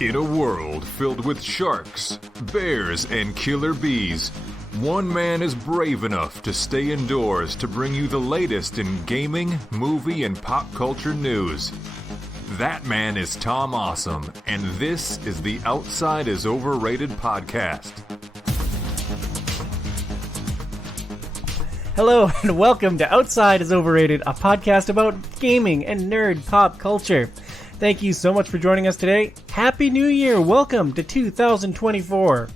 In a world filled with sharks, bears, and killer bees, one man is brave enough to stay indoors to bring you the latest in gaming, movie, and pop culture news. That man is Tom Awesome, and this is the Outside is Overrated podcast. Hello and welcome to Outside is Overrated, a podcast about gaming and nerd pop culture. Thank you so much for joining us today. Happy New Year! Welcome to 2024.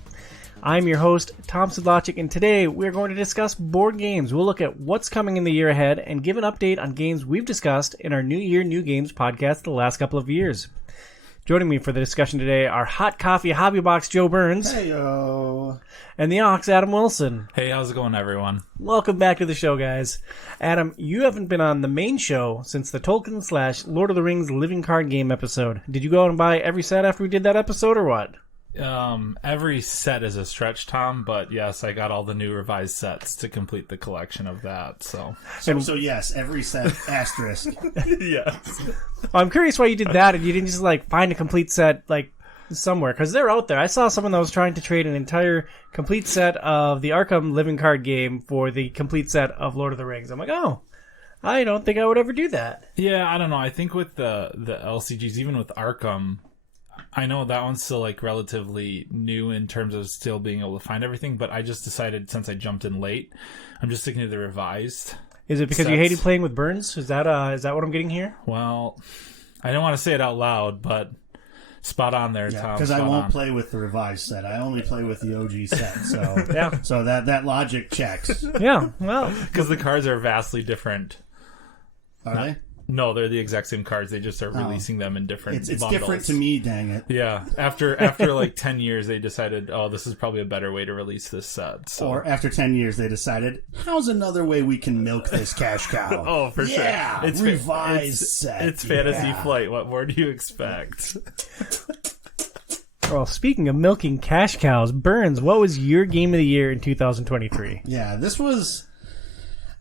I'm your host, Tom Sidlachik, and today we're going to discuss board games. We'll look at what's coming in the year ahead and give an update on games we've discussed in our New Year, New Games podcast the last couple of years. Joining me for the discussion today are Hot Coffee Hobby Box Joe Burns. Heyo. And the Ox Adam Wilson. Hey, how's it going, everyone? Welcome back to the show, guys. Adam, you haven't been on the main show since the Tolkien / Lord of the Rings living card game episode. Did you go out and buy every set after we did that episode, or what? Every set is a stretch, Tom, but yes, I got all the new revised sets to complete the collection of that, so yes, every set, asterisk. Yes. I'm curious why you did that and you didn't just, find a complete set, somewhere, because they're out there. I saw someone that was trying to trade an entire complete set of the Arkham living card game for the complete set of Lord of the Rings. I'm like, oh, I don't think I would ever do that. Yeah, I don't know. I think with the LCGs, even with Arkham, I know that one's still relatively new in terms of still being able to find everything, but I just decided since I jumped in late, I'm just sticking to the revised. Is it because you hated playing with Burns? Is that what I'm getting here? Well, I don't want to say it out loud, but spot on there, Tom. Because I won't play with the revised set. I only play with the OG set. So yeah. So that logic checks. Yeah, well, because the cards are vastly different. Are they? No, they're the exact same cards. They just are releasing them in different It's bundles. different to me, dang it. Yeah. After 10 years, they decided, oh, this is probably a better way to release this set. So. Or after 10 years, they decided, how's another way we can milk this cash cow? Oh, for sure. Yeah, It's revised set. It's Fantasy Flight. What more do you expect? well, speaking of milking cash cows, Burns, what was your game of the year in 2023? Yeah, this was...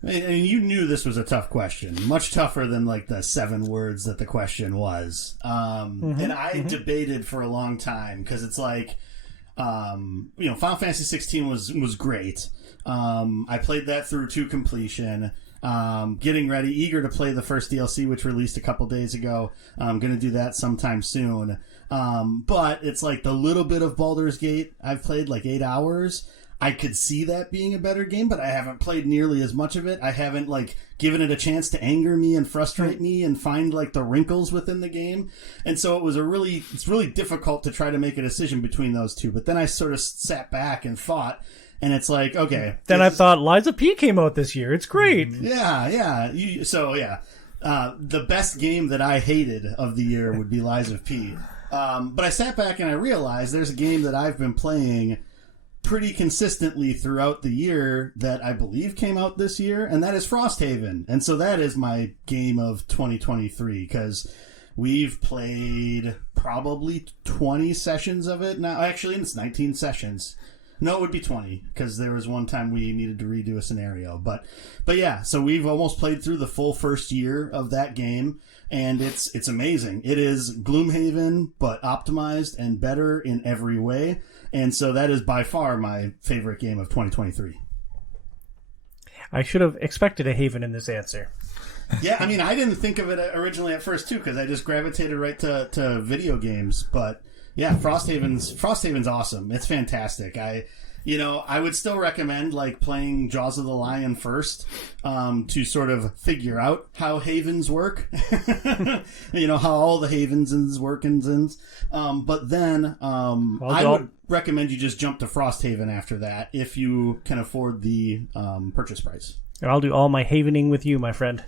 I mean, you knew this was a tough question, much tougher than the 7 words that the question was. And I debated for a long time because it's Final Fantasy 16 was great. I played that through to completion. Getting ready, eager to play the first DLC, which released a couple days ago. I'm going to do that sometime soon. But it's the little bit of Baldur's Gate I've played, 8 hours. I could see that being a better game, but I haven't played nearly as much of it. I haven't given it a chance to anger me and frustrate me and find the wrinkles within the game. And so it's really difficult to try to make a decision between those two. But then I sort of sat back and thought, and it's okay. Then I thought Lies of P came out this year. It's great. Yeah. The best game that I hated of the year would be Lies of P. But I sat back and I realized there's a game that I've been playing pretty consistently throughout the year that I believe came out this year, and that is Frosthaven. And so that is my game of 2023, because we've played probably 20 sessions of it now. Actually, it's 19 sessions. No, it would be 20, because there was one time we needed to redo a scenario. But yeah, so we've almost played through the full first year of that game, and it's amazing. It is Gloomhaven, but optimized and better in every way. And so that is by far my favorite game of 2023. I should have expected a Haven in this answer. Yeah, I mean, I didn't think of it originally at first, too, because I just gravitated right to video games. But yeah, Frosthaven's awesome. It's fantastic. I would still recommend playing Jaws of the Lion first to sort of figure out how havens work. How all the havens and work and but then I would recommend you just jump to Frosthaven after that if you can afford the purchase price. And I'll do all my havening with you, my friend.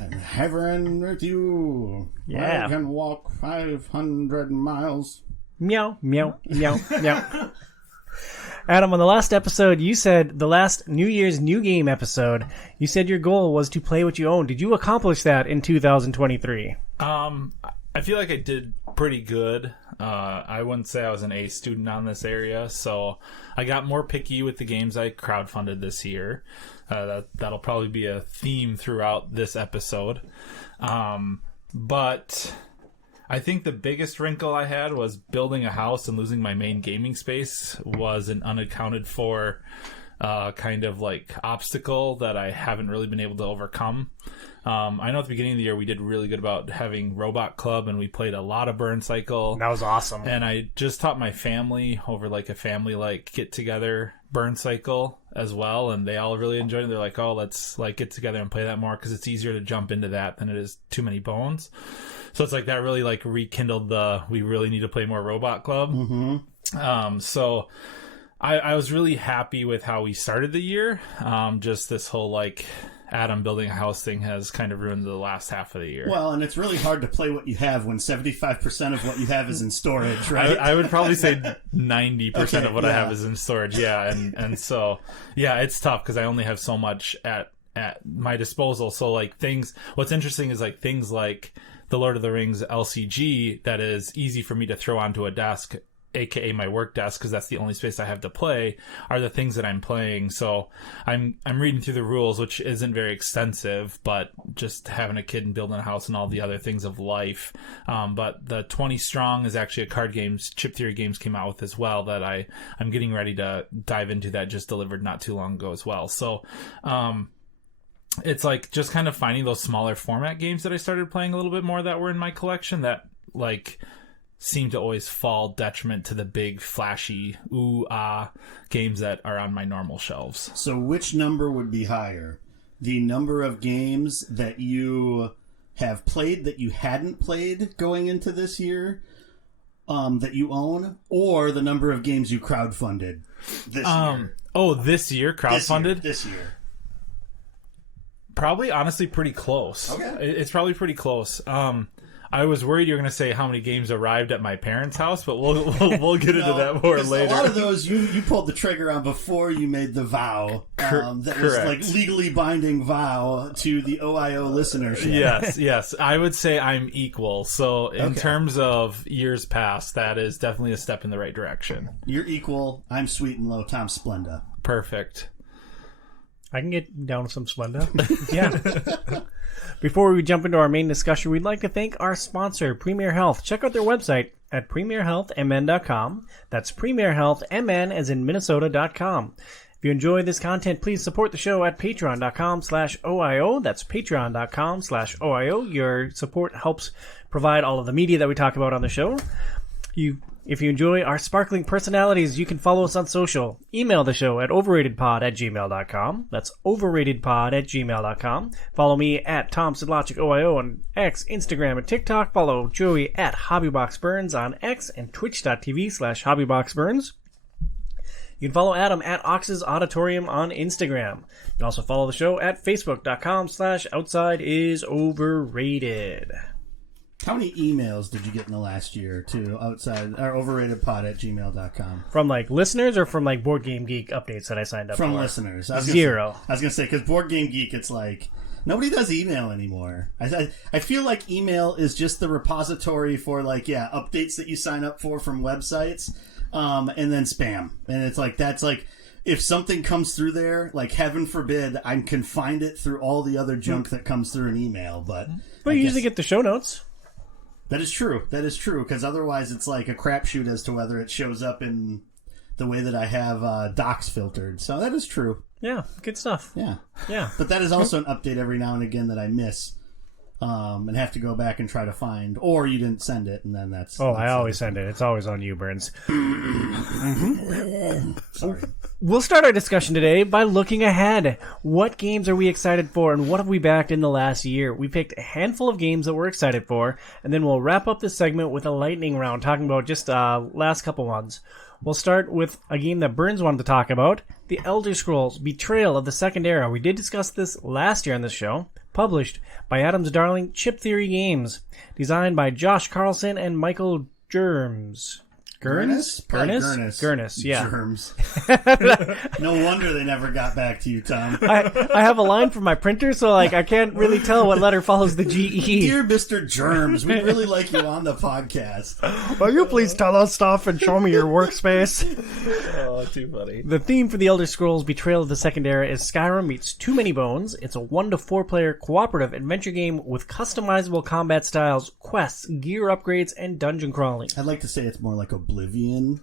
I'm having with you. Yeah. I can walk 500 miles. Meow, meow, meow, meow. Adam, on the last episode, you said, the last New Year's New Game episode, you said your goal was to play what you own. Did you accomplish that in 2023? I feel like I did pretty good. I wouldn't say I was an A student on this area, so I got more picky with the games I crowdfunded this year. That'll probably be a theme throughout this episode. But I think the biggest wrinkle I had was building a house and losing my main gaming space was an unaccounted for kind of like obstacle that I haven't really been able to overcome. I know at the beginning of the year we did really good about having Robot Club and we played a lot of Burn Cycle. That was awesome. And I just taught my family over like a family like get together Burn Cycle as well, and they all really enjoyed it. They're like, oh, let's like get together and play that more because it's easier to jump into that than it is Too Many Bones. So it's like that really like rekindled we really need to play more Robot Club. Mm-hmm. So I was really happy with how we started the year. Just this whole like Adam building a house thing has kind of ruined the last half of the year. Well, and it's really hard to play what you have when 75% of what you have is in storage, right? I would probably say 90% of what I yeah. have is in storage, yeah. And so, yeah, it's tough because I only have so much at my disposal. So, like, what's interesting is, like, things like the Lord of the Rings LCG that is easy for me to throw onto a desk, aka my work desk, because that's the only space I have to play, are the things that I'm playing. So I'm reading through the rules, which isn't very extensive, but just having a kid and building a house and all the other things of life. But the 20 Strong is actually a card games, Chip Theory Games came out with as well, that I'm getting ready to dive into, that just delivered not too long ago as well. So it's like just kind of finding those smaller format games that I started playing a little bit more that were in my collection that like seem to always fall detriment to the big flashy games that are on my normal shelves. So which number would be higher? The number of games that you have played that you hadn't played going into this year that you own, or the number of games you crowdfunded this year? Oh, this year crowdfunded? This year. Probably honestly pretty close. Okay. It's probably pretty close. I was worried you were going to say how many games arrived at my parents' house, but we'll get into that more later. A lot of those you pulled the trigger on before you made the vow. That was like legally binding vow to the OIO listenership. Yes. I would say I'm equal. So in terms of years past, that is definitely a step in the right direction. You're equal. I'm sweet and low. Tom Splenda. Perfect. I can get down with some Splenda. Yeah. Before we jump into our main discussion, we'd like to thank our sponsor, Premier Health. Check out their website at premierhealthmn.com. That's premierhealthmn as in Minnesota.com. If you enjoy this content, please support the show at patreon.com/OIO. That's patreon.com/OIO. Your support helps provide all of the media that we talk about on the show. If you enjoy our sparkling personalities, you can follow us on social. Email the show at overratedpod@gmail.com. That's overratedpod@gmail.com. Follow me at TomSidlocicOIO on X, Instagram, and TikTok. Follow Joey at HobbyBoxBurns on X and twitch.tv/HobbyBoxBurns. You can follow Adam at Ox's Auditorium on Instagram. You can also follow the show at Facebook.com/OutsideIsOverrated. How many emails did you get in the last year to outside or overratedpod@gmail.com? From like listeners or from like Board Game Geek updates that I signed up From for? listeners. Zero. I was going to say, because Board Game Geek, it's like, nobody does email anymore. I feel like email is just the repository for like, updates that you sign up for from websites, and then spam. And it's like, that's like, if something comes through there, like heaven forbid, I can find it through all the other junk that comes through an email. But you usually get the show notes. That is true, because otherwise it's like a crapshoot as to whether it shows up in the way that I have docs filtered. So that is true. Yeah, good stuff. Yeah. Yeah. But that is also an update every now and again that I miss and have to go back and try to find. Or you didn't send it, and then that's... I always send it. It's always on you, Burns. Sorry. We'll start our discussion today by looking ahead. What games are we excited for, and what have we backed in the last year? We picked a handful of games that we're excited for, and then we'll wrap up this segment with a lightning round, talking about just last couple ones. We'll start with a game that Burns wanted to talk about, The Elder Scrolls Betrayal of the Second Era. We did discuss this last year on this show. Published by Adam's darling Chip Theory Games. Designed by Josh Carlson and Michael Germs. Gurnus? Probably Gurnus, yeah. Germs. No wonder they never got back to you, Tom. I have a line from my printer, so like I can't really tell what letter follows the GE. Dear Mr. Germs, we'd really like you on the podcast. Will you please tell us stuff and show me your workspace? Oh, too funny. The theme for the Elder Scrolls Betrayal of the Second Era is Skyrim meets Too Many Bones. It's a 1 to 4 player cooperative adventure game with customizable combat styles, quests, gear upgrades, and dungeon crawling. I'd like to say it's more like Oblivion.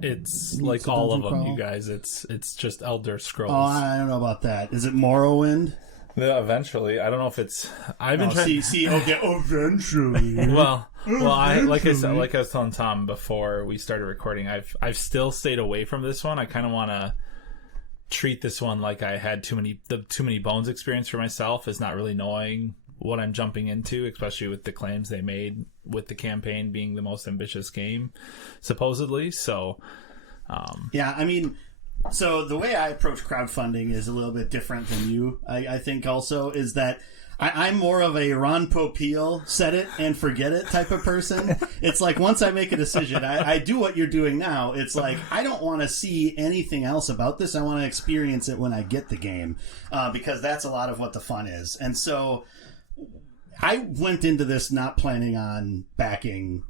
It's like all of them, you guys. It's just Elder Scrolls. Oh, I don't know about that. Is it Morrowind? Yeah, eventually. I don't know if it's. I've been trying. Okay, eventually. Well, I was telling Tom before we started recording. I've still stayed away from this one. I kind of want to treat this one like I had too many bones experience for myself, as not really knowing what I'm jumping into, especially with the claims they made with the campaign being the most ambitious game, supposedly. So, yeah, I mean, so the way I approach crowdfunding is a little bit different than you. I think also is that I'm more of a Ron Popeil, set it and forget it type of person. It's like once I make a decision, I do what you're doing now. It's like I don't want to see anything else about this. I want to experience it when I get the game, because that's a lot of what the fun is. And so I went into this not planning on backing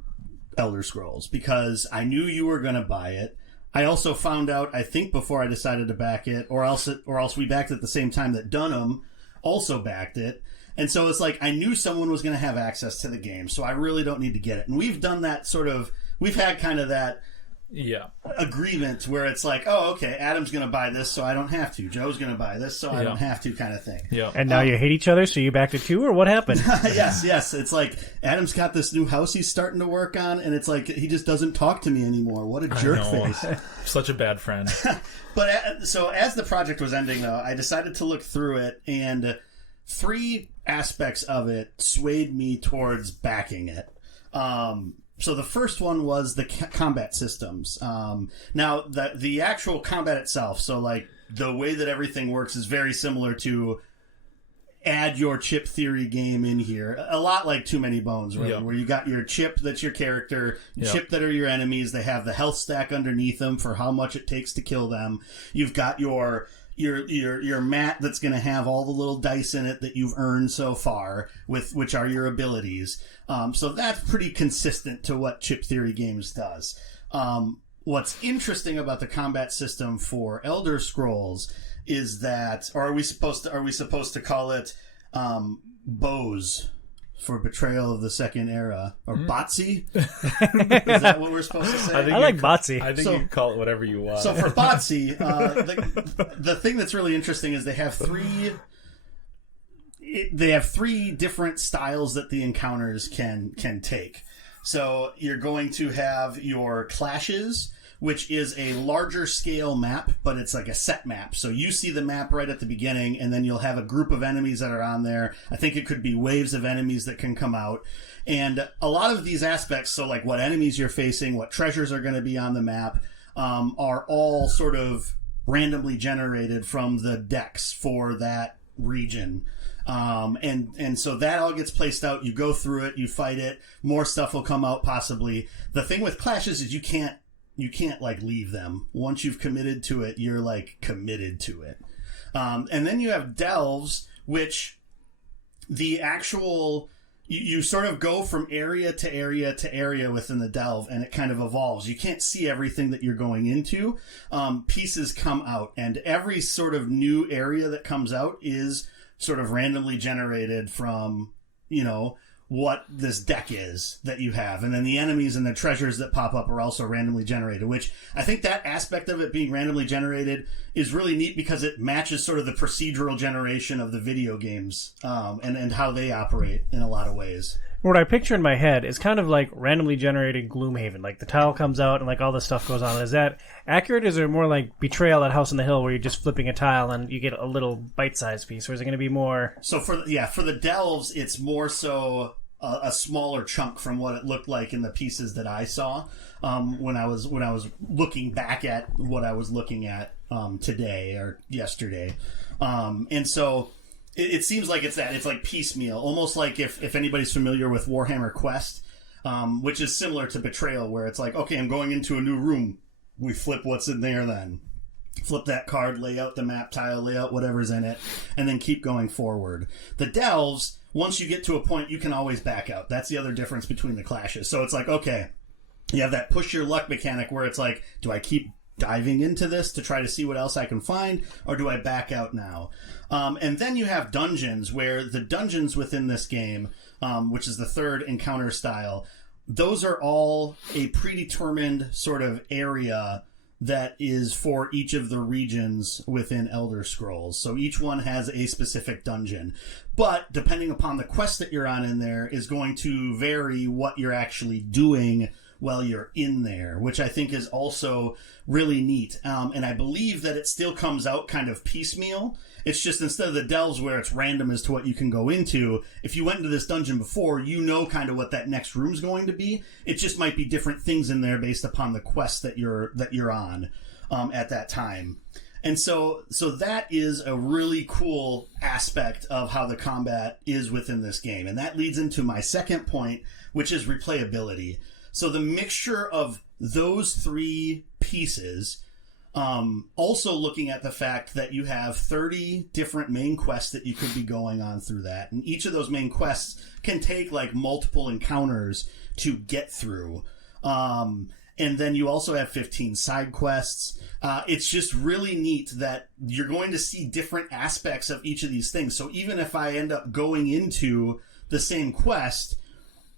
Elder Scrolls because I knew you were going to buy it. I also found out, I think before I decided to back it, or else we backed it at the same time that Dunham also backed it. And so it's like I knew someone was going to have access to the game, so I really don't need to get it. And we've done that we've had kind of that agreement where it's like, oh, okay, Adam's going to buy this, so I don't have to. Joe's going to buy this, so I don't have to, kind of thing. Yeah. And now you hate each other, so you backed it too, or what happened? Yes. It's like Adam's got this new house he's starting to work on, and it's like he just doesn't talk to me anymore. What a jerk face. Such a bad friend. But so as the project was ending, though, I decided to look through it, and 3 aspects of it swayed me towards backing it. So the first one was the combat systems. Now, the actual combat itself, so like the way that everything works is very similar to add your chip theory game in here. A lot like Too Many Bones, really, where you got your chip that's your character, chip that are your enemies. They have the health stack underneath them for how much it takes to kill them. You've got your mat that's going to have all the little dice in it that you've earned so far, which are your abilities. So that's pretty consistent to what chip theory games does. What's interesting about the combat system for Elder Scrolls is that, or are we supposed to call it bows for Betrayal of the Second Era, or Botsy? Is that what we're supposed to say? I like Botsy. I think you can call it whatever you want. So for Botsy, the thing that's really interesting is they have 3 different styles that the encounters can take. So you're going to have your clashes, which is a larger scale map, but it's like a set map. So you see the map right at the beginning, and then you'll have a group of enemies that are on there. I think it could be waves of enemies that can come out. And a lot of these aspects, so like what enemies you're facing, what treasures are going to be on the map, are all sort of randomly generated from the decks for that region. And so that all gets placed out. You go through it, you fight it, more stuff will come out possibly. The thing with clashes is you can't like leave them. Once you've committed to it, you're like committed to it. And then you have delves, which the actual, you sort of go from area to area to area within the delve, and it kind of evolves. You can't see everything that you're going into. Pieces come out, and every sort of new area that comes out is sort of randomly generated from, what this deck is that you have. And then the enemies and the treasures that pop up are also randomly generated, which I think that aspect of it being randomly generated is really neat because it matches sort of the procedural generation of the video games, and how they operate in a lot of ways. What I picture in my head is kind of like randomly generated Gloomhaven. Like the tile comes out and like all this stuff goes on. Is that accurate? Is it more like Betrayal at House on the Hill where you're just flipping a tile and you get a little bite-sized piece? Or is it going to be more... So for the delves, it's more so a smaller chunk from what it looked like in the pieces that I saw when I was looking back at what I was looking at today or yesterday. And so... It seems like it's like piecemeal, almost like if anybody's familiar with Warhammer Quest, which is similar to Betrayal, where it's like, okay, I'm going into a new room. We flip what's in there then. Flip that card, lay out the map tile, lay out whatever's in it, and then keep going forward. The Delves, once you get to a point, you can always back out. That's the other difference between the clashes. So it's like, okay, you have that push your luck mechanic where it's like, do I keep diving into this to try to see what else I can find, or do I back out now? And then you have dungeons, where the dungeons within this game, which is the third encounter style, those are all a predetermined sort of area that is for each of the regions within Elder Scrolls. So each one has a specific dungeon. But depending upon the quest that you're on in there is going to vary what you're actually doing while you're in there, which I think is also really neat. And I believe that it still comes out kind of piecemeal. It's just instead of the delves where it's random as to what you can go into, if you went into this dungeon before, you know kind of what that next room's going to be. It just might be different things in there based upon the quest that you're on at that time. And so that is a really cool aspect of how the combat is within this game. And that leads into my second point, which is replayability. So the mixture of those three pieces, also looking at the fact that you have 30 different main quests that you could be going on through that. And each of those main quests can take like multiple encounters to get through. And then you also have 15 side quests. It's just really neat that you're going to see different aspects of each of these things. So even if I end up going into the same quest,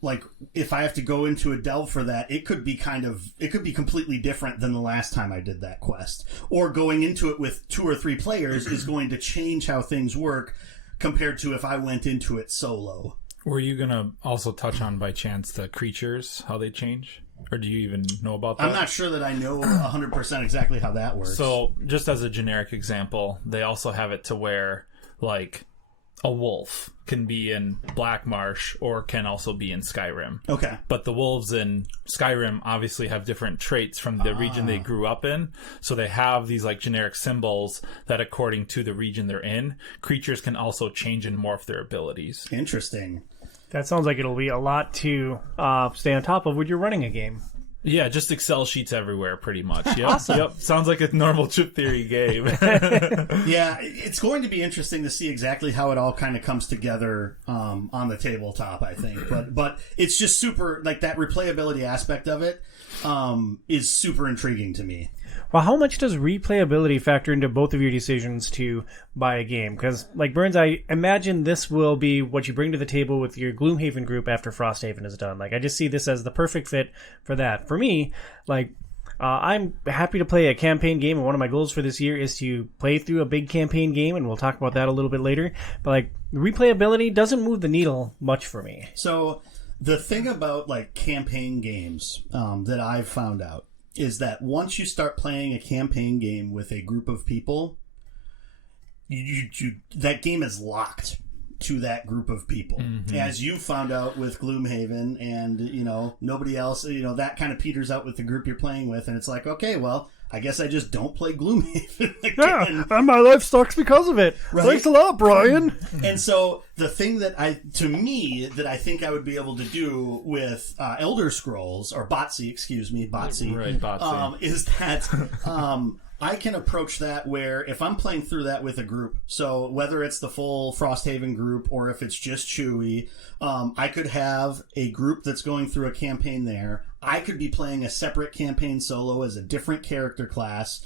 like if I have to go into a delve for that, it could be completely different than the last time I did that quest. Or going into it with 2 or 3 players is going to change how things work compared to if I went into it solo. Were you going to also touch on by chance the creatures, how they change? Or do you even know about that? I'm not sure that I know 100% exactly how that works. So just as a generic example, they also have it to where like a wolf can be in Black Marsh or can also be in Skyrim. Okay. But the wolves in Skyrim obviously have different traits from the region they grew up in. So they have these like generic symbols that according to the region they're in, creatures can also change and morph their abilities. Interesting. That sounds like it'll be a lot to stay on top of when you're running a game. Yeah, just Excel sheets everywhere, pretty much. Yep. Awesome. Yep. Sounds like a normal chip theory game. Yeah, it's going to be interesting to see exactly how it all kind of comes together on the tabletop, I think. But it's just super, like that replayability aspect of it is super intriguing to me. Well, how much does replayability factor into both of your decisions to buy a game? Because, like Burns, I imagine this will be what you bring to the table with your Gloomhaven group after Frosthaven is done. Like, I just see this as the perfect fit for that. For me, like, I'm happy to play a campaign game, and one of my goals for this year is to play through a big campaign game, and we'll talk about that a little bit later. But, like, replayability doesn't move the needle much for me. So, the thing about, like, campaign games that I've found out is that once you start playing a campaign game with a group of people, you that game is locked to that group of people. Mm-hmm. As you found out with Gloomhaven, and nobody else, that kind of peters out with the group you're playing with, and it's like, okay, well, I guess I just don't play Gloomhaven again. Yeah, and my life sucks because of it. Right? Thanks a lot, Brian. And so the thing that I think I would be able to do with Elder Scrolls, or Botsy, Right, Botsy. Is that I can approach that where if I'm playing through that with a group, so whether it's the full Frosthaven group or if it's just Chewy, I could have a group that's going through a campaign there. I could be playing a separate campaign solo as a different character class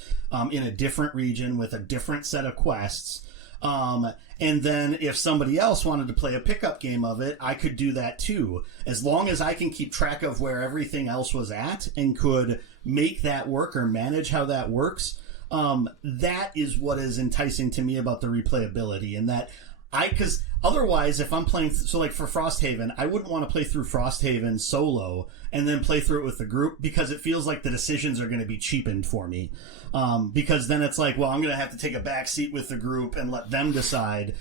in a different region with a different set of quests. And then if somebody else wanted to play a pickup game of it, I could do that too. As long as I can keep track of where everything else was at and could make that work or manage how that works, that is what is enticing to me about the replayability. And that because otherwise, if I'm playing, so like for Frosthaven, I wouldn't want to play through Frosthaven solo and then play through it with the group, because it feels like the decisions are going to be cheapened for me. Because then it's like, well, I'm going to have to take a back seat with the group and let them decide.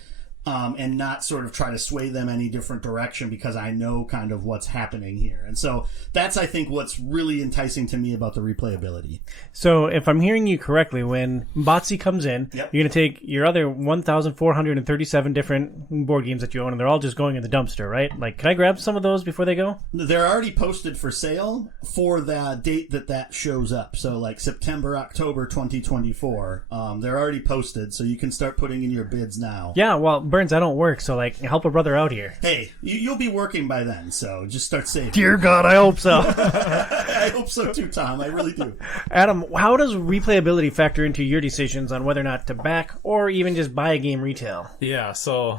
and not sort of try to sway them any different direction because I know kind of what's happening here. And so that's, I think, what's really enticing to me about the replayability. So if I'm hearing you correctly, when Botsy comes in, Yep. you're going to take your other 1,437 different board games that you own, and they're all just going in the dumpster, right? Like, can I grab some of those before they go? They're already posted for sale for the date that shows up. So like September, October 2024. They're already posted, so you can start putting in your bids now. Yeah, well, Burns, I don't work, so, like, help a brother out here. Hey, you'll be working by then, so just start saving. Dear God, I hope so. I hope so too, Tom. I really do. Adam, how does replayability factor into your decisions on whether or not to back or even just buy a game retail? Yeah, so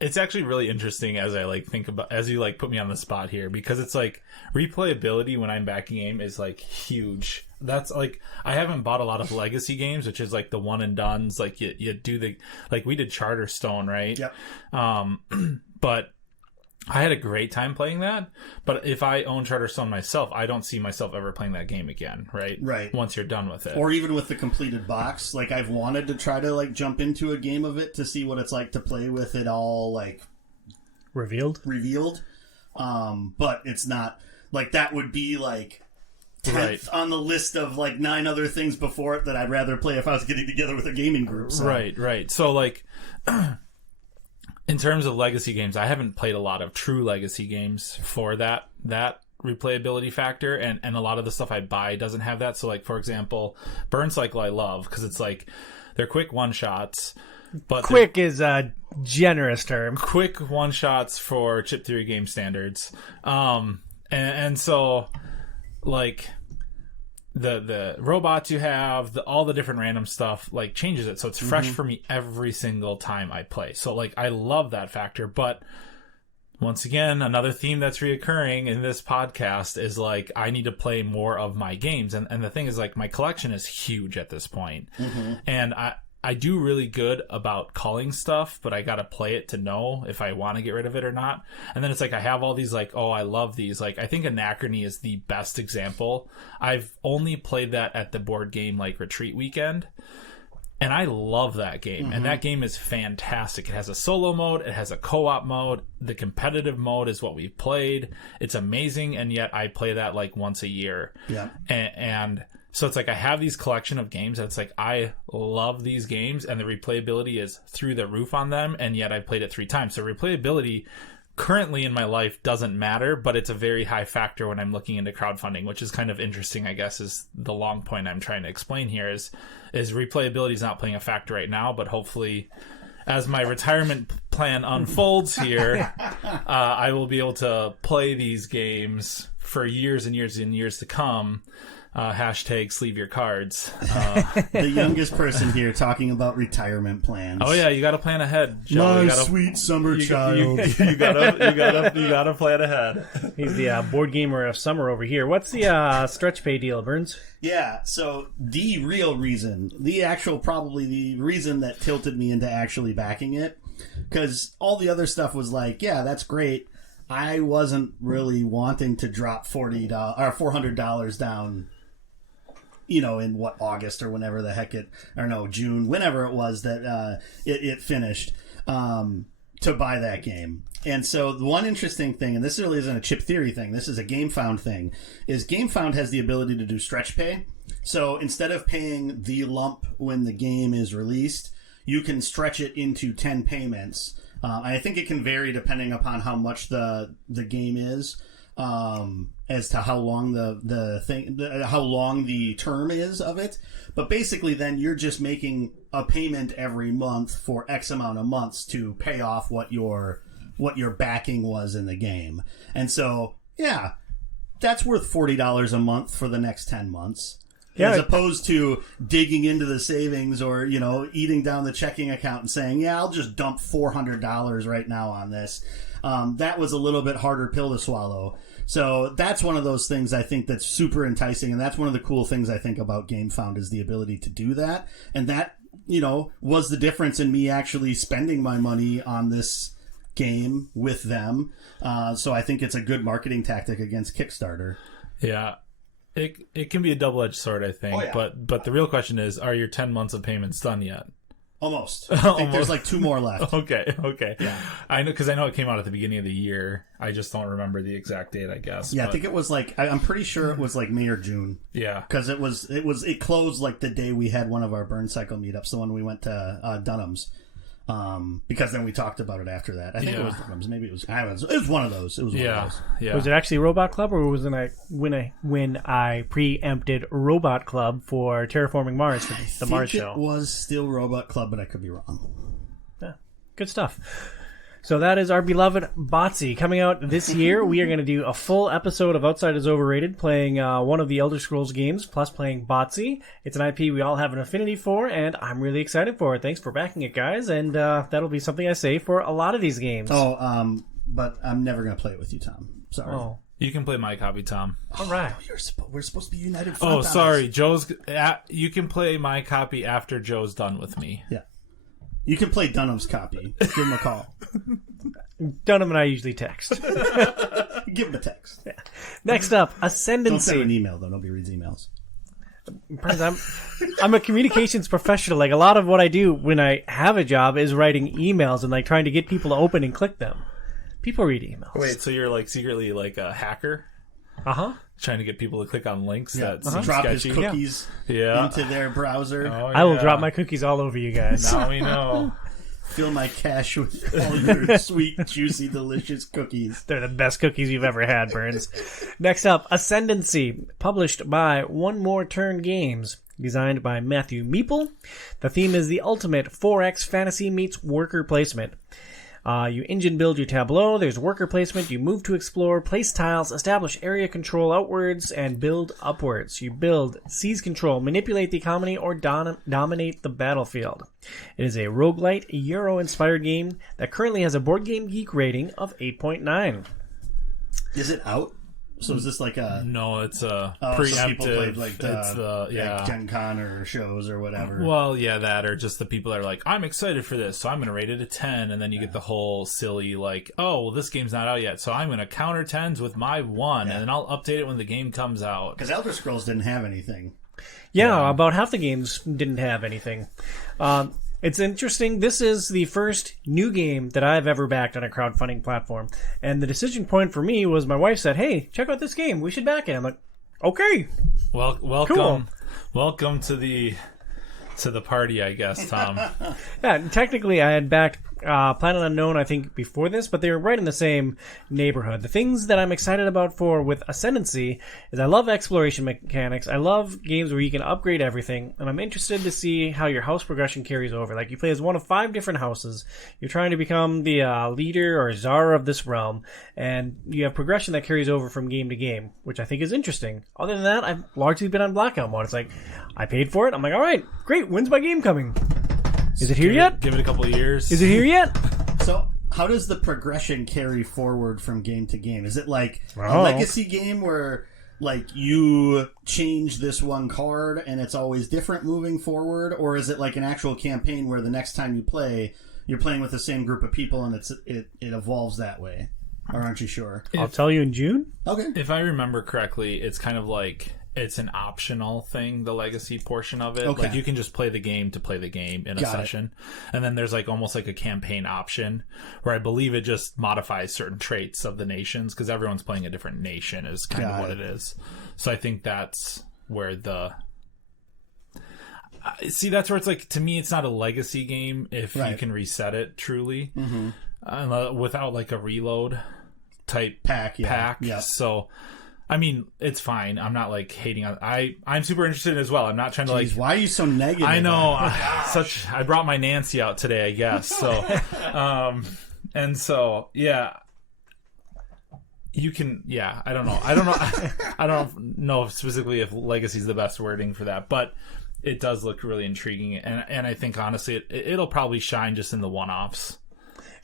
it's actually really interesting as I like think about, as you like put me on the spot here, because it's like replayability when I'm backing a game is like huge. That's like, I haven't bought a lot of legacy games, which is like the one and dones. Like you do the, like we did Charterstone, right? Yep. But I had a great time playing that. But if I own Charterstone myself, I don't see myself ever playing that game again, right? Right. Once you're done with it. Or even with the completed box. Like, I've wanted to try to, like, jump into a game of it to see what it's like to play with it all, like, Revealed. But it's not, like, that would be, like, 10th Right. on the list of, like, 9 other things before it that I'd rather play if I was getting together with a gaming group. So. Right. So, like, in terms of legacy games, I haven't played a lot of true legacy games for that replayability factor, and a lot of the stuff I buy doesn't have that. So, like, for example, Burn Cycle I love because it's like they're quick one-shots. But Quick is a generous term. quick one-shots for chip theory game standards. And so, like, the robots you have, all the different random stuff, like, changes it. So it's fresh for me every single time I play. So, like, I love that factor. But once again, another theme that's reoccurring in this podcast is, like, I need to play more of my games. And the thing is, like, my collection is huge at this point. And I do really good about culling stuff, but I gotta play it to know if I want to get rid of it or not. And then it's like I have all these, like, oh, I love these. Like, I think Anachrony is the best example. I've only played that at the board game, like, retreat weekend, and I love that game. And that game is fantastic. It has a solo mode, it has a co-op mode. The competitive mode is what we've played. It's amazing, and yet I play that, like, once a year. Yeah. And so it's like I have these collection of games and it's like I love these games and the replayability is through the roof on them, and yet I've played it 3 times. So replayability currently in my life doesn't matter, but it's a very high factor when I'm looking into crowdfunding, which is kind of interesting, I guess, is the long point I'm trying to explain here is replayability is not playing a factor right now, but hopefully as my retirement plan unfolds here, I will be able to play these games for years and years and years to come. Hashtag sleeve your cards. The youngest person here talking about retirement plans. Oh yeah, you got to plan ahead, Joe. My You gotta, sweet summer child. you gotta plan ahead. He's the board gamer of summer over here. What's the stretch pay deal, Burns? Yeah, so the real reason, probably the reason that tilted me into actually backing it, because all the other stuff was like, yeah, that's great. I wasn't really wanting to drop $400 down, in August or whenever the heck June, whenever it was that it finished, to buy that game. And so the one interesting thing, and this really isn't a chip theory thing, this is a GameFound thing, is GameFound has the ability to do stretch pay. So instead of paying the lump when the game is released, you can stretch it into 10 payments. I think it can vary depending upon how much the game is, as to how long how long the term is of it. But basically, then you're just making a payment every month for X amount of months to pay off what your backing was in the game. And so, yeah, that's worth $40 a month for the next 10 months. Yeah. As opposed to digging into the savings or, eating down the checking account and saying, yeah, I'll just dump $400 right now on this. That was a little bit harder pill to swallow. So that's one of those things I think that's super enticing. And that's one of the cool things I think about GameFound is the ability to do that. And that, was the difference in me actually spending my money on this game with them. So I think it's a good marketing tactic against Kickstarter. Yeah. It can be a double-edged sword, I think. Oh, yeah. But the real question is, are your 10 months of payments done yet? Almost. I think there's like 2 more left. Okay. Yeah. I know, because I know it came out at the beginning of the year. I just don't remember the exact date, I guess. Yeah, but... I think it was like, I'm pretty sure it was like May or June. Yeah. Because it closed like the day we had one of our Burn Cycle meetups, the one we went to Dunham's. Because then we talked about it after that. I think it was Dunham's. Maybe it was. It was one of those. It was one of those. Yeah. Was it actually Robot Club, or was it when I preempted Robot Club for Terraforming Mars for the Mars show? It was still Robot Club, but I could be wrong. Yeah, good stuff. So that is our beloved Botsy. Coming out this year, we are going to do a full episode of Outside is Overrated, playing one of the Elder Scrolls games, plus playing Botsy. It's an IP we all have an affinity for, and I'm really excited for it. Thanks for backing it, guys, and that'll be something I say for a lot of these games. But I'm never going to play it with you, Tom. Sorry. Oh. You can play my copy, Tom. All right. We're supposed to be united. Oh, sorry. You can play my copy after Joe's done with me. Yeah. You can play Dunham's copy. Give him a call. Dunham and I usually text. Give him a text. Yeah. Next up, Ascendency. Don't send an email, though. Nobody reads emails. I'm a communications professional. Like, a lot of what I do when I have a job is writing emails and like trying to get people to open and click them. People read emails. Wait, so you're like secretly like a hacker? Uh-huh. Trying to get people to click on links that seem Drop sketchy? his cookies into their browser. Oh, I will drop my cookies all over you guys. Now we know. Fill my cache with all your sweet, juicy, delicious cookies. They're the best cookies you've ever had, Burns. Next up, Ascendency, published by One More Turn Games, designed by Matthew Meeple. The theme is the ultimate 4X fantasy meets worker placement. You engine build your tableau, there's worker placement, you move to explore, place tiles, establish area control outwards, and build upwards. You build, seize control, manipulate the economy, or dominate the battlefield. It is a roguelite, Euro-inspired game that currently has a Board Game Geek rating of 8.9. Is it out? So is this like a... No, it's a preemptive. preemptive. People played like like Gen Con or shows or whatever. Well, yeah, that or just the people that are like, I'm excited for this, so I'm going to rate it a 10, and then you get the whole silly like, oh, well, this game's not out yet, so I'm going to counter 10s with my 1, and then I'll update it when the game comes out. Because Elder Scrolls didn't have anything. Yeah, about half the games didn't have anything. It's interesting. This is the first new game that I've ever backed on a crowdfunding platform. And the decision point for me was my wife said, hey, check out this game. We should back it. I'm like, okay. Well, welcome. Cool. Welcome to the party, I guess, Tom. Yeah, technically I had backed Planet Unknown, I think, before this, but they were right in the same neighborhood. The things that I'm excited about with Ascendency is I love exploration mechanics. I love games where you can upgrade everything, and I'm interested to see how your house progression carries over. Like, you play as one of 5 different houses. You're trying to become the leader or czar of this realm, and you have progression that carries over from game to game, which I think is interesting. Other than that, I've largely been on Blackout mode. It's like, I paid for it. I'm like, all right, great. When's my game coming? Is it here yet? Give it a couple of years. Is it here yet? So, how does the progression carry forward from game to game? Is it like a legacy game where, like, you change this one card and it's always different moving forward? Or is it like an actual campaign where the next time you play, you're playing with the same group of people and it evolves that way? Or aren't you sure? I'll tell you in June. Okay. If I remember correctly, it's kind of like... It's an optional thing, the legacy portion of it. Okay. Like, you can just play the game to play the game in a session. And then there's like almost like a campaign option where I believe it just modifies certain traits of the nations, because everyone's playing a different nation is kind of what it is. So I think that's where see, that's where it's like, to me, it's not a legacy game if you can reset it truly without like a reload type pack. Yeah. So... I mean, it's fine. I'm not like hating on. I'm super interested as well. I'm not trying to like. Why are you so negative? I know. I brought my Nancy out today, I guess. So, and so yeah, you can. Yeah, I don't know. I don't know specifically if legacy is the best wording for that, but it does look really intriguing, and I think honestly it'll probably shine just in the one-offs.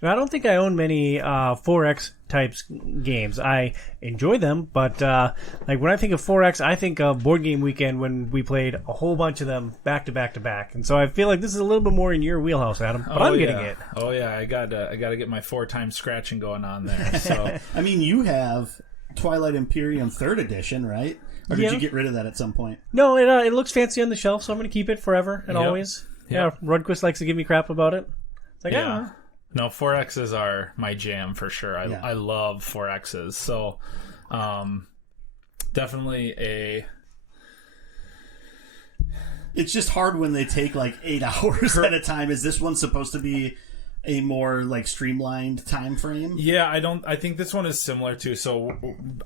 I don't think I own many 4X types games. I enjoy them, but like when I think of 4X, I think of Board Game Weekend when we played a whole bunch of them back to back to back. And so I feel like this is a little bit more in your wheelhouse, Adam. But I'm getting it. Oh yeah, I got to get my 4-time scratching going on there. So I mean, you have Twilight Imperium 3rd edition, right? Or did you get rid of that at some point? No, it looks fancy on the shelf, so I'm going to keep it forever and always. Yeah, Rudquist likes to give me crap about it. It's like, Yeah. No, 4Xs are my jam for sure. I love 4Xs. So, definitely a... It's just hard when they take like 8 hours at a time. Is this one supposed to be a more like streamlined time frame? Yeah, I think this one is similar to, so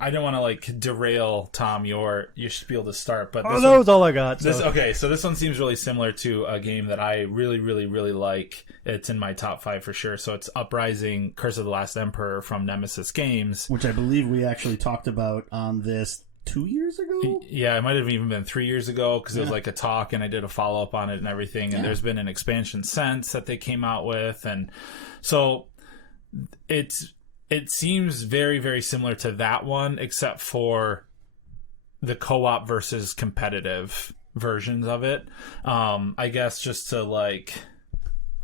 I don't want to like derail Tom your spiel to start, but that was all I got. So this one seems really similar to a game that I really, really, really like. It's in my top 5 for sure. So it's Uprising: Curse of the Last Emperor from Nemesis Games, which I believe we actually talked about on this 2 years ago. Yeah, it might have even been 3 years ago because it was like a talk and I did a follow-up on it and everything, and there's been an expansion since that they came out with, and so it seems very, very similar to that one, except for the co-op versus competitive versions of it. I guess just to like,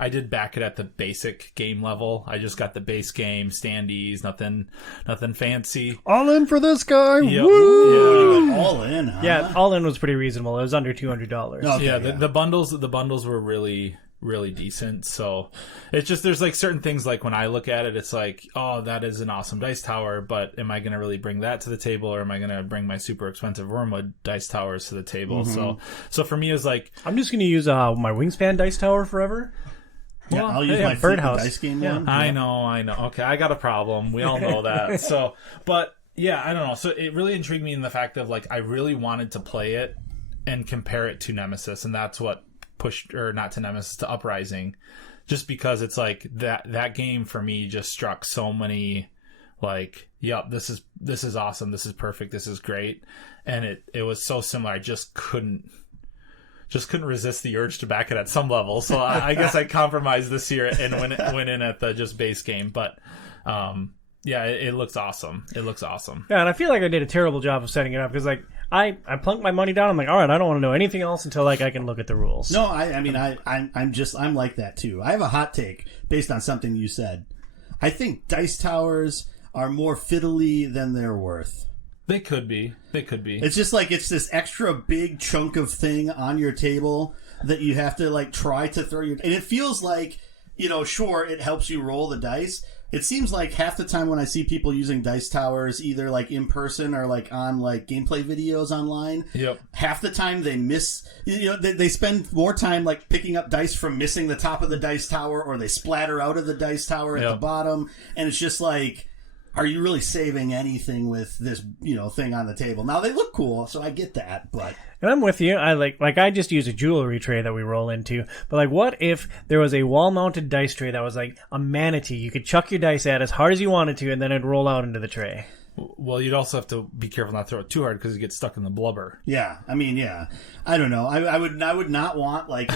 I did back it at the basic game level. I just got the base game, standees, nothing fancy. All in for this guy. Yep. Woo! Yeah. All in, huh? Yeah, all in was pretty reasonable. It was under $200. Okay, yeah, the bundles were really, really decent. So it's just, there's like certain things, like when I look at it, it's like, oh, that is an awesome dice tower, but am I going to really bring that to the table, or am I going to bring my super expensive Wormwood dice towers to the table? So for me, it was like, I'm just going to use my Wingspan dice tower forever. Yeah, I'll use my Birdhouse dice game one. I know. Okay, I got a problem. We all know that. So, but yeah, I don't know. So it really intrigued me in the fact of like, I really wanted to play it and compare it to Nemesis, and that's what pushed, or not to Nemesis, to Uprising, just because it's like that game for me just struck so many, like, yep, this is awesome, this is perfect, this is great, and it was so similar. I just couldn't resist the urge to back it at some level. So I guess I compromised this year and went in at the just base game. But yeah, it looks awesome. It looks awesome. Yeah, and I feel like I did a terrible job of setting it up because like I plunked my money down. I'm like, all right, I don't want to know anything else until like I can look at the rules. No, I'm like that too. I have a hot take based on something you said. I think dice towers are more fiddly than they're worth. They could be. It's just like, it's this extra big chunk of thing on your table that you have to like try to throw and it feels like, sure, it helps you roll the dice. It seems like half the time when I see people using dice towers, either like in person or like on like gameplay videos online, half the time they miss, they spend more time like picking up dice from missing the top of the dice tower, or they splatter out of the dice tower at the bottom. And it's just like, are you really saving anything with this, thing on the table? Now they look cool, so I get that, but... And I'm with you. I like I just use a jewelry tray that we roll into. But like, what if there was a wall-mounted dice tray that was like a manatee? You could chuck your dice at as hard as you wanted to, and then it'd roll out into the tray. Well, you'd also have to be careful not to throw it too hard because it gets stuck in the blubber. Yeah, I mean, yeah. I don't know. I would not want like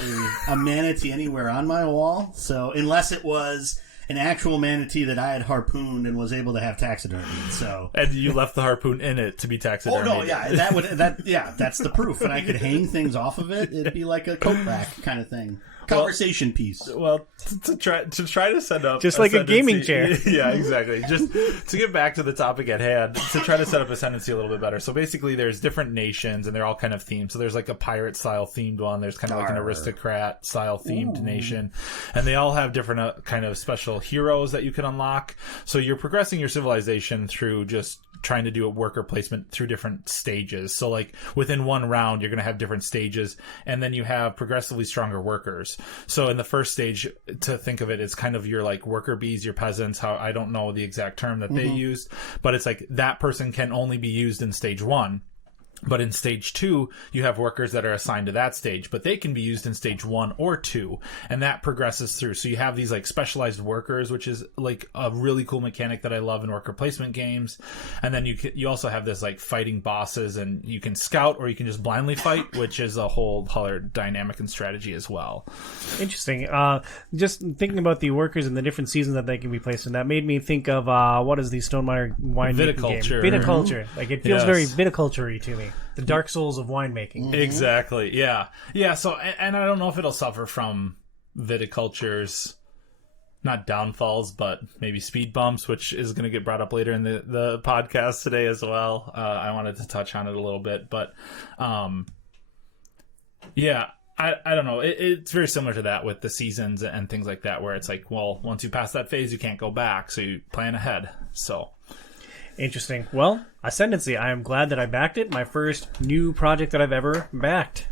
a manatee anywhere on my wall. So unless it was an actual manatee that I had harpooned and was able to have taxidermy. So, and you left the harpoon in it to be taxidermy. Oh no, yeah, that's the proof. And I could hang things off of it. It'd be like a coat rack kind of thing. Conversation piece. Well, to try to set up just like a gaming chair. Yeah, exactly. Just to get back to the topic at hand, to try to set up Ascendency a little bit better. So basically, there's different nations, and they're all kind of themed. So there's like a pirate style themed one. There's kind of like an aristocrat style themed nation, and they all have different kind of special heroes that you can unlock. So you're progressing your civilization through just trying to do a worker placement through different stages. So like within one round, you're going to have different stages, and then you have progressively stronger workers. So in the first stage, to think of it, it's kind of your like worker bees, your peasants, how I don't know the exact term that they used, but it's like that person can only be used in stage 1. But in stage 2, you have workers that are assigned to that stage, but they can be used in stage 1 or 2, and that progresses through. So you have these like specialized workers, which is like a really cool mechanic that I love in worker placement games. And then you also have this like fighting bosses, and you can scout or you can just blindly fight, which is a whole other dynamic and strategy as well. Interesting. Just thinking about the workers and the different seasons that they can be placed in, that made me think of what is the Stonemaier wine Viticulture. Game? Viticulture. Like it feels very viticulture-y to me. The Dark Souls of winemaking. Exactly. Yeah. Yeah. So, and I don't know if it'll suffer from viticulture's not downfalls, but maybe speed bumps, which is going to get brought up later in the podcast today as well. I wanted to touch on it a little bit, but yeah, I don't know. It's very similar to that with the seasons and things like that, where it's like, well, once you pass that phase, you can't go back, so you plan ahead. So Interesting. Well, Ascendency, I am glad that I backed it. My first new project that I've ever backed.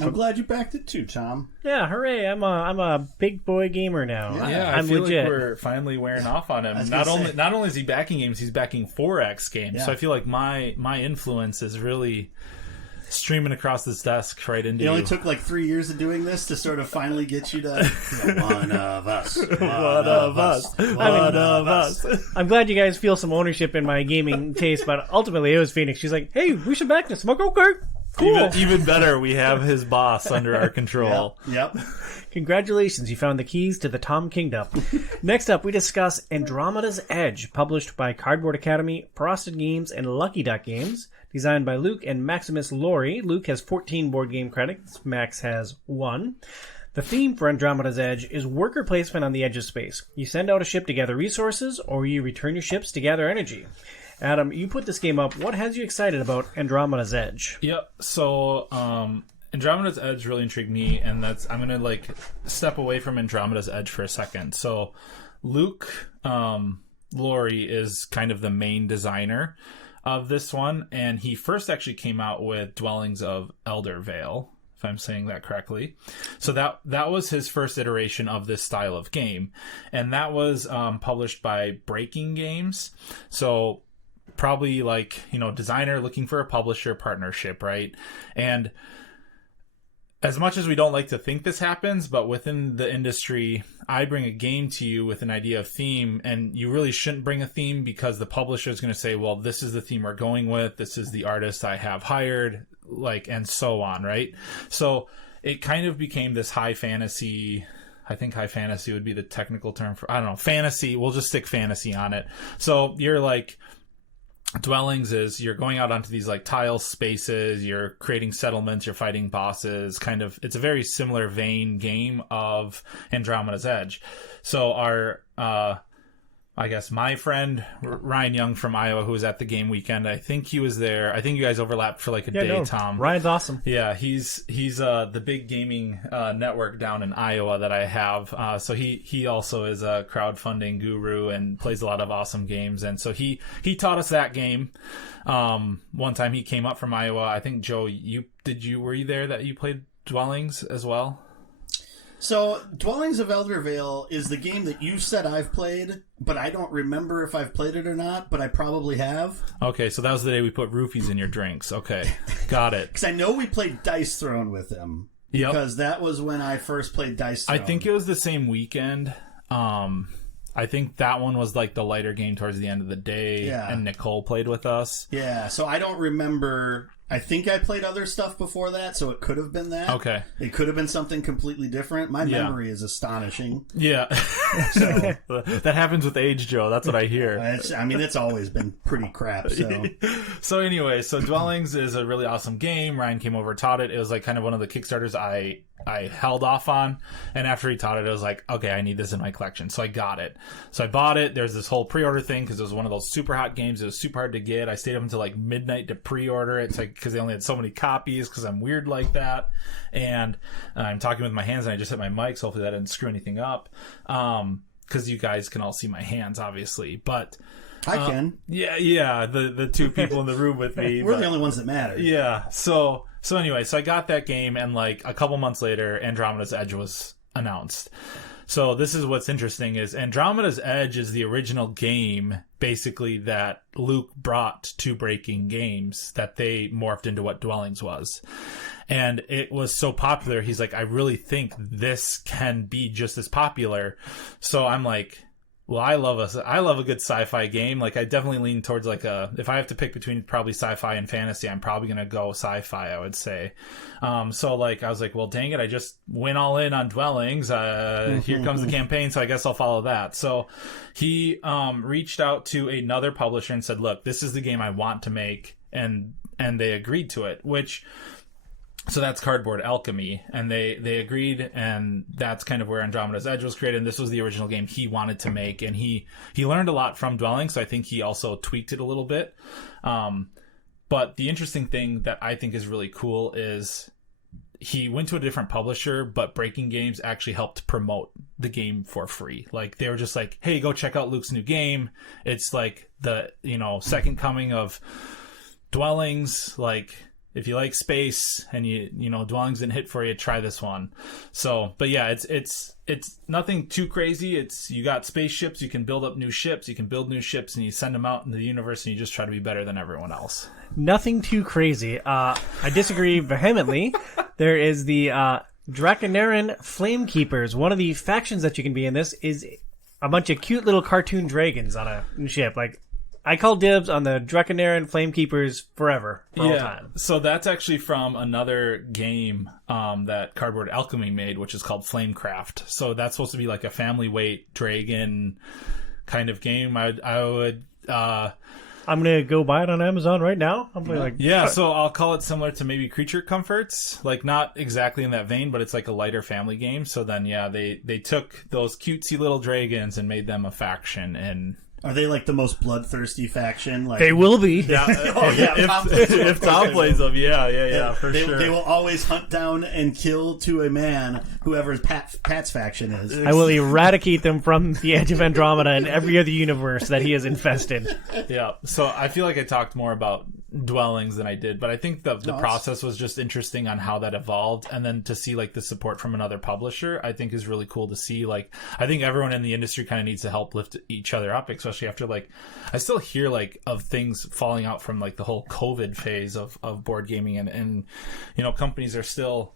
I'm glad you backed it too, Tom. Yeah, hooray! I'm a big boy gamer now. yeah, I'm I feel legit. like we're finally wearing off on him. Not only is he backing games, he's backing 4X games. Yeah. So I feel like my influence is really streaming across this desk right into It you. only took like 3 years of doing this to sort of finally get you to one of us. One of us. One of us. I'm glad you guys feel some ownership in my gaming taste, but ultimately it was Phoenix. She's like, "Hey, we should back this." I'm like, "Okay, cool." Even better, we have his boss under our control. Yep. Congratulations, you found the keys to the Tom Kingdom. Next up, we discuss Andromeda's Edge, published by Cardboard Academy, Frosted Games, and Lucky Duck Games. Designed by Luke and Maximus Laurie. Luke has 14 board game credits. Max has 1. The theme for Andromeda's Edge is worker placement on the edge of space. You send out a ship to gather resources, or you return your ships to gather energy. Adam, you put this game up. What has you excited about Andromeda's Edge? Yep. So, Andromeda's Edge really intrigued me, and I'm gonna like step away from Andromeda's Edge for a second. So, Luke Laurie is kind of the main designer of this one, and he first actually came out with Dwellings of Eldervale, if I'm saying that correctly. So that was his first iteration of this style of game, and that was published by Breaking Games. So probably like, designer looking for a publisher partnership, right? And as much as we don't like to think this happens, but within the industry, I bring a game to you with an idea of theme, and you really shouldn't bring a theme because the publisher is going to say, well, this is the theme we're going with, this is the artist I have hired, and so on, right? So it kind of became this high fantasy. I think high fantasy would be the technical term for, I don't know, fantasy. We'll just stick fantasy on it. So you're like, Dwellings is you're going out onto these like tile spaces, you're creating settlements, you're fighting bosses, it's a very similar vein game of Andromeda's Edge. So I guess my friend Ryan Young from Iowa, who was at the game weekend, I think he was there. I think you guys overlapped for like a day, no, Tom. Ryan's awesome. Yeah, he's the big gaming network down in Iowa that I have. So he also is a crowdfunding guru and plays a lot of awesome games. And so he taught us that game. One time he came up from Iowa. I think Joe, were you there that you played Dwellings as well? So, Dwellings of Eldervale is the game that you said I've played, but I don't remember if I've played it or not, but I probably have. Okay, so that was the day we put roofies in your drinks. Okay, got it. Because I know we played Dice Throne with him. Yep. Because that was when I first played Dice Throne. I think it was the same weekend. I think that one was like the lighter game towards the end of the day, and Nicole played with us. Yeah, so I don't remember. I think I played other stuff before that, so it could have been that. Okay. It could have been something completely different. My memory is astonishing. Yeah. So that happens with age, Joe. That's what I hear. It's always been pretty crap. So anyway, Dwellings is a really awesome game. Ryan came over, taught it. It was like kind of one of the Kickstarters I held off on, and after he taught it, I was like, okay, I need this in my collection. So I got it. So I bought it. There's this whole pre-order thing because it was one of those super hot games. It was super hard to get. I stayed up until like midnight to pre-order it. It's like because they only had so many copies because I'm weird like that. And I'm talking with my hands, and I just hit my mic, so hopefully that didn't screw anything up. Because you guys can all see my hands, obviously, but. I can. Yeah. The two people in the room with me. We're the only ones that matter. Yeah. So anyway, I got that game, and like a couple months later, Andromeda's Edge was announced. So this is what's interesting is Andromeda's Edge is the original game, basically, that Luke brought to Breaking Games that they morphed into what Dwellings was. And it was so popular, he's like, I really think this can be just as popular. So I'm like, well, I love a good sci-fi game. Like, I definitely lean towards if I have to pick between probably sci-fi and fantasy, I'm probably going to go sci-fi, I would say. So I was like, well, dang it, I just went all in on Dwellings. Here comes the campaign, so I guess I'll follow that. So he reached out to another publisher and said, look, this is the game I want to make, and they agreed to it, so that's Cardboard Alchemy, and they agreed, and that's kind of where Andromeda's Edge was created, and this was the original game he wanted to make, and he learned a lot from Dwelling, so I think he also tweaked it a little bit. But the interesting thing that I think is really cool is he went to a different publisher, but Breaking Games actually helped promote the game for free. Like, they were just like, hey, go check out Luke's new game. It's like the, second coming of Dwellings. Like, if you like space and Dwellings didn't hit for you, try this one. So, but yeah, it's nothing too crazy. It's, you got spaceships, you can build up new ships, you can build new ships, and you send them out into the universe, and you just try to be better than everyone else. Nothing too crazy. I disagree vehemently. There is the Draconaran Flamekeepers. One of the factions that you can be in this is a bunch of cute little cartoon dragons on a ship. Like, I call dibs on the Draconaran Flamekeepers forever, for all time. So that's actually from another game that Cardboard Alchemy made, which is called Flamecraft. So that's supposed to be like a family weight dragon kind of game. I'm going to go buy it on Amazon right now. I'm like, yeah, so I'll call it similar to maybe Creature Comforts. Like, not exactly in that vein, but it's like a lighter family game. So then, yeah, they took those cutesy little dragons and made them a faction. And are they like the most bloodthirsty faction? Like, they will be. Yeah. If Tom plays them, yeah, for sure. They will always hunt down and kill to a man whoever Pat's faction is. I will eradicate them from the edge of Andromeda and every other universe that he has infested. Yeah, so I feel like I talked more about Dwellings than I did, but I think the process was just interesting on how that evolved, and then to see like the support from another publisher, I think is really cool to see. Like, I think everyone in the industry kind of needs to help lift each other up, especially after, like, I still hear like of things falling out from like the whole COVID phase of board gaming, and companies are still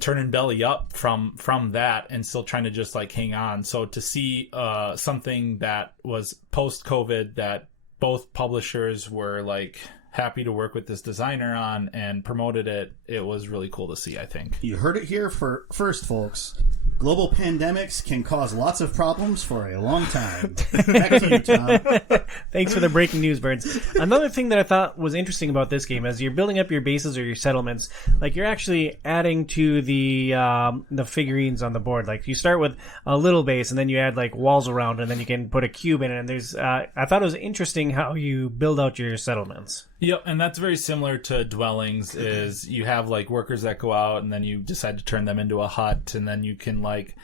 turning belly up from that and still trying to just like hang on. So to see something that was post COVID that both publishers were like happy to work with this designer on and promoted it, it was really cool to see, I think. You heard it here first, folks. Global pandemics can cause lots of problems for a long time. Back to you, Tom. Thanks for the breaking news, Birds. Another thing that I thought was interesting about this game is you're building up your bases or your settlements. Like, you're actually adding to the figurines on the board. Like, you start with a little base, and then you add like walls around, and then you can put a cube in it. And there's, I thought it was interesting how you build out your settlements. Yep, and that's very similar to Dwellings, is you have like workers that go out and then you decide to turn them into a hut, and then you can like,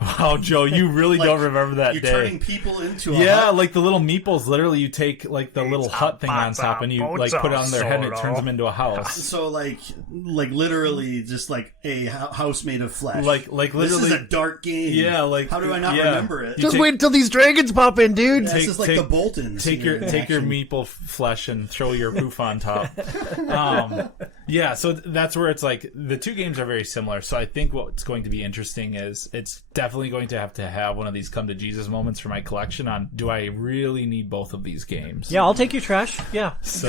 wow, Joe, you really like, don't remember that you're day. Turning people into a hut? hut? Like the little meeples, literally you take like the little hut thing on top and you like put it on their head and it turns them into a house. So like literally just like a house made of flesh. Like literally. This is a dark game. Yeah, like. How do I not remember it? Just wait until these dragons pop in, dude. This is like the Boltons. Take your meeple flesh and throw your poof on top. Yeah, so that's where it's like the two games are very similar. So I think what's going to be interesting is it's definitely going to have one of these come to Jesus moments for my collection on, do I really need both of these games? Yeah, I'll take your trash. Yeah. So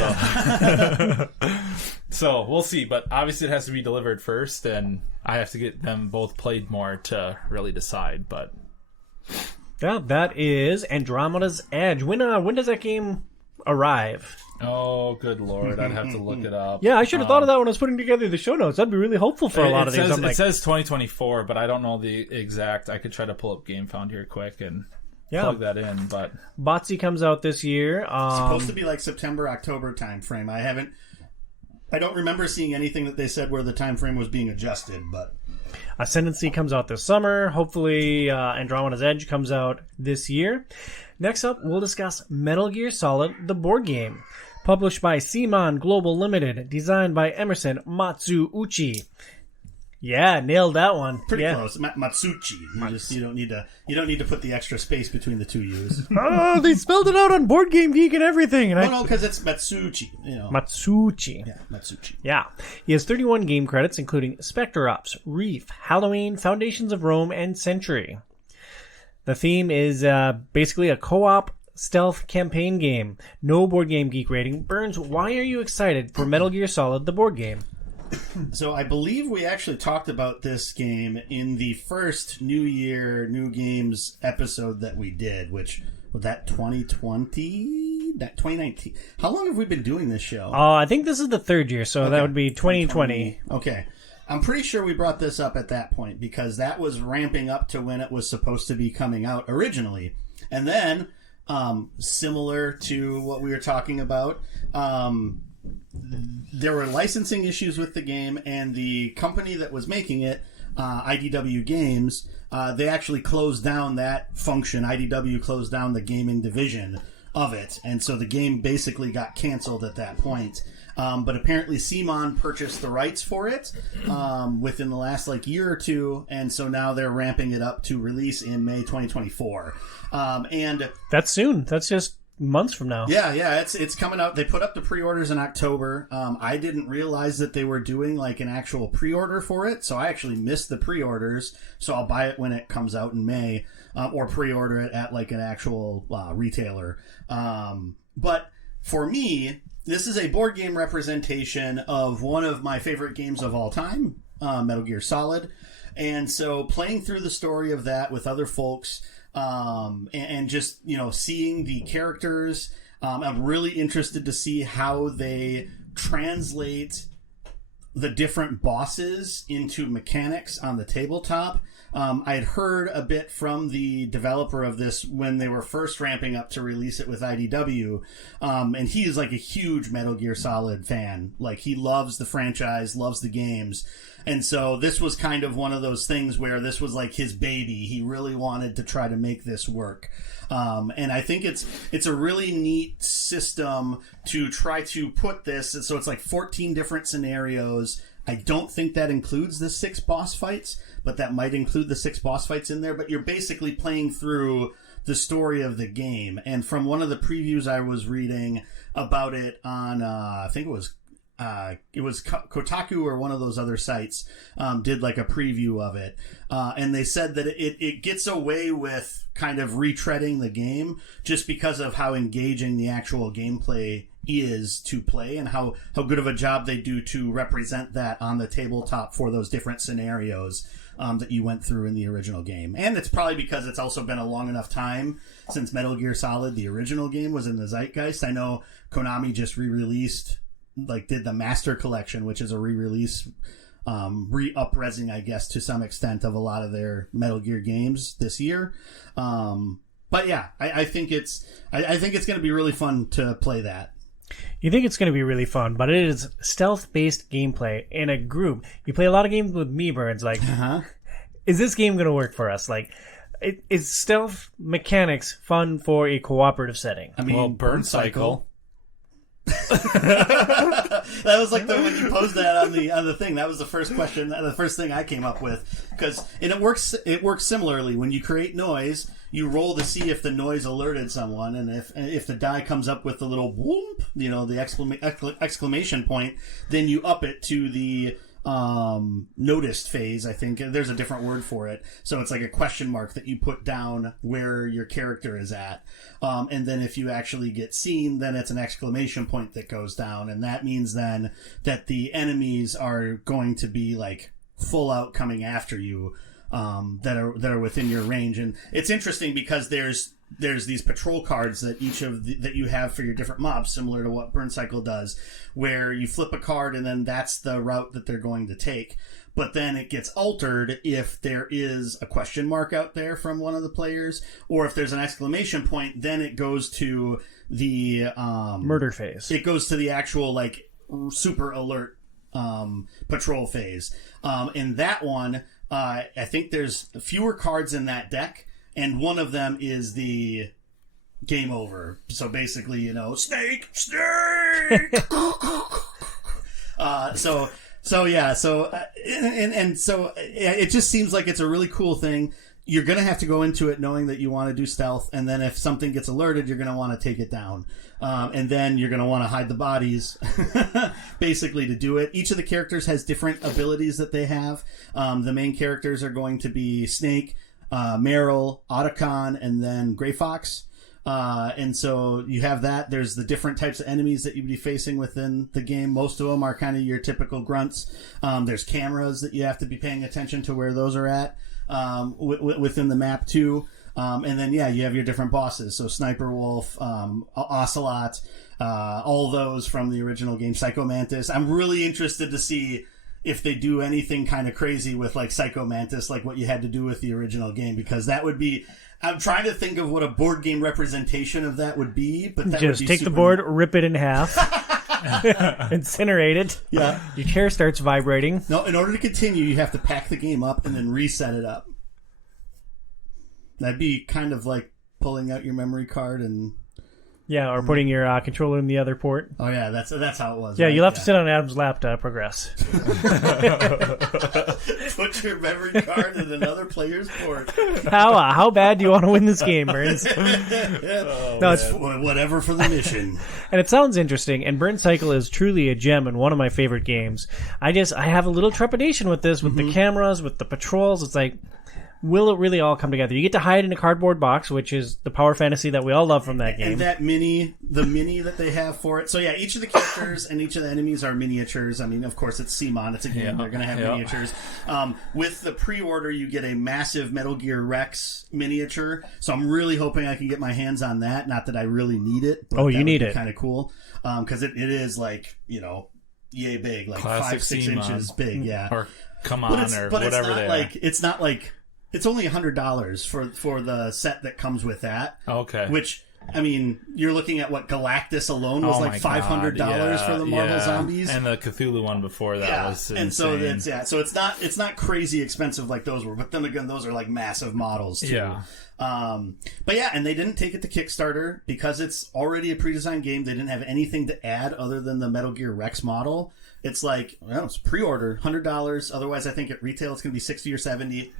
so we'll see, but obviously it has to be delivered first, and I have to get them both played more to really decide. But yeah, that is Andromeda's Edge. When does that game arrive? Oh, good Lord. I'd have to look it up. Yeah, I should have thought of that when I was putting together the show notes. That'd be really helpful for a lot of these. It says 2024, but I don't know the exact. I could try to pull up GameFound here quick and plug that in. But Botsy comes out this year. Supposed to be like September, October time frame. I don't remember seeing anything that they said where the time frame was being adjusted, but Ascendency comes out this summer. Hopefully Andromeda's Edge comes out this year. Next up, we'll discuss Metal Gear Solid, the board game. Published by Simon Global Limited, designed by Emerson Matsuuchi. Yeah, nailed that one. Pretty close. Matsuchi. You don't need to put the extra space between the two U's. Oh, they spelled it out on Board Game Geek and everything. And no, because it's Matsuchi. Matsuchi. Yeah, Matsuchi. Yeah. He has 31 game credits, including Spectre Ops, Reef, Halloween, Foundations of Rome, and Century. The theme is basically a co-op stealth campaign game. No Board Game Geek rating. Burns, why are you excited for Metal Gear Solid, the board game? So I believe we actually talked about this game in the first New Year, New Games episode that we did, which was that 2020? 2019. How long have we been doing this show? I think this is the third year, so that would be 2020. Okay. I'm pretty sure we brought this up at that point because that was ramping up to when it was supposed to be coming out originally. And then, there were licensing issues with the game, and the company that was making it, IDW Games, they actually closed down that function. IDW closed down the gaming division of it, and so the game basically got canceled at that point. But apparently CMON purchased the rights for it within the last year or two, and so now they're ramping it up to release in May 2024. And that's soon. That's just months from now. Yeah, it's coming out. They put up the pre-orders in October. I didn't realize that they were doing an actual pre-order for it, so I actually missed the pre-orders. So I'll buy it when it comes out in May, or pre-order it at an actual retailer. But for me, this is a board game representation of one of my favorite games of all time, Metal Gear Solid. And so playing through the story of that with other folks, and just, seeing the characters, I'm really interested to see how they translate the different bosses into mechanics on the tabletop. I had heard a bit from the developer of this when they were first ramping up to release it with IDW, and he is a huge Metal Gear Solid fan. He loves the franchise, loves the games, and so this was kind of one of those things where this was his baby. He really wanted to try to make this work. And I think it's a really neat system to try to put this, so it's 14 different scenarios. I don't think that includes the 6 boss fights, but that might include the 6 boss fights in there. But you're basically playing through the story of the game. And from one of the previews I was reading about it on, I think it was Kotaku or one of those other sites, did a preview of it. And they said that it gets away with kind of retreading the game just because of how engaging the actual gameplay is to play, and how good of a job they do to represent that on the tabletop for those different scenarios that you went through in the original game. And it's probably because it's also been a long enough time since Metal Gear Solid, the original game, was in the zeitgeist. I know Konami just re-released, did the Master Collection, which is a re-release, re-up-resing, I guess, to some extent, of a lot of their Metal Gear games this year. But yeah, I think it's going to be really fun to play that. You think it's going to be really fun, but it is stealth-based gameplay in a group. You play a lot of games with me, Burns. Is this game going to work for us? Is stealth mechanics fun for a cooperative setting? I mean, Burn Cycle. That was when you posed that on the thing. That was the first question, the first thing I came up with, because it works similarly. When you create noise, you roll to see if the noise alerted someone, and if the die comes up with the little whoop, the exclamation point, then you up it to the noticed phase. I think there's a different word for it, so it's a question mark that you put down where your character is at, and then if you actually get seen, then it's an exclamation point that goes down, and that means then that the enemies are going to be full out coming after you, that are within your range. And it's interesting because there's these patrol cards that that you have for your different mobs, similar to what Burn Cycle does, where you flip a card and then that's the route that they're going to take. But then it gets altered if there is a question mark out there from one of the players, or if there's an exclamation point, then it goes to the murder phase. It goes to the actual super alert patrol phase. In that one, I think there's fewer cards in that deck, and one of them is the game over. So basically, snake! So it just seems like it's a really cool thing. You're going to have to go into it knowing that you want to do stealth, and then if something gets alerted, you're going to want to take it down. And then you're going to want to hide the bodies, basically, to do it. Each of the characters has different abilities that they have. The main characters are going to be Snake, Meryl, Otacon, and then Gray Fox. And so you have that. There's the different types of enemies that you'd be facing within the game. Most of them are kind of your typical grunts. There's cameras that you have to be paying attention to where those are at, within the map too. And then, you have your different bosses. So Sniper Wolf, Ocelot, all those from the original game, Psycho Mantis. I'm really interested to see if they do anything kind of crazy with Psycho Mantis, like what you had to do with the original game, because that would be... I'm trying to think of what a board game representation of that would be, but that just would be take the board, rip it in half. Incinerated. Yeah. Your chair starts vibrating. No, in order to continue, you have to pack the game up and then reset it up. That'd be kind of like pulling out your memory card and... Yeah, or putting your controller in the other port. Oh, yeah, that's how it was. Yeah, right? you'll have to sit on Adam's lap to progress. Put your memory card in another player's port. How bad do you want to win this game, Burns? No, it's whatever for the mission. And it sounds interesting, and Burn Cycle is truly a gem and one of my favorite games. I have a little trepidation with this, with the cameras, with the patrols. It's like, will it really all come together? You get to hide in a cardboard box, which is the power fantasy that we all love from that game. And that the mini that they have for it. So yeah, each of the characters and each of the enemies are miniatures. I mean, of course, it's CMON. It's a game. They're going to have miniatures. With the pre-order, you get a massive Metal Gear Rex miniature. So I'm really hoping I can get my hands on that. Not that I really need it. But you need it. Kind of cool. Because it is like, yay big. Like classic 5-6 inches big. Yeah. Or come on, or whatever they are. It's not like... It's only $100 for the set that comes with that. Okay. Which, I mean, you're looking at what Galactus alone was like $500 for the Marvel Zombies, and the Cthulhu one before that was insane. And so it's not crazy expensive like those were, but then again, those are like massive models too. Yeah. But yeah, and they didn't take it to Kickstarter because it's already a pre-designed game. They didn't have anything to add other than the Metal Gear Rex model. It's like, it's pre-order, $100. Otherwise, I think at retail it's going to be $60 or $70.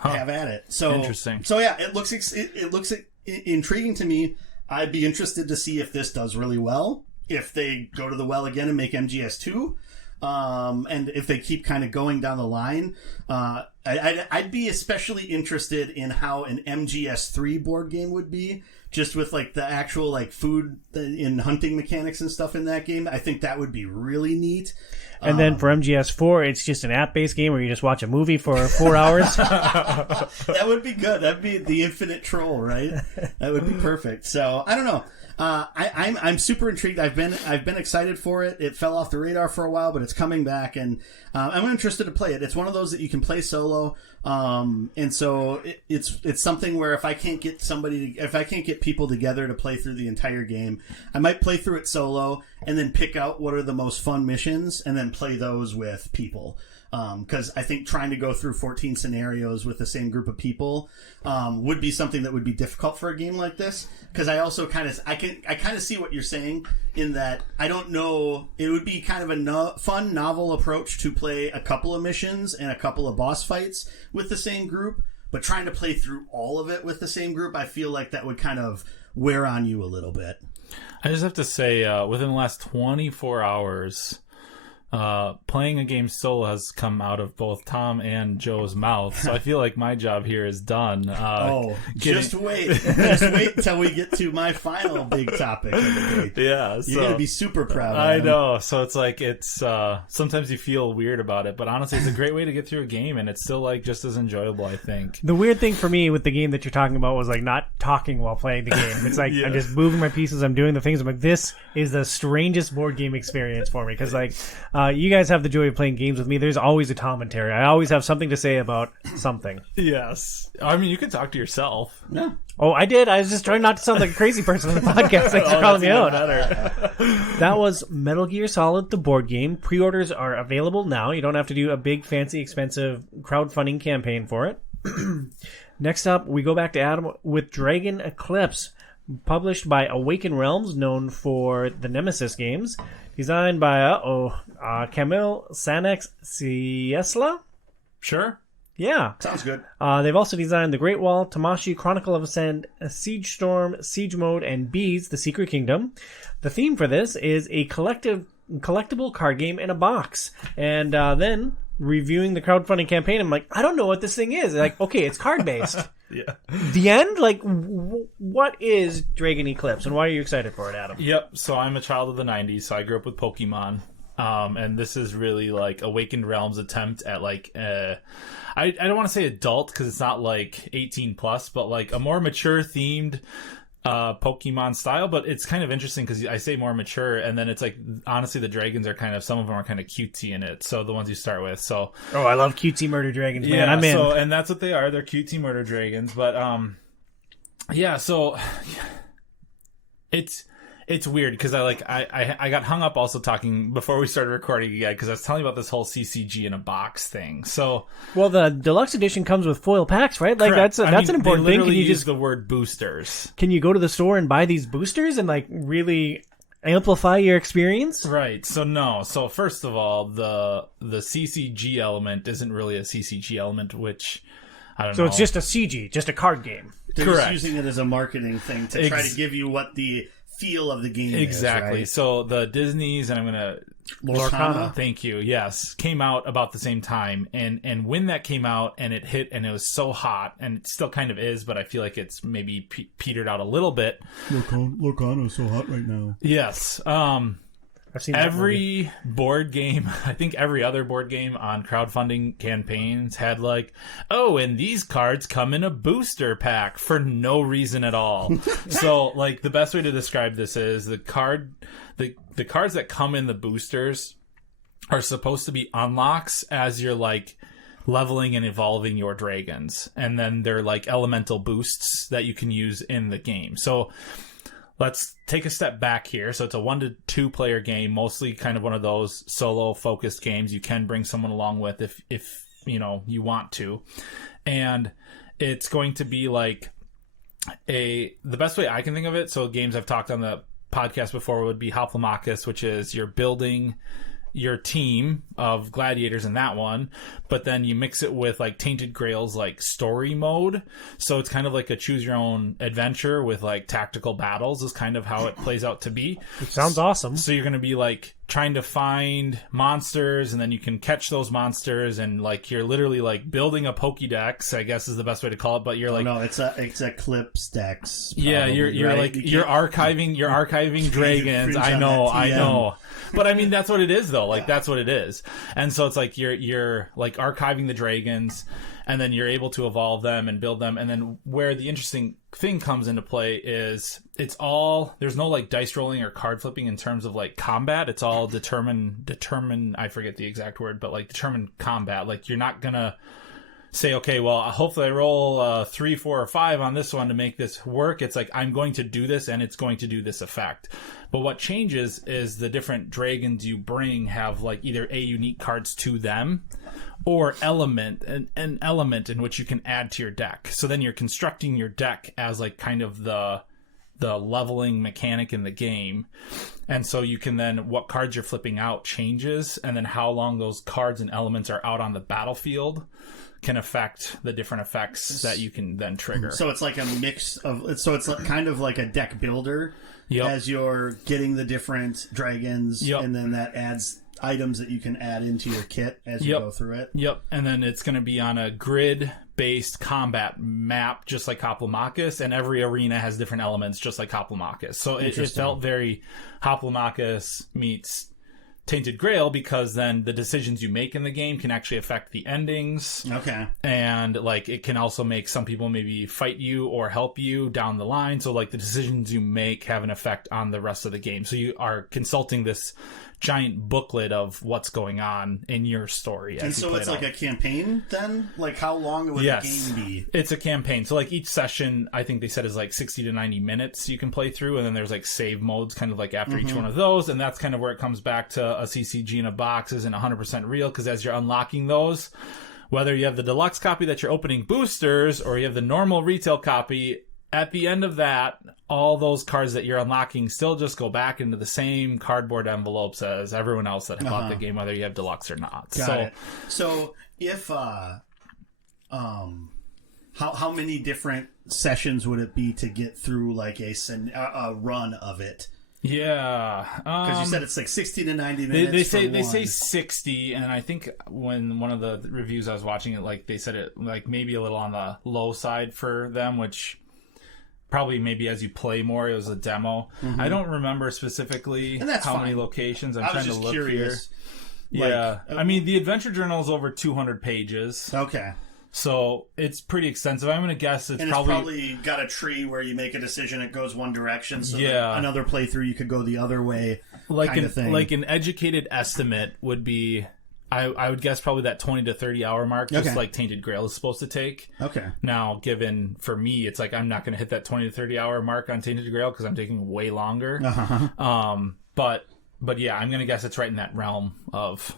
Have at it. So interesting. So yeah, it looks intriguing to me. I'd be interested to see if this does really well. If they go to the well again and make MGS2, and if they keep kind of going down the line, I'd be especially interested in how an MGS3 board game would be, just with like the actual like food and hunting mechanics and stuff in that game. I think that would be really neat. And then for MGS4, it's just an app-based game where you just watch a movie for 4 hours. That would be good. That'd be the infinite troll, right? That would be perfect. So I don't know. I'm super intrigued. I've been excited for it. It fell off the radar for a while, but it's coming back, and I'm interested to play it. It's one of those that you can play solo, and so it's something where if I can't get people together to play through the entire game, I might play through it solo and then pick out what are the most fun missions and then play those with people. Because I think trying to go through 14 scenarios with the same group of people would be something that would be difficult for a game like this. Because I also kind of see what you're saying in that I don't know, it would be kind of a fun, novel approach to play a couple of missions and a couple of boss fights with the same group. But trying to play through all of it with the same group, I feel like that would kind of wear on you a little bit. I just have to say, within the last 24 hours... playing a game solo has come out of both Tom and Joe's mouth, so I feel like my job here is done. Just wait until we get to my final big topic of the day. Yeah, you're gonna be super proud. I know. So it's like sometimes you feel weird about it, but honestly, it's a great way to get through a game, and it's still like just as enjoyable, I think. The weird thing for me with the game that you're talking about was like not talking while playing the game. It's like I'm just moving my pieces, I'm doing the things. I'm like, this is the strangest board game experience for me because like. You guys have the joy of playing games with me. There's always a commentary. I always have something to say about something. Yes. I mean, you can talk to yourself. Yeah. Oh, I did. I was just trying not to sound like a crazy person on the podcast. Thanks for calling me out. That was Metal Gear Solid, the board game. Pre-orders are available now. You don't have to do a big, fancy, expensive crowdfunding campaign for it. Next up, we go back to Adam with Dragon Eclipse, published by Awaken Realms, known for the Nemesis games. Designed by Camille Sanex Ciesla? Sure. Yeah. Sounds good. They've also designed The Great Wall, Tamashi, Chronicle of Ascend, Siege Storm, Siege Mode, and Bees, The Secret Kingdom. The theme for this is a collectible card game in a box. And then, reviewing the crowdfunding campaign, I'm like, I don't know what this thing is. Like, okay, it's card-based. Yeah. The end? Like, what is Dragon Eclipse, and why are you excited for it, Adam? Yep. So I'm a child of the 90s, so I grew up with Pokemon. And this is really like Awakened Realms' attempt at like, I don't want to say adult because it's not like 18 plus, but like a more mature themed Pokemon style. But it's kind of interesting because I say more mature, and then it's like honestly the dragons are kind of, some of them are kind of cutesy in it. So the ones you start with. So I love cutesy murder dragons, man. Yeah, I'm in. So, and that's what they are. They're cutesy murder dragons. But yeah, so it's It's weird because I got hung up also talking before we started recording again because I was telling you about this whole CCG in a box thing. So, well, the deluxe edition comes with foil packs, right? Like correct. that's an important thing. Can you use just the word boosters? Can you go to the store and buy these boosters and like really amplify your experience? Right. So no. So first of all, the CCG element isn't really a CCG element, which I don't know. So it's just a CG, just a card game. They're Correct. just using it as a marketing thing to try to give you what the feel of the game exactly. is, right? So the Disney's, and I'm gonna Lorcana. thank you. Yes, came out about the same time, and when that came out and it hit, and it was so hot, and it still kind of is, but I feel like it's maybe petered out a little bit. Lorcana's so hot right now. Yes. I've seen every board game, I think every other board game on crowdfunding campaigns had like, oh, and these cards come in a booster pack for no reason at all. So like the best way to describe this is the cards that come in the boosters are supposed to be unlocks as you're like leveling and evolving your dragons. And then they're like elemental boosts that you can use in the game. So let's take a step back here. So it's a 1 to 2 player game, mostly kind of one of those solo focused games you can bring someone along with if you know you want to. And it's going to be like the best way I can think of it. So games I've talked on the podcast before would be Hoplomachus, which is you're building your team of gladiators in that one, but then you mix it with like Tainted Grail's like story mode, so it's kind of like a choose your own adventure with like tactical battles is kind of how it plays out to be. It sounds awesome. So you're going to be like trying to find monsters, and then you can catch those monsters, and like you're literally like building a Pokédex, I guess is the best way to call it, but you're like it's Eclipse decks. Yeah, you're right? like you're archiving dragons. I know. But I mean that's what it is though. Like that's what it is. And so it's like you're like archiving the dragons, and then you're able to evolve them and build them. And then where the interesting thing comes into play is there's no like dice rolling or card flipping in terms of like combat. It's all determine I forget the exact word, but like determined combat. Like you're not gonna say, okay, well, hopefully I roll 3, 4, or 5 on this one to make this work. It's like I'm going to do this, and it's going to do this effect. But what changes is the different dragons you bring have like either unique cards to them, or an element in which you can add to your deck. So then you're constructing your deck as like kind of the leveling mechanic in the game. And so you can then, what cards you're flipping out changes, and then how long those cards and elements are out on the battlefield can affect the different effects that you can then trigger. So it's like a mix of, so it's like kind of like a deck builder as you're getting the different dragons, and then that adds items that you can add into your kit as you go through it. And then it's going to be on a grid-based combat map, just like Hoplomachus, and every arena has different elements, just like Hoplomachus. So it felt very Hoplomachus meets Tainted Grail, because then the decisions you make in the game can actually affect the endings. Okay. And like it can also make some people maybe fight you or help you down the line. So like the decisions you make have an effect on the rest of the game. So you are consulting this giant booklet of what's going on in your story. And so it's like a campaign then? Like how long would the game be? It's a campaign. So like each session, I think they said is like 60 to 90 minutes you can play through. And then there's like save modes kind of like after each one of those. And that's kind of where it comes back to a CCG in a box isn't 100% real, because as you're unlocking those, whether you have the deluxe copy that you're opening boosters or you have the normal retail copy, at the end of that, all those cards that you're unlocking still just go back into the same cardboard envelopes as everyone else that bought the game, whether you have deluxe or not. Got it. So if how many different sessions would it be to get through like a run of it? Yeah, because you said it's like 60 to 90 minutes. They say 60, and I think when one of the reviews I was watching it, like they said it like maybe a little on the low side for them, which probably maybe as you play more, it was a demo. I don't remember specifically how many locations. I'm trying to look curious. Here. Yeah, I mean the adventure journal is over 200 pages. Okay. So it's pretty extensive. I'm going to guess it's probably got a tree where you make a decision, it goes one direction. So that another playthrough you could go the other way. Like an educated estimate would be I would guess probably that 20 to 30 hour mark, just Okay. like Tainted Grail is supposed to take. Okay. Now, given for me, it's like I'm not going to hit that 20 to 30 hour mark on Tainted Grail because I'm taking way longer. But yeah, I'm going to guess it's right in that realm of.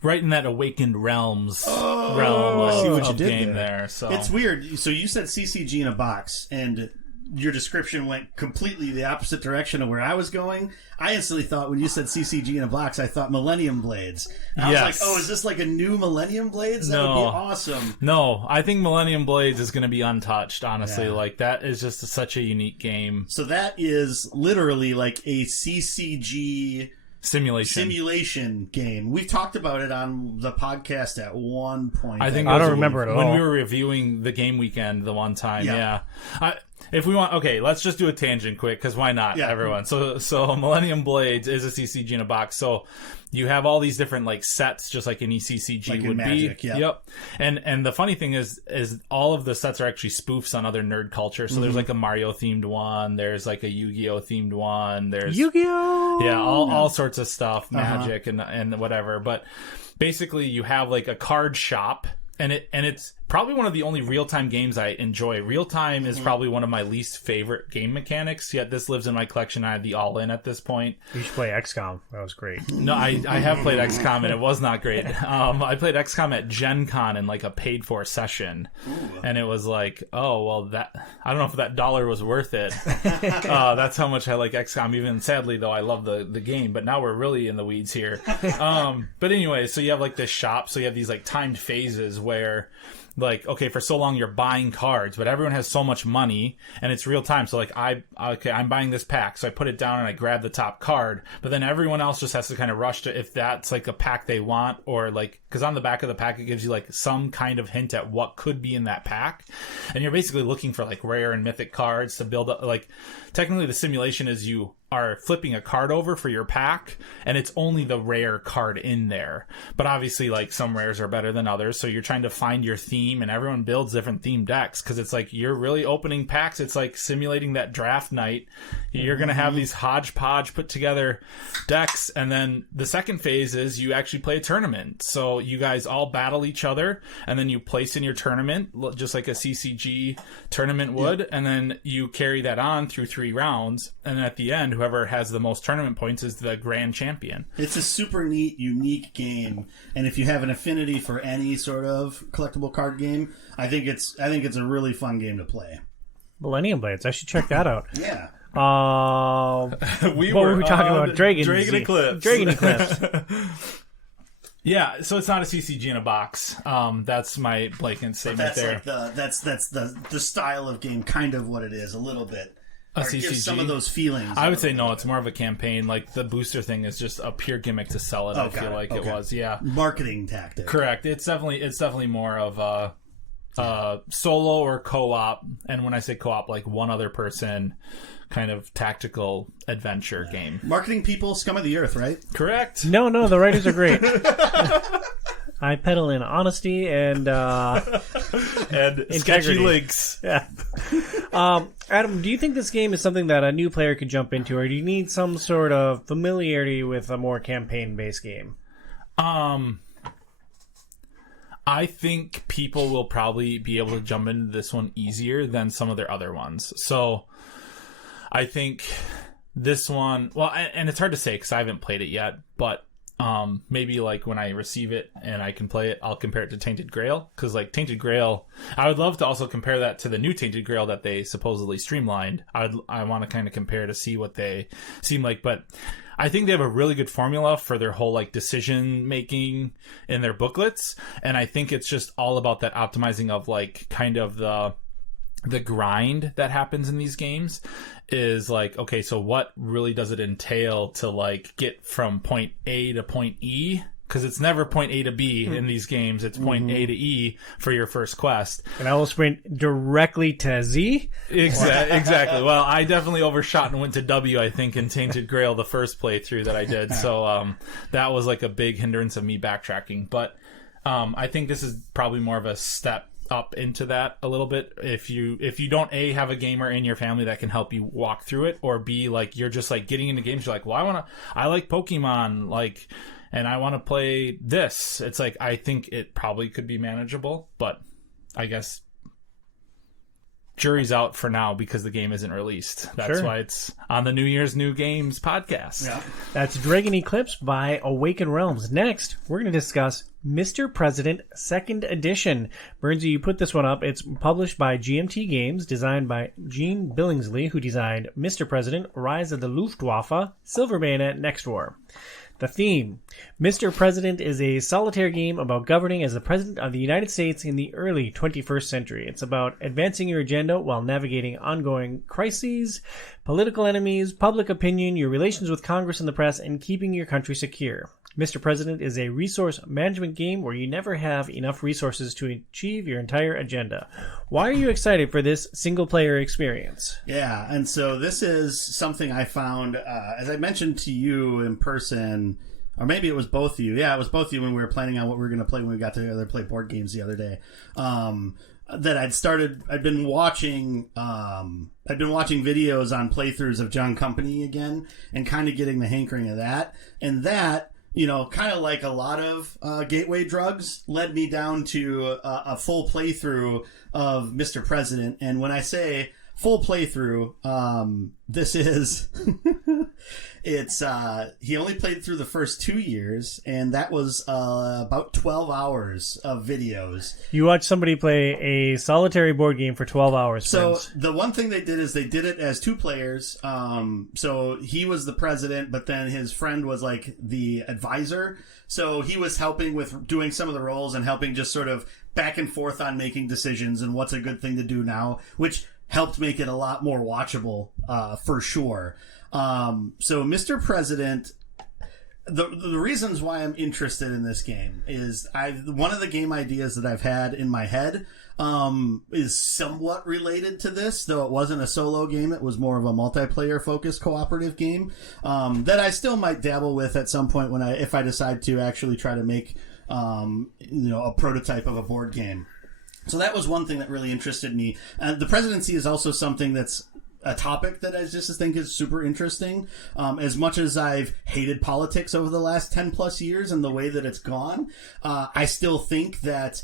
Right in that Awakened Realms realm I see what you of did game there. there. So It's weird. So you said CCG in a box, and your description went completely the opposite direction of where I was going. I instantly thought when you said CCG in a box, I thought Millennium Blades. And I was like, oh, is this like a new Millennium Blades? That would be awesome. No, I think Millennium Blades is going to be untouched, honestly. Yeah. Like, that is just such a unique game. So that is literally like a CCG simulation game. We've talked about it on the podcast at one point. I think I don't remember it at all. When we were reviewing the game weekend the one time, yeah. If we want, okay, let's just do a tangent quick, because why not, everyone? So Millennium Blades is a CCG in a box. So you have all these different like sets, just like any CCG like would in Magic, be. Yeah. Yep. And the funny thing is all of the sets are actually spoofs on other nerd culture. So there's like a Mario themed one, there's like a Yu-Gi-Oh themed one, there's Yu-Gi-Oh! yeah, all sorts of stuff, Magic and whatever. But basically, you have like a card shop, and it's probably one of the only real-time games I enjoy. Real-time is probably one of my least favorite game mechanics, yet this lives in my collection. I have the all-in at this point. You should play XCOM. That was great. No, I have played XCOM, and it was not great. I played XCOM at Gen Con in like a paid-for session, and it was like, oh, well, that I don't know if that dollar was worth it. That's how much I like XCOM, even sadly, though I love the game, but now we're really in the weeds here. But anyway, so you have like this shop, so you have these like timed phases where like, okay, for so long you're buying cards, but everyone has so much money and it's real time. So like I'm buying this pack. So I put it down and I grab the top card, but then everyone else just has to kind of rush to, if that's like a pack they want, or like, cause on the back of the pack, it gives you like some kind of hint at what could be in that pack. And you're basically looking for like rare and mythic cards to build up. Like technically the simulation is you are flipping a card over for your pack, and it's only the rare card in there. But obviously, like, some rares are better than others, so you're trying to find your theme, and everyone builds different theme decks, because it's like, you're really opening packs. It's like simulating that draft night. You're going to have these hodgepodge put together decks, and then the second phase is you actually play a tournament. So you guys all battle each other, and then you place in your tournament, just like a CCG tournament would, and then you carry that on through 3 rounds, and at the end, whoever has the most tournament points is the grand champion. It's a super neat, unique game, and if you have an affinity for any sort of collectible card game, I think it's a really fun game to play. Millennium Blades. I should check that out. Yeah. What were we talking about? Dragon Eclipse. Dragon Eclipse. Yeah, so it's not a CCG in a box. That's my blanket statement there. Like that's the style of game, kind of what it is, a little bit. A Or it gives CCG? some of those feelings. I would say no, it's more of a campagn. Like the booster thing is just a pure gimmick to sell it. I feel like it was, yeah. Marketing tactic. Correct. It's definitely more of a solo or co-op, and when I say co-op, like one other person kind of tactical adventure game. Marketing people, scum of the earth, right? Correct. No, the writers are great. I peddle in honesty and sketchy links. Yeah. Adam, do you think this game is something that a new player could jump into, or do you need some sort of familiarity with a more campaign-based game? I think people will probably be able to jump into this one easier than some of their other ones. So I think this one, well, and it's hard to say because I haven't played it yet, but maybe like when I receive it and I can play it, I'll compare it to Tainted Grail, because like Tainted Grail, I would love to also compare that to the new Tainted Grail that they supposedly streamlined. I want to kind of compare to see what they seem like, but I think they have a really good formula for their whole like decision making in their booklets, and I think it's just all about that optimizing of like kind of the grind that happens in these games is like, okay, so what really does it entail to like get from point A to point E? Because it's never point A to B in these games. It's point A to E for your first quest. And I will sprint directly to Z? Exactly. Well, I definitely overshot and went to W, I think, in Tainted Grail the first playthrough that I did. So that was like a big hindrance of me backtracking. But I think this is probably more of a step up into that a little bit. If you don't A, have a gamer in your family that can help you walk through it, or B, like you're just like getting into games, you're like, well, I like Pokemon, like, and I want to play this. It's like, I think it probably could be manageable, but I guess jury's out for now because the game isn't released. That's why it's on the New Year's New Games podcast. Yeah. That's Dragon Eclipse by Awaken Realms. Next, we're going to discuss Mr. President 2nd Edition. Burnsy, you put this one up. It's published by GMT Games, designed by Gene Billingsley, who designed Mr. President, Rise of the Luftwaffe, Silver Bayonet, Next War. The theme: Mr. President is a solitaire game about governing as the President of the United States in the early 21st century. It's about advancing your agenda while navigating ongoing crises, political enemies, public opinion, your relations with Congress and the press, and keeping your country secure. Mr. President is a resource management game where you never have enough resources to achieve your entire agenda. Why are you excited for this single-player experience? Yeah, and so this is something I found, as I mentioned to you in person, or maybe it was both of you. Yeah, it was both of you when we were planning on what we were going to play when we got together to play board games the other day. That I'd been watching videos on playthroughs of John Company again, and kind of getting the hankering of that. And that, you know, kind of like a lot of gateway drugs, led me down to a full playthrough of Mr. President. And when I say full playthrough, this is it's he only played through the first 2 years, and that was about 12 hours of videos. You watched somebody play a solitary board game for 12 hours. So friends. the one thing they did is they did it as two players. So he was the president, but then his friend was like the advisor. So he was helping with doing some of the roles and helping just sort of back and forth on making decisions and what's a good thing to do now, which helped make it a lot more watchable, for sure. So Mr. President, the reasons why I'm interested in this game is one of the game ideas that I've had in my head, is somewhat related to this, though it wasn't a solo game. It was more of a multiplayer focused cooperative game, that I still might dabble with at some point if I decide to actually try to make, a prototype of a board game. So that was one thing that really interested me. The presidency is also something that's a topic that I just think is super interesting. As much as I've hated politics over the last 10 plus years and the way that it's gone, I still think that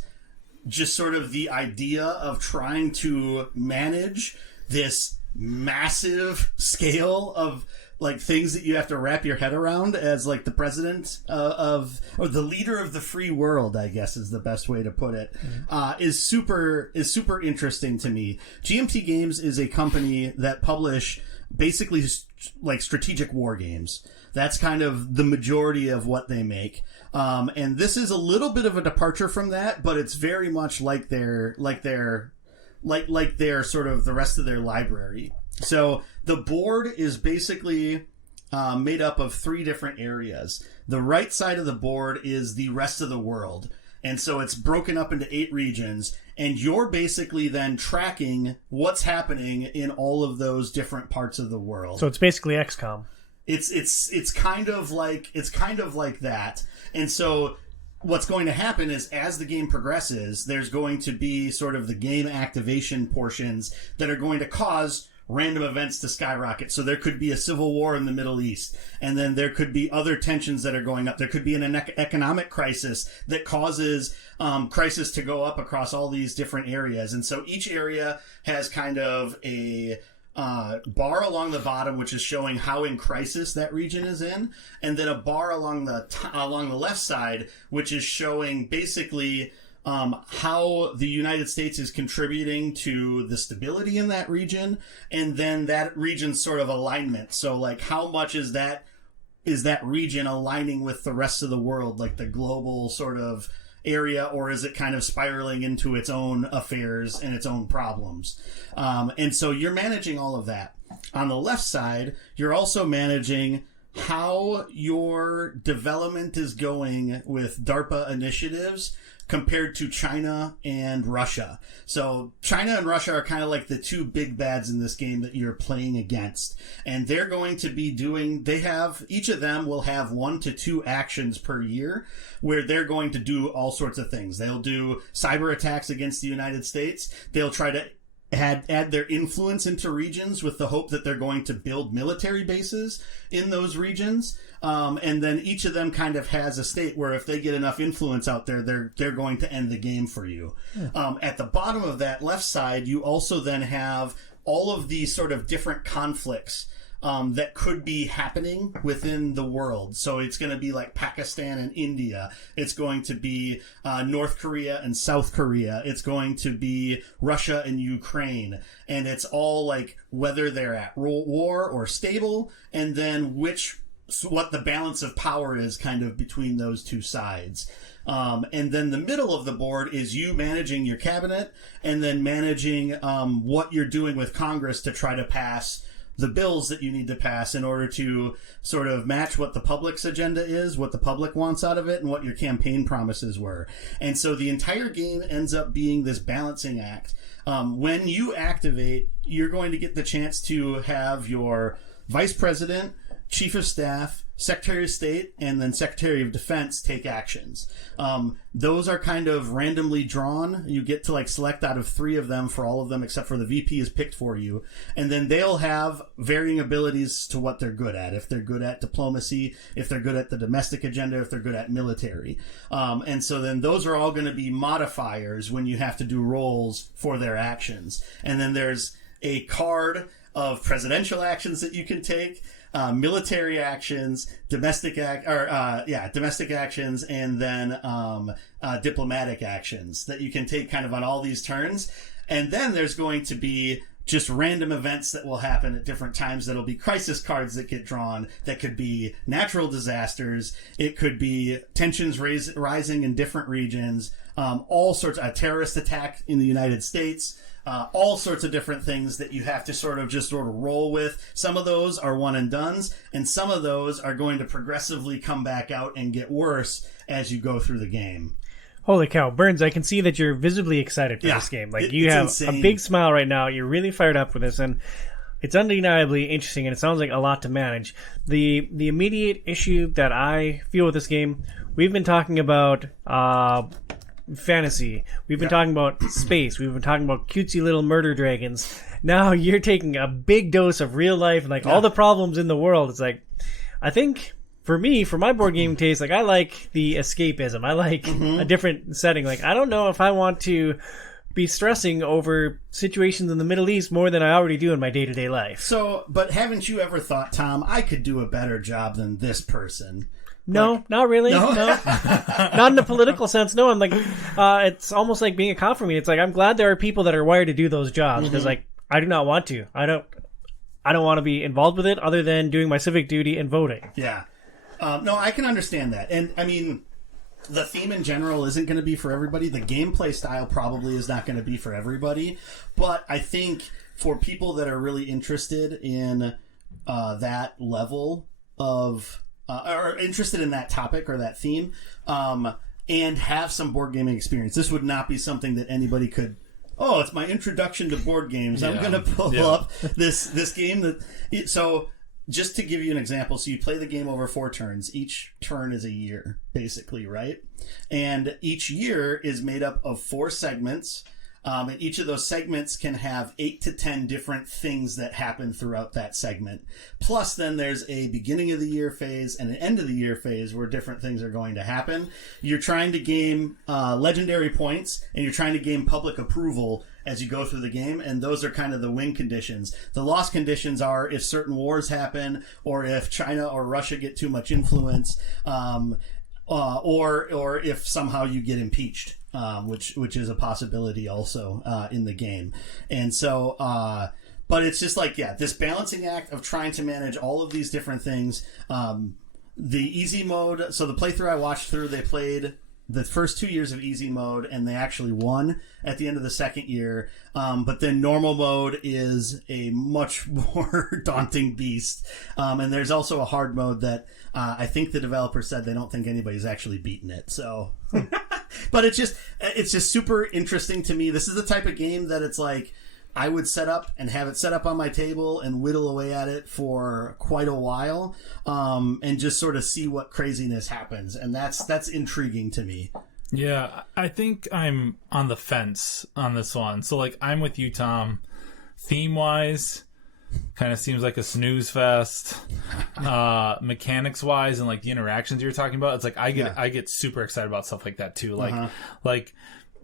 just sort of the idea of trying to manage this massive scale of like things that you have to wrap your head around as like the president or the leader of the free world, I guess is the best way to put it, is super interesting to me. GMT Games is a company that publish basically like strategic war games. That's kind of the majority of what they make. And this is a little bit of a departure from that, but it's very much like their sort of the rest of their library. So the board is basically made up of 3 different areas. The right side of the board is the rest of the world. And so it's broken up into 8 regions, and you're basically then tracking what's happening in all of those different parts of the world. So it's basically XCOM. It's kind of like that. And so what's going to happen is as the game progresses, there's going to be sort of the game activation portions that are going to cause random events to skyrocket. So there could be a civil war in the Middle East, and then there could be other tensions that are going up. There could be an economic crisis that causes crisis to go up across all these different areas. And so each area has kind of a bar along the bottom, which is showing how in crisis that region is in, and then a bar along the left side, which is showing basically how the United States is contributing to the stability in that region, and then that region's sort of alignment. So like how much is that region aligning with the rest of the world, like the global sort of area, or is it kind of spiraling into its own affairs and its own problems? And so you're managing all of that. On the left side, you're also managing how your development is going with DARPA initiatives compared to China and Russia. So China and Russia are kind of like the 2 big bads in this game that you're playing against. And they're going to be each of them will have 1 to 2 actions per year where they're going to do all sorts of things. They'll do cyber attacks against the United States. They'll try to add their influence into regions with the hope that they're going to build military bases in those regions. And then each of them kind of has a state where if they get enough influence out there, they're going to end the game for you. At the bottom of that left side, you also then have all of these sort of different conflicts that could be happening within the world. So it's going to be like Pakistan and India. It's going to be North Korea and South Korea. It's going to be Russia and Ukraine. And it's all like whether they're at war or stable, and then what the balance of power is kind of between those two sides. And then the middle of the board is you managing your cabinet and then managing what you're doing with Congress to try to pass the bills that you need to pass in order to sort of match what the public's agenda is, what the public wants out of it, and what your campaign promises were. And so the entire game ends up being this balancing act. When you activate, you're going to get the chance to have your vice president, chief of staff, secretary of state, and then secretary of defense take actions. Those are kind of randomly drawn. You get to like select out of 3 of them for all of them except for the VP is picked for you. And then they'll have varying abilities to what they're good at. If they're good at diplomacy, if they're good at the domestic agenda, if they're good at military. And so then those are all going to be modifiers when you have to do rolls for their actions. And then there's a card of presidential actions that you can take. Military actions, domestic actions, and then diplomatic actions that you can take kind of on all these turns. And then there's going to be just random events that will happen at different times. That'll be crisis cards that get drawn. That could be natural disasters. It could be tensions rising in different regions. All sorts of a terrorist attack in the United States. All sorts of different things that you have to sort of roll with. Some of those are one and dones, and some of those are going to progressively come back out and get worse as you go through the game. Holy cow, Burns, I can see that you're visibly excited for this game. Like, you have insane. A big smile right now. You're really fired up with this, and it's undeniably interesting, and it sounds like a lot to manage. The immediate issue that I feel with this game, we've been talking about fantasy. We've been talking about space. We've been talking about cutesy little murder dragons. Now you're taking a big dose of real life and like all the problems in the world. It's like, I think for me, for my board game taste, like I like the escapism. I like a different setting. Like I don't know if I want to be stressing over situations in the Middle East more than I already do in my day-to-day life. So, but haven't you ever thought, Tom, I could do a better job than this person? No, not really. No. Not in a political sense. No, I'm like, it's almost like being a cop for me. It's like, I'm glad there are people that are wired to do those jobs because like, I do not want to. I don't want to be involved with it other than doing my civic duty and voting. Yeah. No, I can understand that. And I mean, the theme in general isn't going to be for everybody. The gameplay style probably is not going to be for everybody. But I think for people that are really interested in that level of or interested in that topic or that theme, and have some board gaming experience, this would not be something that anybody could, it's my introduction to board games. I'm going to pull up this game so just to give you an example, so you play the game over 4 turns. Each turn is a year, basically, right? And each year is made up of 4 segments. And each of those segments can have 8 to 10 different things that happen throughout that segment. Plus, then there's a beginning of the year phase and an end of the year phase where different things are going to happen. You're trying to gain legendary points, and you're trying to gain public approval as you go through the game, and those are kind of the win conditions. The loss conditions are if certain wars happen, or if China or Russia get too much influence, or if somehow you get impeached. Which is a possibility also in the game. And so, but it's just like, this balancing act of trying to manage all of these different things. The easy mode, so the playthrough I watched through, they played the first 2 years of easy mode, and they actually won at the end of the second year. But then normal mode is a much more daunting beast. And there's also a hard mode that I think the developer said they don't think anybody's actually beaten it. So, but it's just super interesting to me. This is the type of game that it's like, I would set up and have it set up on my table and whittle away at it for quite a while, and just sort of see what craziness happens. And that's intriguing to me. Yeah, I think I'm on the fence on this one. So, like, I'm with you, Tom. Theme-wise, kind of seems like a snooze fest. Mechanics-wise and, like, the interactions you were talking about, it's like I get super excited about stuff like that, too. Like,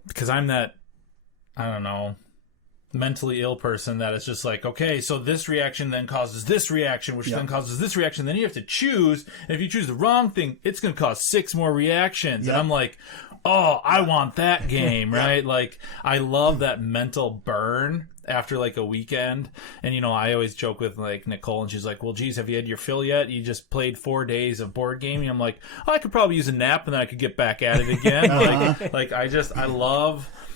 because I'm that, I don't know, mentally ill person that is just like, okay, so this reaction then causes this reaction, which then causes this reaction. Then you have to choose. And if you choose the wrong thing, it's going to cause 6 more reactions. And I'm like, oh, I want that game, right? Like, I love that mental burn after like a weekend. And, you know, I always joke with like Nicole, and she's like, well, geez, have you had your fill yet? You just played 4 days of board gaming. I'm like, oh, I could probably use a nap and then I could get back at it again.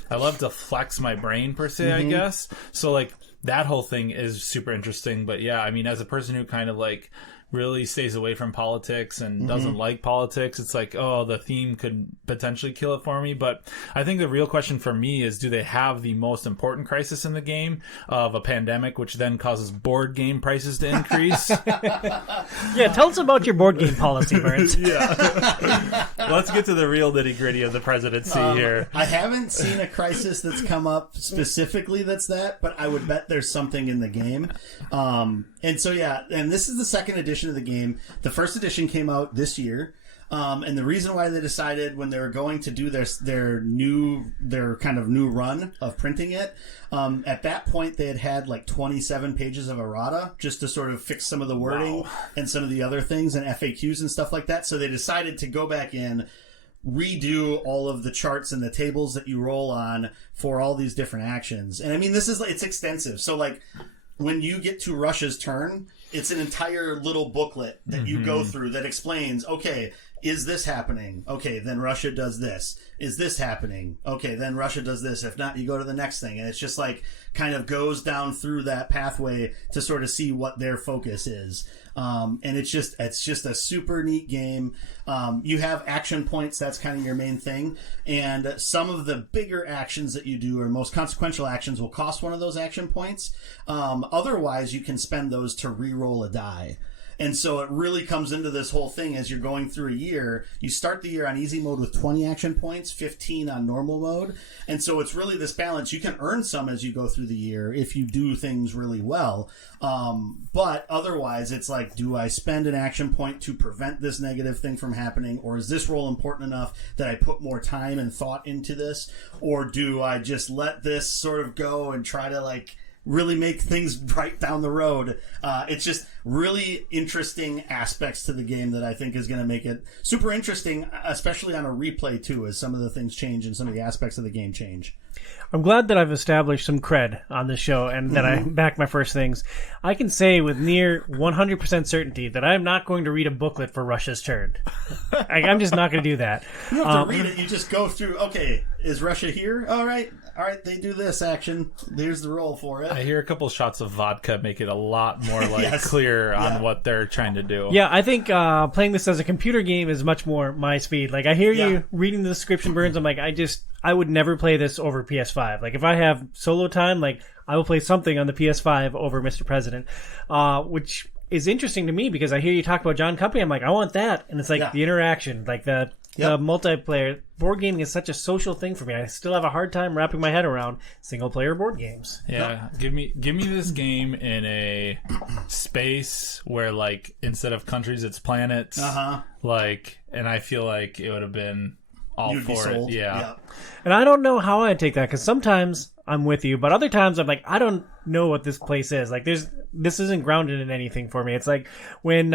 I love to flex my brain, per se, I guess. So, like, that whole thing is super interesting. But, yeah, I mean, as a person who kind of, like, really stays away from politics and doesn't like politics, it's like, oh, the theme could potentially kill it for me. But I think the real question for me is, do they have the most important crisis in the game of a pandemic, which then causes board game prices to increase? Yeah, tell us about your board game policy, Burns. Yeah. Let's get to the real nitty-gritty of the presidency here. I haven't seen a crisis that's come up specifically that's that, but I would bet there's something in the game. And so, yeah, and this is the second edition of the game. The first edition came out this year. And the reason why they decided when they were going to do their kind of new run of printing it, at that point they had like 27 pages of errata just to sort of fix some of the wording and some of the other things and FAQs and stuff like that. So they decided to go back in, redo all of the charts and the tables that you roll on for all these different actions. And I mean, it's extensive. So like, when you get to Russia's turn, it's an entire little booklet that you go through that explains, okay, is this happening? Okay, then Russia does this. Is this happening? Okay, then Russia does this. If not, you go to the next thing. And it's just like kind of goes down through that pathway to sort of see what their focus is. And it's just a super neat game. You have action points. That's kind of your main thing. And some of the bigger actions that you do or most consequential actions will cost one of those action points. Otherwise, you can spend those to re-roll a die. And so it really comes into this whole thing as you're going through a year. You start the year on easy mode with 20 action points, 15 on normal mode. And so it's really this balance. You can earn some as you go through the year if you do things really well. But otherwise, it's like, do I spend an action point to prevent this negative thing from happening? Or is this role important enough that I put more time and thought into this? Or do I just let this sort of go and try to like really make things right down the road? It's just really interesting aspects to the game that I think is going to make it super interesting, especially on a replay too, as some of the things change and some of the aspects of the game change. I'm glad that I've established some cred on this show and that I back my first things. I can say with near 100% certainty that I'm not going to read a booklet for Russia's turn. I'm just not going to do that. You don't have to read it. You just go through, okay, is Russia here? All right, they do this action. Here's the roll for it. I hear a couple shots of vodka make it a lot more like clear on what they're trying to do. Yeah, I think playing this as a computer game is much more my speed. Like, I hear you reading the description, Burns. I'm like, I would never play this over PS5. Like, if I have solo time, like, I will play something on the PS5 over Mr. President, which is interesting to me because I hear you talk about John Company. I'm like, I want that. And it's like the interaction, like the multiplayer. Board gaming is such a social thing for me. I still have a hard time wrapping my head around single player board games. Yeah, give me this game in a space where, like, instead of countries, it's planets. Like, and I feel like it would have been all for it. Yeah. And I don't know how I'd take that because sometimes I'm with you, but other times I'm like, I don't know what this place is. Like, this isn't grounded in anything for me. It's like when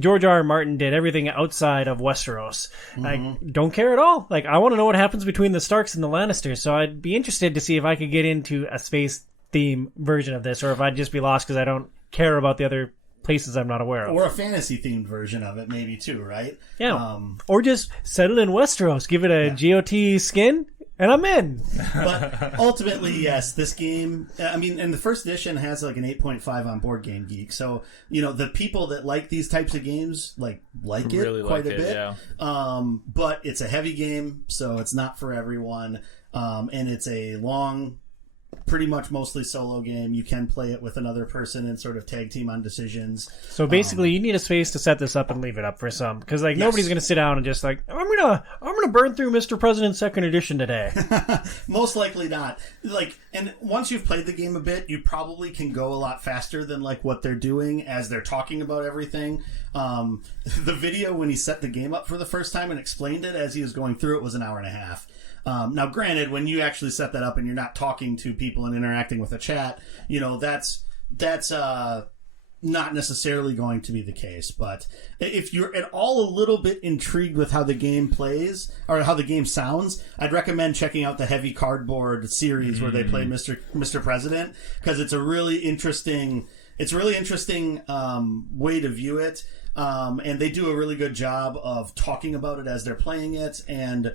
George R. R. Martin did everything outside of Westeros. I don't care at all. Like, I want to know what happens between the Starks and the Lannisters, so I'd be interested to see if I could get into a space theme version of this, or if I'd just be lost because I don't care about the other places I'm not aware of. Or a fantasy-themed version of it, maybe, too, right? Yeah. Or just settle in Westeros, give it a GOT skin, and I'm in. But ultimately, yes, this game, I mean, and the first edition has like an 8.5 on Board Game Geek. So, you know, the people that like these types of games like it really quite like a bit. Yeah. But it's a heavy game, so it's not for everyone. And it's a long, pretty much mostly solo game. You can play it with another person and sort of tag team on decisions. So basically, you need a space to set this up and leave it up for some, because like nobody's going to sit down and just like I'm gonna going to burn through Mr. President Second Edition today. Most likely not. Like, and once you've played the game a bit, you probably can go a lot faster than like what they're doing as they're talking about everything. The video when he set the game up for the first time and explained it as he was going through it was an hour and a half. Now, granted, when you actually set that up and you're not talking to people and interacting with a chat, you know, that's not necessarily going to be the case. But if you're at all a little bit intrigued with how the game plays or how the game sounds, I'd recommend checking out the Heavy Cardboard series where they play Mr. President, because it's a really interesting way to view it. And they do a really good job of talking about it as they're playing it, and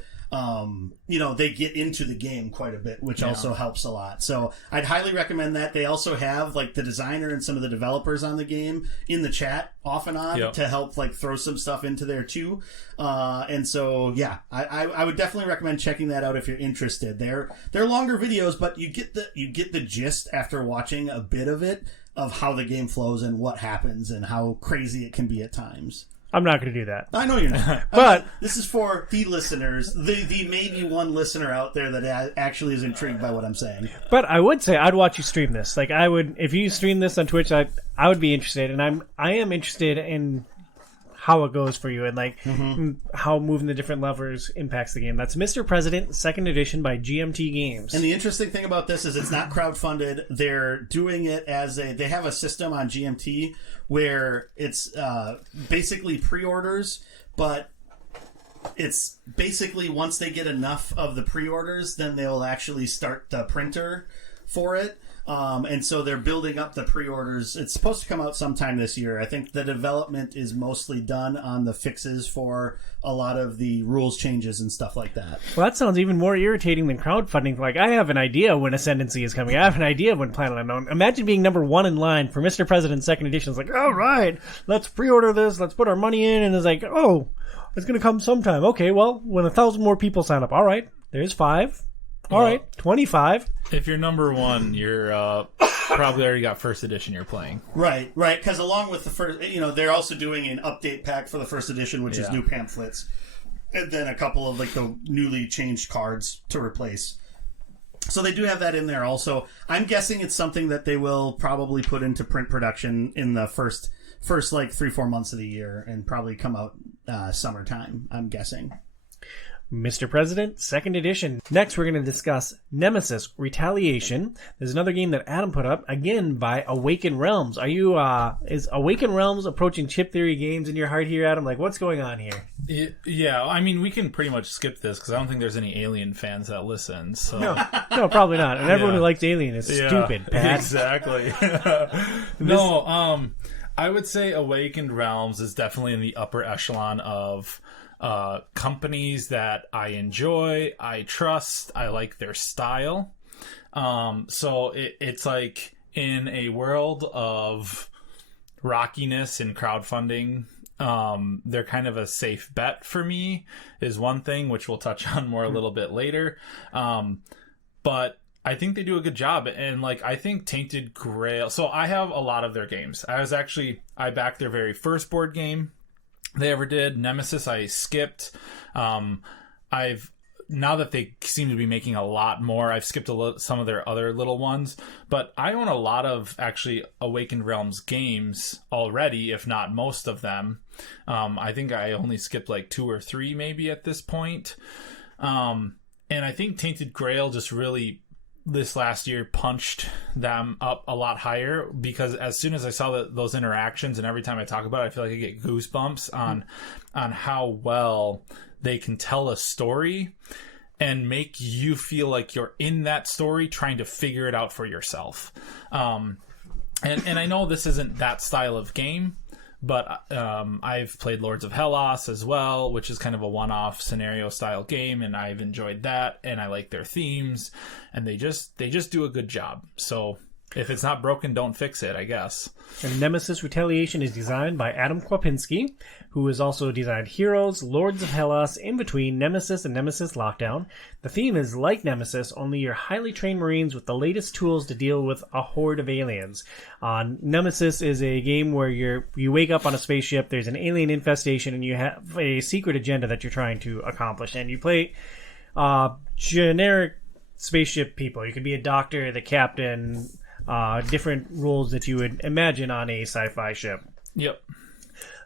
you know, they get into the game quite a bit, which also helps a lot. So I'd highly recommend that. They also have like the designer and some of the developers on the game in the chat off and on to help like throw some stuff into there too. And so yeah, I would definitely recommend checking that out if you're interested. They're longer videos, but you get the gist after watching a bit of it, of how the game flows and what happens and how crazy it can be at times. I'm not going to do that. I know you're not. But this is for the listeners, the maybe one listener out there that actually is intrigued by what I'm saying. But I would say I'd watch you stream this. Like, I would, if you stream this on Twitch, I would be interested, and I am interested in how it goes for you and like how moving the different levers impacts the game. That's Mr. President Second Edition by GMT Games. And the interesting thing about this is it's not crowdfunded. They're doing it as they have a system on GMT where it's basically pre-orders, but it's basically once they get enough of the pre-orders, then they'll actually start the printer for it. And so they're building up the pre-orders. It's supposed to come out sometime this year. I think the development is mostly done on the fixes for a lot of the rules changes and stuff like that. Well, that sounds even more irritating than crowdfunding. Like, I have an idea when Ascendency is coming. I have an idea when Planet Unknown. Imagine being number one in line for Mr. President Second Edition. It's like, all right, let's pre-order this. Let's put our money in. And it's like, oh, it's going to come sometime. Okay, well, when 1,000 more people sign up, all right, there's 5. All right, 25. If you're number one, you're probably already got first edition you're playing. Right. Because along with the first, you know, they're also doing an update pack for the first edition, which is new pamphlets, and then a couple of like the newly changed cards to replace. So they do have that in there also. I'm guessing it's something that they will probably put into print production in the first like 3-4 months of the year, and probably come out summertime, I'm guessing. Mr. President, Second Edition. Next, we're going to discuss Nemesis, Retaliation. There's another game that Adam put up, again, by Awaken Realms. Are you, is Awaken Realms approaching chip theory games in your heart here, Adam? Like, what's going on here? Yeah, I mean, we can pretty much skip this, because I don't think there's any Alien fans that listen, so... No, probably not. And everyone who likes Alien is stupid, Pat. Exactly. No, I would say Awakened Realms is definitely in the upper echelon of... companies that I enjoy, I trust, I like their style. So it's like in a world of rockiness and crowdfunding, they're kind of a safe bet for me, is one thing, which we'll touch on more a little bit later. But I think they do a good job. And like, I think Tainted Grail, so I have a lot of their games. I backed their very first board game they ever did. Nemesis I skipped. Now that they seem to be making a lot more, I've skipped some of their other little ones, but I own a lot of actually Awakened Realms games already, if not most of them. I think I only skipped like 2 or 3 maybe at this point. And I think Tainted Grail just really this last year punched them up a lot higher, because as soon as I saw those interactions, and every time I talk about it, I feel like I get goosebumps on how well they can tell a story and make you feel like you're in that story trying to figure it out for yourself. And I know this isn't that style of game, but I've played Lords of Hellas as well, which is kind of a one-off scenario style game, and I've enjoyed that, and I like their themes, and they just do a good job. So If it's not broken, don't fix it, I guess. And Nemesis Retaliation is designed by Adam Kwapinski, who has also designed Heroes, Lords of Hellas, In Between, Nemesis, and Nemesis Lockdown. The theme is like Nemesis, only you're highly trained Marines with the latest tools to deal with a horde of aliens. Nemesis is a game where you wake up on a spaceship, there's an alien infestation, and you have a secret agenda that you're trying to accomplish. And you play generic spaceship people. You could be a doctor, the captain, different roles that you would imagine on a sci-fi ship. Yep.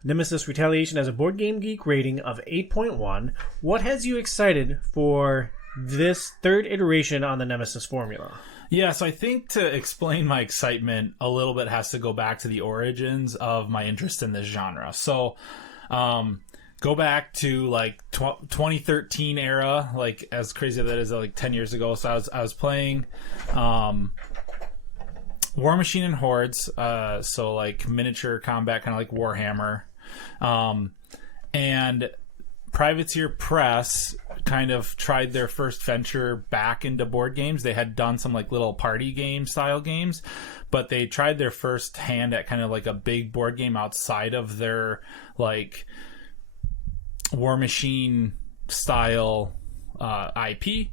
Nemesis Retaliation has a Board Game Geek rating of 8.1. What has you excited for this third iteration on the Nemesis formula? Yeah, so I think to explain my excitement a little bit has to go back to the origins of my interest in this genre. So, go back to like 2013 era, like as crazy as that is, like 10 years ago. So I was playing War Machine and Hordes, so like miniature combat, kind of like Warhammer. And Privateer Press kind of tried their first venture back into board games. They had done some like little party game style games, but they tried their first hand at kind of like a big board game outside of their like War Machine style IP,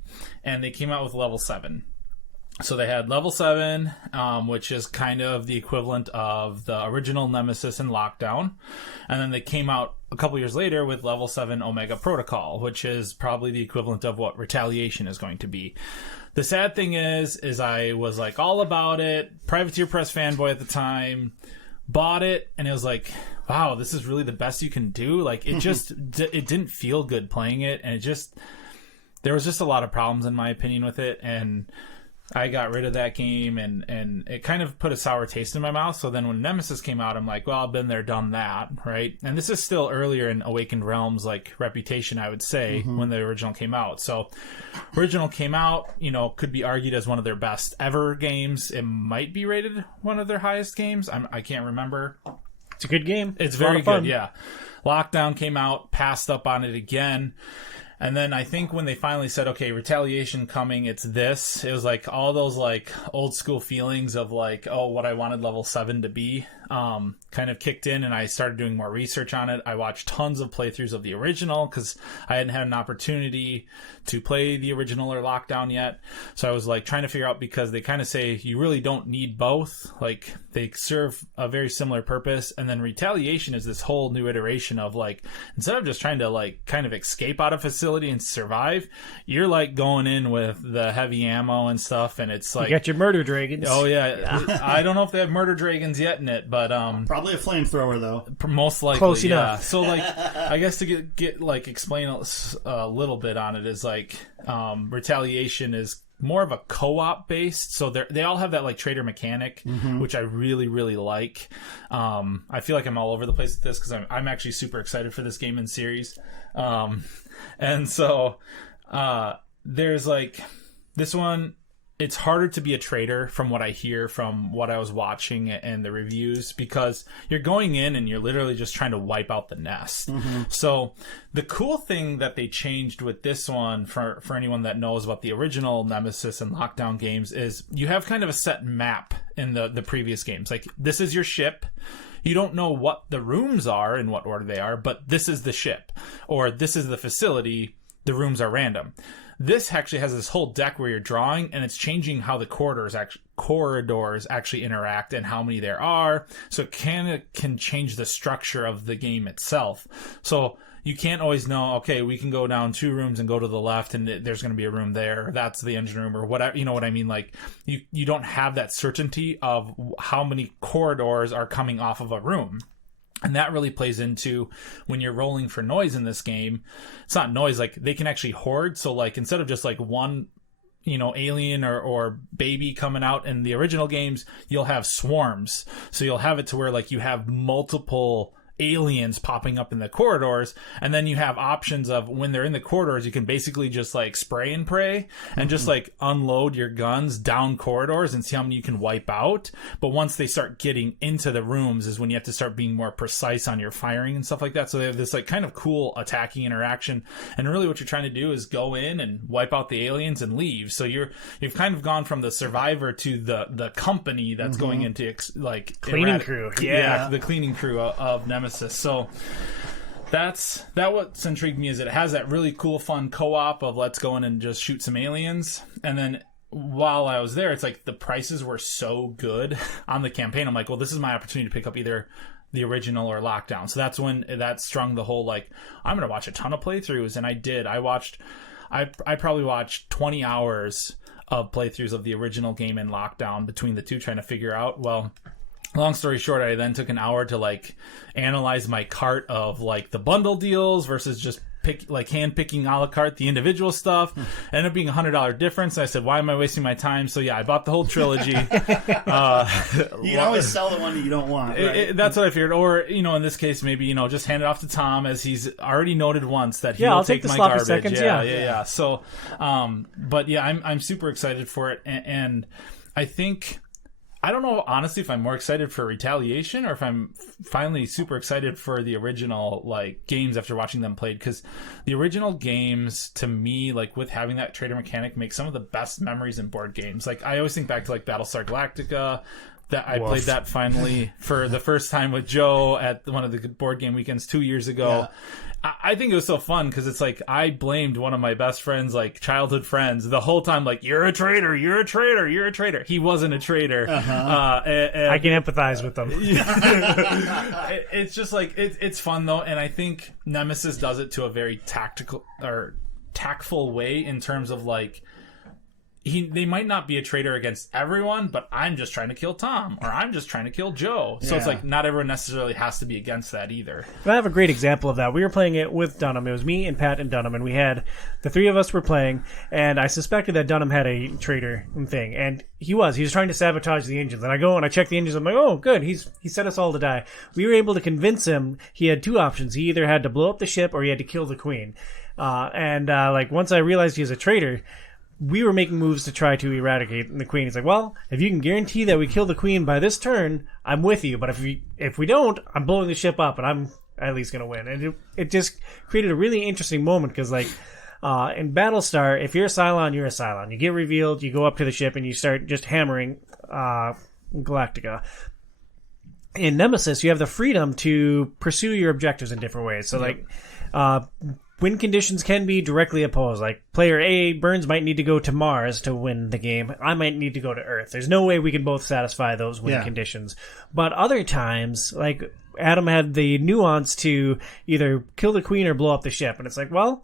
and they came out with Level 7. So they had Level 7, which is kind of the equivalent of the original Nemesis and Lockdown. And then they came out a couple years later with Level 7 Omega Protocol, which is probably the equivalent of what Retaliation is going to be. The sad thing is I was like all about it, Privateer Press fanboy at the time, bought it, and it was like, wow, this is really the best you can do. Like, it just, it didn't feel good playing it, and there was just a lot of problems in my opinion with it, and I got rid of that game, and it kind of put a sour taste in my mouth. So then when Nemesis came out, I'm like, well, I've been there, done that, right? And this is still earlier in Awakened Realms, like, reputation, I would say, when the original came out. So original came out, could be argued as one of their best ever games. It might be rated one of their highest games. I can't remember. It's a good game. It's very good, yeah. Lockdown came out, passed up on it again. And then I think when they finally said, okay, Retaliation coming, it's this, it was like all those like old school feelings of like, oh, what I wanted Level 7 to be, kind of kicked in, and I started doing more research on it. I watched tons of playthroughs of the original because I hadn't had an opportunity to play the original or Lockdown yet. So I was like trying to figure out, because they kind of say you really don't need both. Like, they serve a very similar purpose. And then Retaliation is this whole new iteration of like, instead of just trying to like kind of escape out of facility and survive, you're like going in with the heavy ammo and stuff, and it's like, you got your murder dragons. Oh yeah. I don't know if they have murder dragons yet in it, but probably a flamethrower though. Most likely, close yeah. enough. So like, I guess to get like explain a little bit on it is like, Retaliation is more of a co-op based, so they all have that like trader mechanic, which I really really like. I feel like I'm all over the place with this because I'm actually super excited for this game and series, and so there's like this one. It's harder to be a trader from what I hear from what I was watching and the reviews, because you're going in and you're literally just trying to wipe out the nest. So the cool thing that they changed with this one, for anyone that knows about the original Nemesis and Lockdown games, is you have kind of a set map in the previous games. Like, this is your ship. You don't know what the rooms are in what order they are, but this is the ship, or this is the facility. The rooms are random. This actually has this whole deck where you're drawing, and it's changing how the corridors actually interact and how many there are. So it can change the structure of the game itself. So you can't always know, okay, we can go down 2 rooms and go to the left, and there's going to be a room there. That's the engine room, or whatever. You know what I mean? Like, you don't have that certainty of how many corridors are coming off of a room. And that really plays into when you're rolling for noise in this game. It's not noise, like, they can actually hoard. So like, instead of just like one, alien or baby coming out in the original games, you'll have swarms. So you'll have it to where like you have multiple aliens popping up in the corridors, and then you have options of when they're in the corridors, you can basically just like spray and pray and just like unload your guns down corridors and see how many you can wipe out. But once they start getting into the rooms is when you have to start being more precise on your firing and stuff like that. So they have this like kind of cool attacking interaction, and really what you're trying to do is go in and wipe out the aliens and leave. So you've kind of gone from the survivor to the company that's going into like cleaning crew. The cleaning crew of Nemesis. So what's intrigued me is it has that really cool fun co-op of let's go in and just shoot some aliens. And then while I was there, it's like the prices were so good on the campaign. I'm like, well, this is my opportunity to pick up either the original or Lockdown. So that's when that strung the whole like, I'm gonna watch a ton of playthroughs. And I did. I probably watched 20 hours of playthroughs of the original game and Lockdown between the two, trying to figure out, well, long story short, I then took an hour to like analyze my cart of like the bundle deals versus just hand picking a la carte the individual stuff. Ended up being $100 difference. I said, why am I wasting my time? So yeah, I bought the whole trilogy. You can always sell the one that you don't want, right? That's what I figured. Or, in this case, maybe, just hand it off to Tom, as he's already noted once that he will I'll take the my sloppy garbage. seconds, Yeah. So, but yeah, I'm super excited for it. And I think, I don't know, honestly, if I'm more excited for Retaliation or if I'm finally super excited for the original like games after watching them played, because the original games, to me, like with having that trader mechanic, make some of the best memories in board games. Like I always think back to like Battlestar Galactica. That I played that finally for the first time with Joe at one of the board game weekends 2 years ago. Yeah. I think it was so fun because it's like I blamed one of my best friends, like childhood friends, the whole time. Like, you're a traitor, you're a traitor, you're a traitor. He wasn't a traitor. And I can empathize with them. It's just like it's fun though, and I think Nemesis does it to a very tactful way in terms of like. They might not be a traitor against everyone, but I'm just trying to kill Tom, or I'm just trying to kill Joe. So it's like not everyone necessarily has to be against that either. I have a great example of that. We were playing it with Dunham. It was me and Pat and Dunham, and we had the three of us were playing, and I suspected that Dunham had a traitor thing, and he was trying to sabotage the engines. And I go and I check the engines. I'm like, oh, good. He set us all to die. We were able to convince him he had two options. He either had to blow up the ship or he had to kill the queen. Like once I realized he was a traitor, we were making moves to try to eradicate the queen. He's like, well, if you can guarantee that we kill the queen by this turn, I'm with you. But if we don't, I'm blowing the ship up, and I'm at least going to win. And it just created a really interesting moment because, like, in Battlestar, if you're a Cylon, you're a Cylon. You get revealed, you go up to the ship, and you start just hammering Galactica. In Nemesis, you have the freedom to pursue your objectives in different ways. So, win conditions can be directly opposed. Like, player A, Burns, might need to go to Mars to win the game. I might need to go to Earth. There's no way we can both satisfy those win conditions. But other times, like, Adam had the nuance to either kill the queen or blow up the ship. And it's like, well,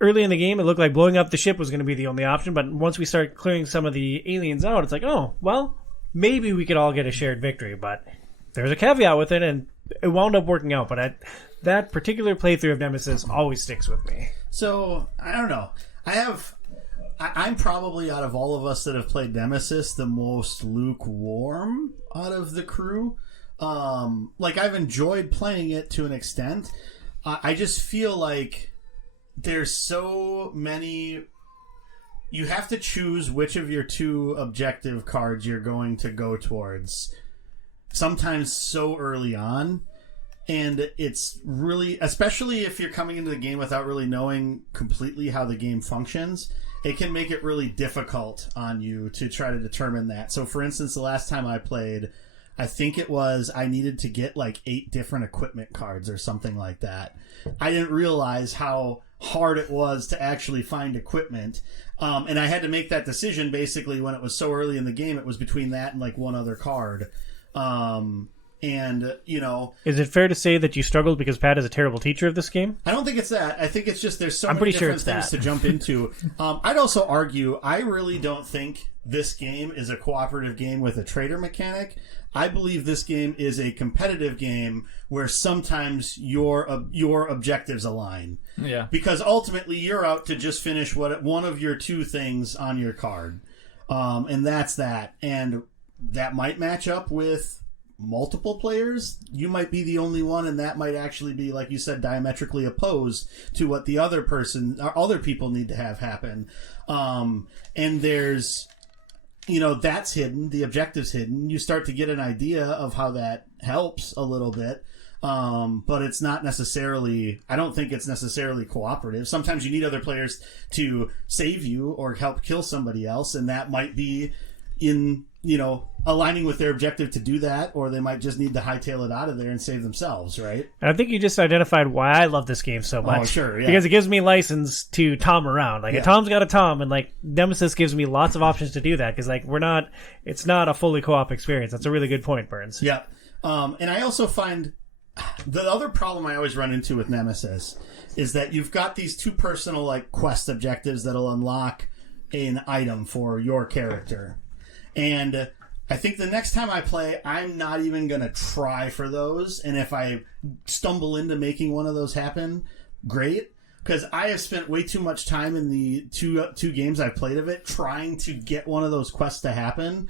early in the game, it looked like blowing up the ship was going to be the only option. But once we start clearing some of the aliens out, it's like, oh, well, maybe we could all get a shared victory. But there's a caveat with it, and it wound up working out. But that particular playthrough of Nemesis always sticks with me. So, I don't know. I'm probably, out of all of us that have played Nemesis, the most lukewarm out of the crew. I've enjoyed playing it to an extent. I just feel like there's so many. You have to choose which of your two objective cards you're going to go towards. Sometimes so early on. And it's really, especially if you're coming into the game without really knowing completely how the game functions, it can make it really difficult on you to try to determine that. So, for instance, the last time I played, I think it was I needed to get like 8 different equipment cards or something like that. I didn't realize how hard it was to actually find equipment. And I had to make that decision basically when it was so early in the game. It was between that and like one other card. And, is it fair to say that you struggled because Pat is a terrible teacher of this game? I don't think it's that. I think it's just there's so many different things to jump into. I'd also argue I really don't think this game is a cooperative game with a traitor mechanic. I believe this game is a competitive game where sometimes your objectives align. Yeah. Because ultimately you're out to just finish one of your two things on your card. And that's that. And that might match up with multiple players, you might be the only one, and that might actually be, like you said, diametrically opposed to what the other person or other people need to have happen. And there's, that's hidden. The objective's hidden. You start to get an idea of how that helps a little bit. But it's not necessarily, I don't think it's necessarily cooperative. Sometimes you need other players to save you or help kill somebody else, and that might be in, aligning with their objective to do that, or they might just need to hightail it out of there and save themselves, right? And I think you just identified why I love this game so much. Oh, sure, yeah. Because it gives me license to Tom around. Like, a Tom's got a Tom, and, like, Nemesis gives me lots of options to do that, because, like, it's not a fully co-op experience. That's a really good point, Burns. Yeah. And I also find the other problem I always run into with Nemesis is that you've got these two personal, like, quest objectives that'll unlock an item for your character. And I think the next time I play, I'm not even going to try for those. And if I stumble into making one of those happen, great. Because I have spent way too much time in the two games I've played of it trying to get one of those quests to happen,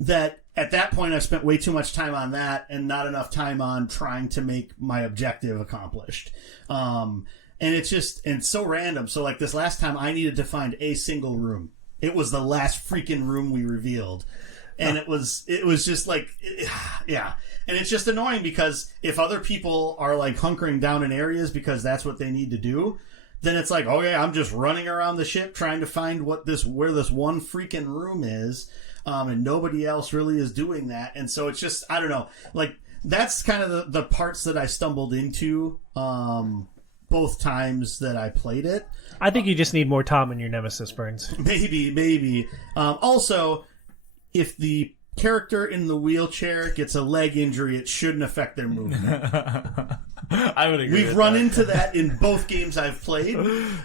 that at that point I've spent way too much time on that and not enough time on trying to make my objective accomplished. And it's so random. So, like, this last time I needed to find a single room. It was the last freaking room we revealed. And it was just like, yeah. And it's just annoying because if other people are, like, hunkering down in areas because that's what they need to do, then it's like, okay, I'm just running around the ship trying to find where this one freaking room is. And nobody else really is doing that. And so it's just, I don't know, like, that's kind of the parts that I stumbled into, both times that I played it. I think you just need more Tom in your Nemesis, Burns. Maybe. Also, if the character in the wheelchair gets a leg injury, it shouldn't affect their movement. I would agree. We've run into that in both games I've played,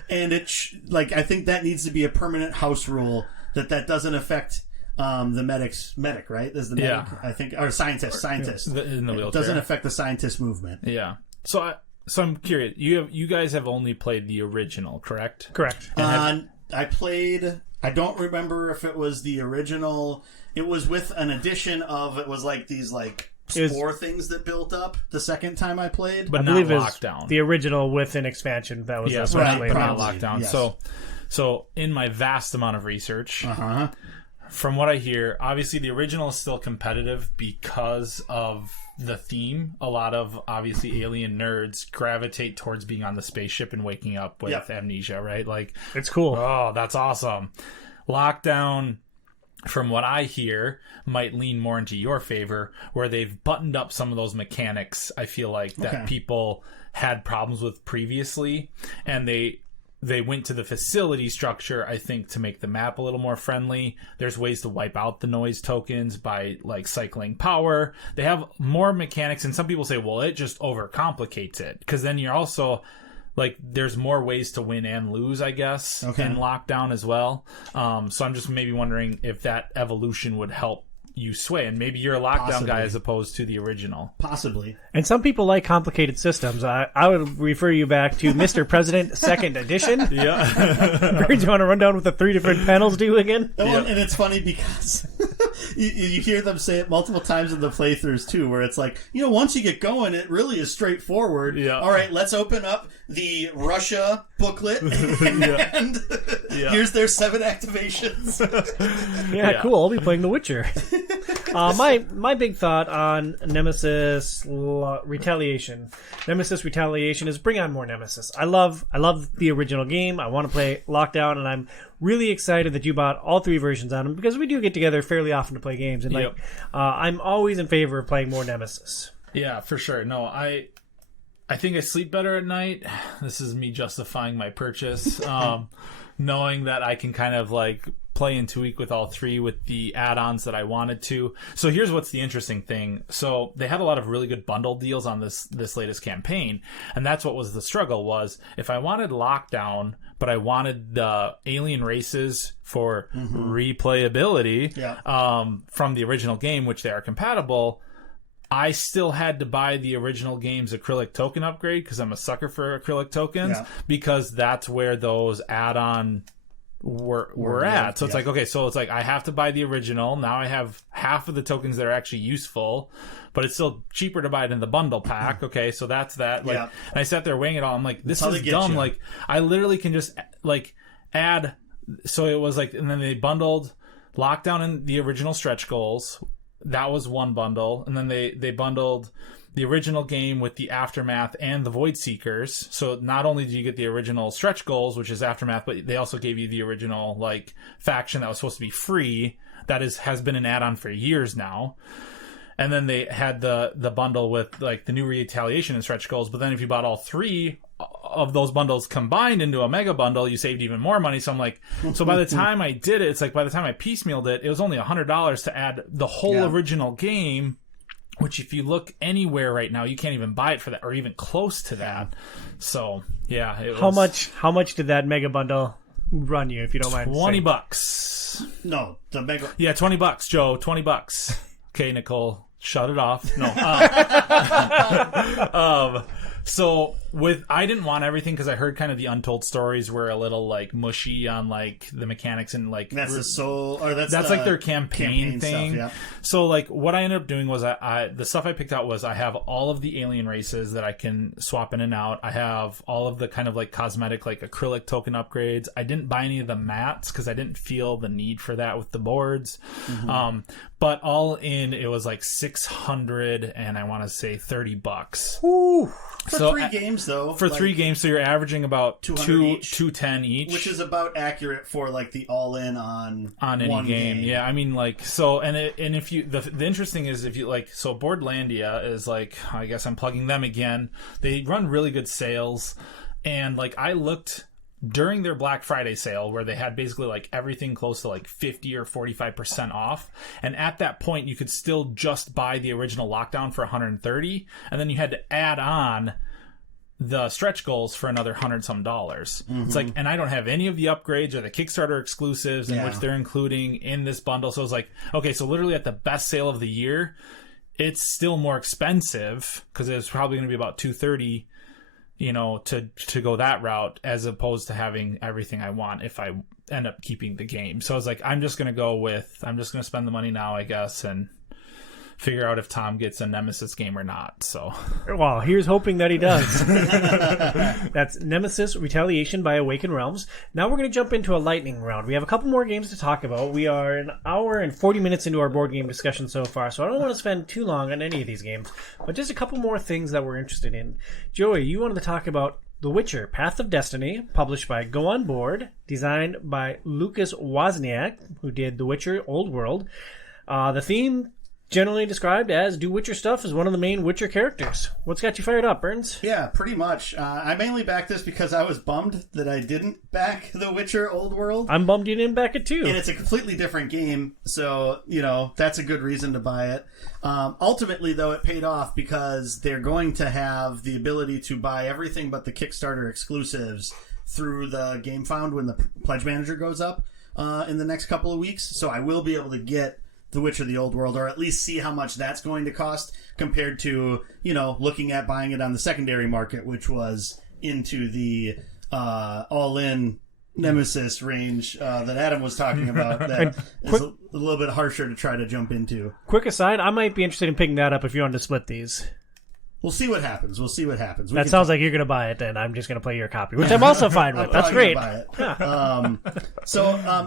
and I think that needs to be a permanent house rule that doesn't affect the medic, right? There's the medic, I think, or scientist in the wheelchair. It doesn't affect the scientist movement. Yeah. So I'm curious. You guys have only played the original, correct? Correct. I played. I don't remember if it was the original. It was with an addition of, it was like these like spore things that built up the second time I played. But I believe it was the original with an expansion that was probably not lockdown. Yes. So in my vast amount of research, from what I hear, obviously the original is still competitive because of the theme. A lot of obviously alien nerds gravitate towards being on the spaceship and waking up with amnesia, right? Like, it's cool. Oh, that's awesome. Lockdown, from what I hear, might lean more into your favor, where they've buttoned up some of those mechanics, I feel like, that people had problems with previously, and they went to the facility structure, I think, to make the map a little more friendly. There's ways to wipe out the noise tokens by, like, cycling power. They have more mechanics, and some people say, well, it just overcomplicates it. Because then you're also, like, there's more ways to win and lose, I guess, in Lockdown as well. So I'm just maybe wondering if that evolution would help you sway, and maybe you're a Lockdown guy as opposed to the original. Possibly. And some people like complicated systems. I would refer you back to Mr. President 2nd Edition. Yeah. Do you want to run down what the 3 different panels do again? And it's funny because you hear them say it multiple times in the playthroughs too, where it's like, once you get going, it really is straightforward. Yeah. All right, let's open up the Russia booklet and here's their 7 activations. Yeah, cool. I'll be playing The Witcher. My big thought on Nemesis Retaliation. Nemesis Retaliation is bring on more Nemesis. I love the original game. I want to play Lockdown, and I'm really excited that you bought all 3 versions on them, because we do get together fairly often to play games, and I'm always in favor of playing more Nemesis. Yeah, for sure. No, I think I sleep better at night. This is me justifying my purchase, knowing that I can kind of like play in 2 week with all 3 with the add-ons that I wanted to. So here's what's the interesting thing. So they have a lot of really good bundle deals on this latest campaign, and that's what was the struggle, was if I wanted Lockdown, but I wanted the alien races for replayability from the original game, which they are compatible, I still had to buy the original game's acrylic token upgrade, because I'm a sucker for acrylic tokens, because that's where those add-on we're at. So it's like, okay, so it's like I have to buy the original. Now I have half of the tokens that are actually useful, but it's still cheaper to buy it in the bundle pack. Okay, so that's that. Like, and I sat there weighing it all. I'm like, this is dumb. Like, I literally can just like add. So it was like, and then they bundled Lockdown and the original stretch goals. That was one bundle, and then they bundled the original game with the Aftermath and the Void Seekers. So not only do you get the original stretch goals, which is Aftermath, but they also gave you the original like faction that was supposed to be free. That has been an add-on for years now. And then they had the bundle with like the new Retaliation and stretch goals. But then if you bought all three of those bundles combined into a mega bundle, you saved even more money. So I'm like, so by the time I did it, it's like by the time I piecemealed it, it was only $100 to add the whole original game. Which, if you look anywhere right now, you can't even buy it for that, or even close to that. So, yeah. It was, How much did that mega bundle run you, if you don't mind? $20. No, the mega. Yeah, $20, Joe. $20. Okay, Nicole, shut it off. No. So I didn't want everything because I heard kind of the untold stories were a little like mushy on like the mechanics and like that's the soul, or that's like their campaign thing. Stuff, So like what I ended up doing was the stuff I picked out was I have all of the alien races that I can swap in and out. I have all of the kind of like cosmetic like acrylic token upgrades. I didn't buy any of the mats because I didn't feel the need for that with the boards. Mm-hmm. But all in it was like $600 and I want to say $30. Ooh. For 3 games, though. For 3 games, so you're averaging about $210 each. Which is about accurate for, like, the all-in on any one game. Yeah, I mean, like, so, and if you, the interesting is if you, like, so Boardlandia is, like, I guess I'm plugging them again. They run really good sales, and, like, I looked during their Black Friday sale where they had basically like everything close to like 50 or 45% off, and at that point you could still just buy the original Lockdown for $130, and then you had to add on the stretch goals for another $100 some. It's like, and I don't have any of the upgrades or the Kickstarter exclusives in which they're including in this bundle. So it's like, okay, so literally at the best sale of the year, it's still more expensive because it's probably going to be about $230, you know, to go that route as opposed to having everything I want if I end up keeping the game. So I was like, I'm just going to spend the money now, I guess, and figure out if Tom gets a Nemesis game or not. So, well, here's hoping that he does. That's Nemesis Retaliation by Awakened Realms. Now we're going to jump into a lightning round. We have a couple more games to talk about. We are an hour and 40 minutes into our board game discussion so far, so I don't want to spend too long on any of these games, but just a couple more things that we're interested in. Joey, you wanted to talk about The Witcher, Path of Destiny, published by Go On Board, designed by Lucas Wozniak, who did The Witcher Old World. The theme generally described as do Witcher stuff as one of the main Witcher characters. What's got you fired up, Burns? Yeah, pretty much. I mainly backed this because I was bummed that I didn't back The Witcher Old World. I'm bummed you didn't back it too. And it's a completely different game, so, you know, that's a good reason to buy it. Ultimately, though, it paid off because they're going to have the ability to buy everything but the Kickstarter exclusives through the Game Found when the Pledge Manager goes up in the next couple of weeks. So I will be able to get The Witcher the Old World, or at least see how much that's going to cost compared to, you know, looking at buying it on the secondary market, which was into the all-in Nemesis range that Adam was talking about. That is a little bit harsher to try to jump into. Quick aside, I might be interested in picking that up if you wanted to split these. We'll see what happens. That sounds like you're going to buy it, then I'm just going to play your copy, which I'm also fine with. That's great. Buy it.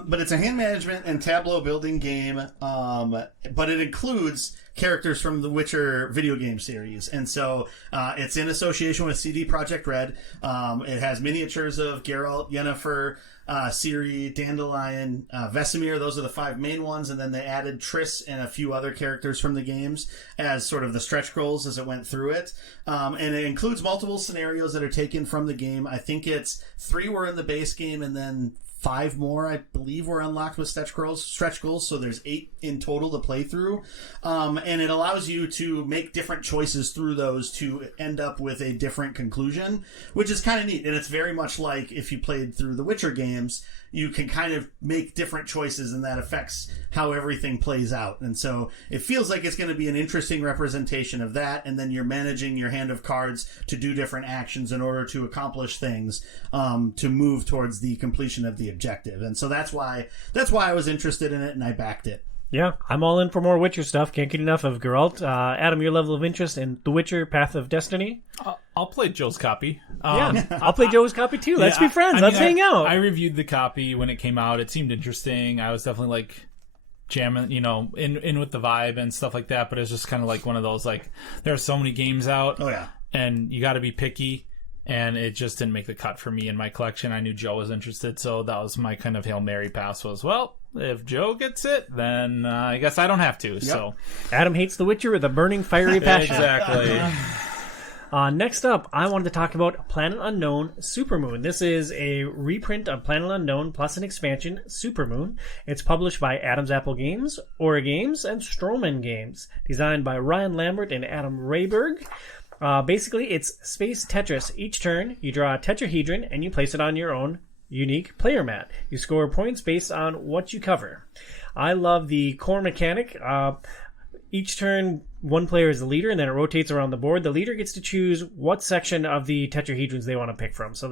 But it's a hand management and tableau building game, but it includes characters from the Witcher video game series. And so it's in association with CD Projekt Red. It has miniatures of Geralt, Yennefer, Ciri, Dandelion, Vesemir. Those are the 5 main ones, and then they added Triss and a few other characters from the games as sort of the stretch goals as it went through it. And it includes multiple scenarios that are taken from the game. I think it's 3 were in the base game, and then 5 more, I believe, were unlocked with stretch goals, so there's 8 in total to play through. And it allows you to make different choices through those to end up with a different conclusion, which is kind of neat. And it's very much like if you played through the Witcher games, you can kind of make different choices, and that affects how everything plays out. And so it feels like it's going to be an interesting representation of that, and then you're managing your hand of cards to do different actions in order to accomplish things, to move towards the completion of the objective. And so that's why I was interested in it and I backed it. Yeah, I'm all in for more Witcher stuff. Can't get enough of Geralt. Adam, your level of interest in The Witcher: Path of Destiny? I'll play Joe's copy. Yeah, I'll play Joe's copy too. Let's be friends. Let's hang out. I reviewed the copy when it came out. It seemed interesting. I was definitely like jamming, in with the vibe and stuff like that. But it's just kind of like one of those, like, there are so many games out. Oh yeah, and you got to be picky. And it just didn't make the cut for me in my collection. I knew Joe was interested, so that was my kind of Hail Mary pass was, well, if Joe gets it, then I guess I don't have to. Yep. So Adam hates The Witcher with a burning, fiery passion. Exactly. Next up, I wanted to talk about Planet Unknown Supermoon. This is a reprint of Planet Unknown plus an expansion, Supermoon. It's published by Adam's Apple Games, Aura Games, and Stroman Games. Designed by Ryan Lambert and Adam Rayberg. Basically, it's Space Tetris. Each turn, you draw a tetrahedron and you place it on your own unique player mat. You score points based on what you cover. I love the core mechanic. Each turn, one player is the leader, and then it rotates around the board. The leader gets to choose what section of the tetrahedrons they want to pick from. So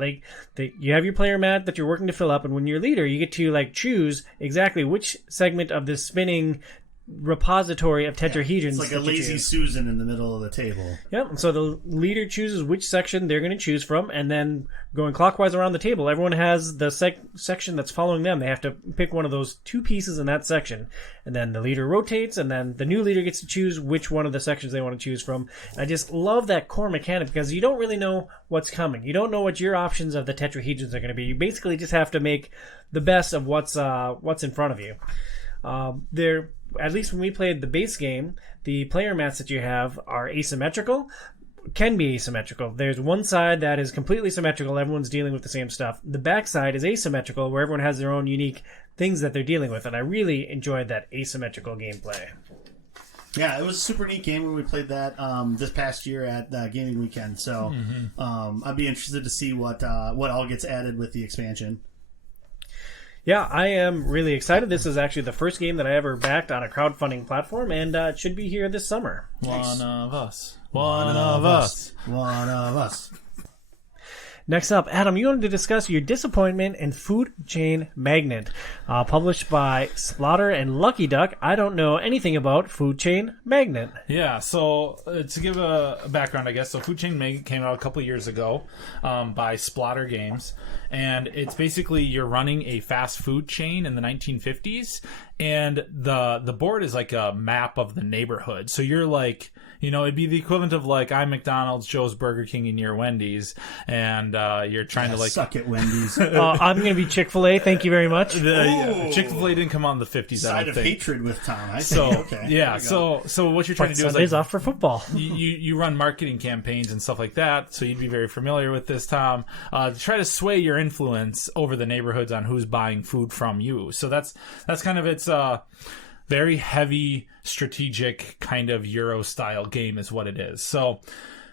you have your player mat that you're working to fill up, and when you're leader, you get to choose exactly which segment of this spinning repository of tetrahedrons. It's like a lazy Susan in the middle of the table. Yep. And so the leader chooses which section they're going to choose from, and then going clockwise around the table, everyone has the section that's following them. They have to pick one of those two pieces in that section, and then the leader rotates, and then the new leader gets to choose which one of the sections they want to choose from. I just love that core mechanic because you don't really know what's coming. You don't know what your options of the tetrahedrons are going to be. You basically just have to make the best of what's in front of you. At least when we played the base game, the player mats that you have are asymmetrical, can be asymmetrical. There's one side that is completely symmetrical, everyone's dealing with the same stuff. The back side is asymmetrical, where everyone has their own unique things that they're dealing with, and I really enjoyed that asymmetrical gameplay. Yeah, it was a super neat game when we played that this past year at Gaming Weekend, so I'd be interested to see what all gets added with the expansion. Yeah, I am really excited. This is actually the first game that I ever backed on a crowdfunding platform, and it should be here this summer. Nice. One of us. Next up, Adam, you wanted to discuss your disappointment in Food Chain Magnate, published by Splotter and Lucky Duck. I don't know anything about Food Chain Magnate. Yeah, so to give a background, I guess, so Food Chain Magnate came out a couple years ago by Splotter Games, and it's basically you're running a fast food chain in the 1950s, and the board is like a map of the neighborhood. So you're like, it'd be the equivalent of like I'm McDonald's, Joe's Burger King, and you're Wendy's, and you're trying to suck at Wendy's. I'm going to be Chick-fil-A. Thank you very much. Chick-fil-A didn't come out in the 50s. Side of hatred with Tom. Okay. Yeah. So what you're trying to do is Sundays off for football. You run marketing campaigns and stuff like that. So you'd be very familiar with this, Tom. To try to sway your influence over the neighborhoods on who's buying food from you. So that's kind of its very heavy strategic kind of Euro style game is what it is. So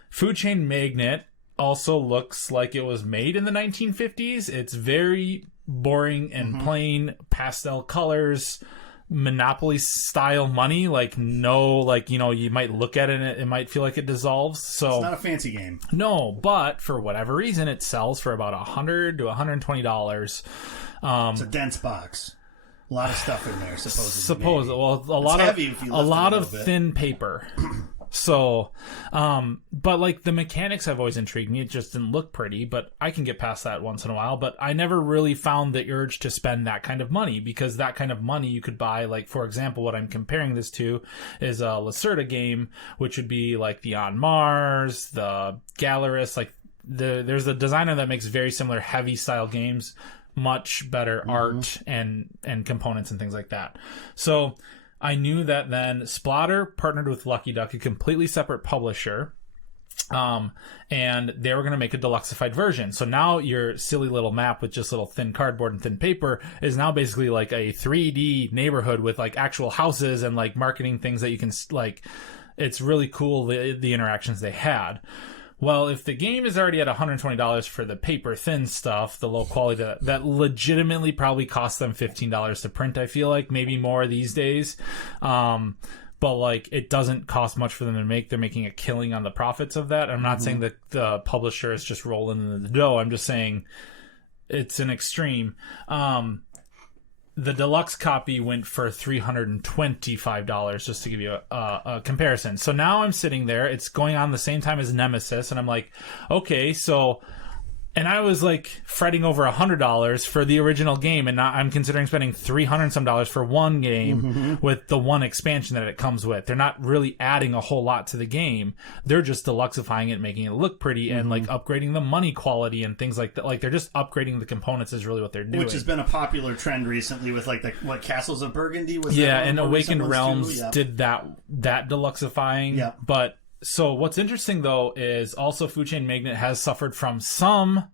Food Chain Magnate also looks like it was made in the 1950s. It's very boring and plain pastel colors, Monopoly style money. You might look at it and it might feel like it dissolves. So it's not a fancy game. No, but for whatever reason it sells for about $100 to $120. It's a dense box. A lot of stuff in there, supposedly. Well, a lot of thin paper. So, but like the mechanics have always intrigued me. It just didn't look pretty, but I can get past that once in a while. But I never really found the urge to spend that kind of money, because that kind of money you could buy, like, for example, what I'm comparing this to is a Lacerda game, which would be like the On Mars, the Gallerist. Like there's a designer that makes very similar heavy style games, much better art and components and things like that. So I knew that then Splotter partnered with Lucky Duck, a completely separate publisher, and they were going to make a deluxeified version. So now your silly little map with just little thin cardboard and thin paper is now basically like a 3D neighborhood with like actual houses and like marketing things that you can like. It's really cool, the interactions they had. Well, if the game is already at $120 for the paper thin stuff, the low quality, that legitimately probably cost them $15 to print, I feel like, maybe more these days. But like, it doesn't cost much for them to make. They're making a killing on the profits of that. I'm not saying that the publisher is just rolling in the dough. I'm just saying it's an extreme. The deluxe copy went for $325, just to give you a comparison. So now I'm sitting there. It's going on the same time as Nemesis, and I'm like, okay, so... And I was like fretting over $100 for the original game, and now I'm considering spending $300 some for one game with the one expansion that it comes with. They're not really adding a whole lot to the game. They're just deluxifying it, making it look pretty, and like upgrading the money quality and things like that. Like they're just upgrading the components is really what they're doing. Which has been a popular trend recently with like Castles of Burgundy was. Yeah, and Awakened Realms did that deluxifying. Yeah, but. So what's interesting, though, is also Food Chain Magnate has suffered from some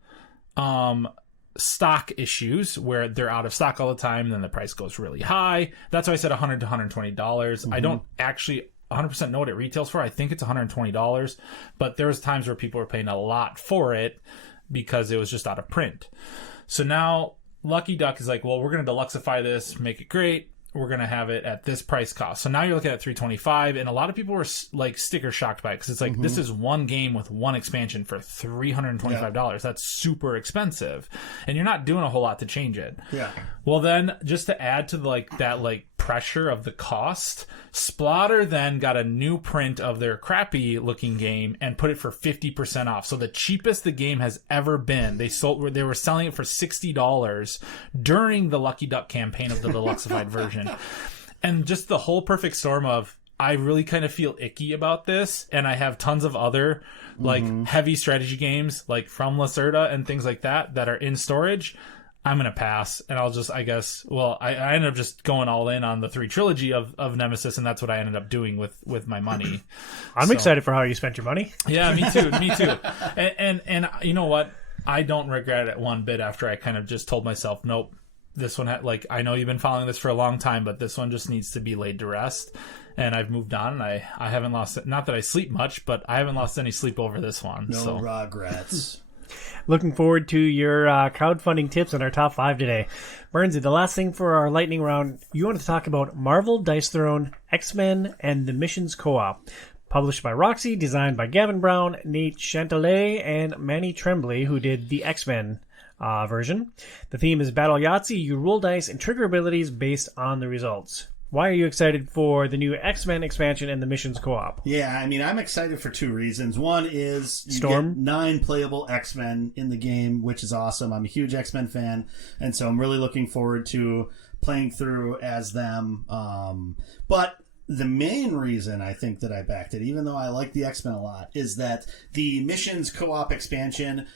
stock issues where they're out of stock all the time, and then the price goes really high. That's why I said $100 to $120. I don't actually 100% know what it retails for. I think it's $120, but there was times where people were paying a lot for it because it was just out of print. So now Lucky Duck is like, well, we're going to deluxify this, make it great. We're going to have it at this price cost. So now you're looking at $325, and a lot of people were like sticker shocked by it because it's like, this is one game with one expansion for $325. Yeah. That's super expensive, and you're not doing a whole lot to change it. Yeah. Well, then just to add to that pressure of the cost, Splotter then got a new print of their crappy looking game and put it for 50% off. So the cheapest the game has ever been. They were selling it for $60 during the Lucky Duck campaign of the deluxified version. And just the whole perfect storm of, I really kind of feel icky about this, and I have tons of other heavy strategy games like from Lacerda and things like that are in storage. I'm going to pass, and I'll just, I guess, well, I ended up just going all in on the 3 trilogy of Nemesis, and that's what I ended up doing with my money. I'm excited for how you spent your money. Yeah, me too. And you know what? I don't regret it one bit after I kind of just told myself, nope, this one, I know you've been following this for a long time, but this one just needs to be laid to rest. And I've moved on, and I haven't lost it. Not that I sleep much, but I haven't lost any sleep over this one. No regrets. Looking forward to your crowdfunding tips on our top 5 today. Burnsy, the last thing for our lightning round, you want to talk about Marvel Dice Throne, X-Men, and the Missions Co-op. Published by Roxy, designed by Gavin Brown, Nate Chantelet, and Manny Tremblay, who did the X-Men version. The theme is Battle Yahtzee. You roll dice and trigger abilities based on the results. Why are you excited for the new X-Men expansion and the Missions Co-op? Yeah, I mean, I'm excited for 2 reasons. One is you Storm. get 9 playable X-Men in the game, which is awesome. I'm a huge X-Men fan, and so I'm really looking forward to playing through as them. But the main reason I think that I backed it, even though I like the X-Men a lot, is that the Missions Co-op expansion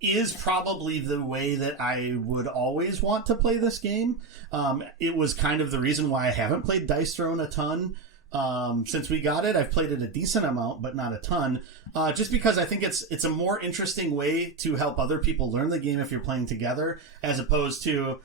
is probably the way that I would always want to play this game. It was kind of the reason why I haven't played Dice Throne a ton since we got it. I've played it a decent amount, but not a ton. Just because I think it's a more interesting way to help other people learn the game if you're playing together, as opposed to...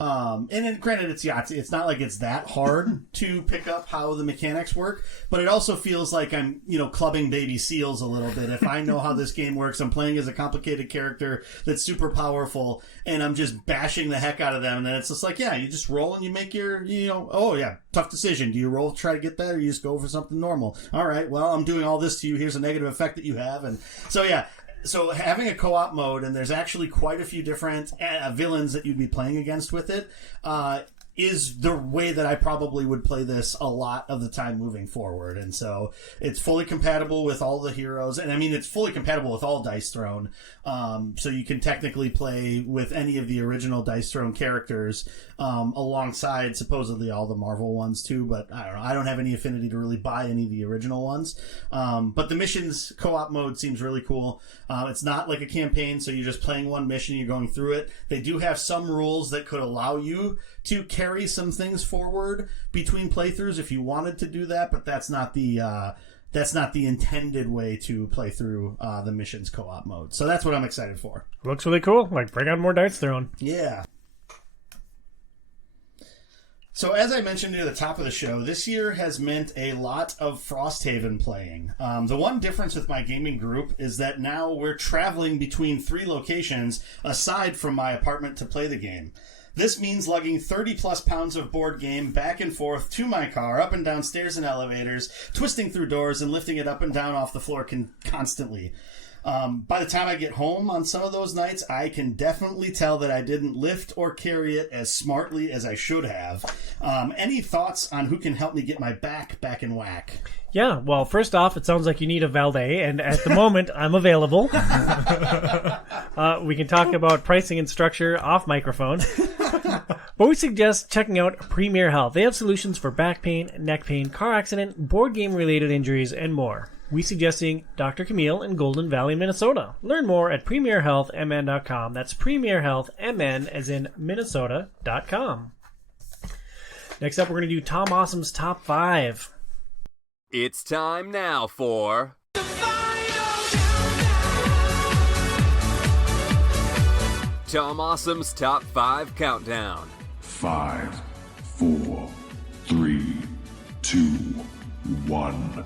and then, granted, it's Yahtzee. It's not like it's that hard to pick up how the mechanics work, but it also feels like I'm, clubbing baby seals a little bit. If I know how this game works, I'm playing as a complicated character that's super powerful, and I'm just bashing the heck out of them, and then it's just like, yeah, you just roll and you make your, oh yeah, tough decision. Do you roll to try to get that, or you just go for something normal? All right, well, I'm doing all this to you. Here's a negative effect that you have, and so yeah. So having a co-op mode, and there's actually quite a few different villains that you'd be playing against with it, is the way that I probably would play this a lot of the time moving forward. And so it's fully compatible with all the heroes. And I mean, it's fully compatible with all Dice Throne. So you can technically play with any of the original Dice Throne characters alongside supposedly all the Marvel ones too. But I don't know. I don't have any affinity to really buy any of the original ones. But the missions co-op mode seems really cool. It's not like a campaign, so you're just playing one mission, you're going through it. They do have some rules that could allow you to carry some things forward between playthroughs if you wanted to do that, but that's not the intended way to play through the missions co-op mode. So that's what I'm excited for. Looks really cool. Bring on more Dice Throne. Yeah. So as I mentioned near the top of the show, this year has meant a lot of Frosthaven playing. The one difference with my gaming group is that now we're traveling between 3 locations aside from my apartment to play the game. This means lugging 30-plus pounds of board game back and forth to my car, up and down stairs and elevators, twisting through doors, and lifting it up and down off the floor constantly. By the time I get home on some of those nights, I can definitely tell that I didn't lift or carry it as smartly as I should have. Any thoughts on who can help me get my back in whack? Yeah, well, first off, it sounds like you need a valet, and at the moment, I'm available. We can talk about pricing and structure off microphone. But we suggest checking out Premier Health. They have solutions for back pain, neck pain, car accident, board game-related injuries, and more. We suggest seeing Dr. Camille in Golden Valley, Minnesota. Learn more at premierhealthmn.com. That's premierhealthmn as in Minnesota.com. Next up, we're going to do Tom Awesome's Top 5. It's time now for the final countdown. Tom Awesome's Top 5 Countdown. 5, 4, 3, 2, 1.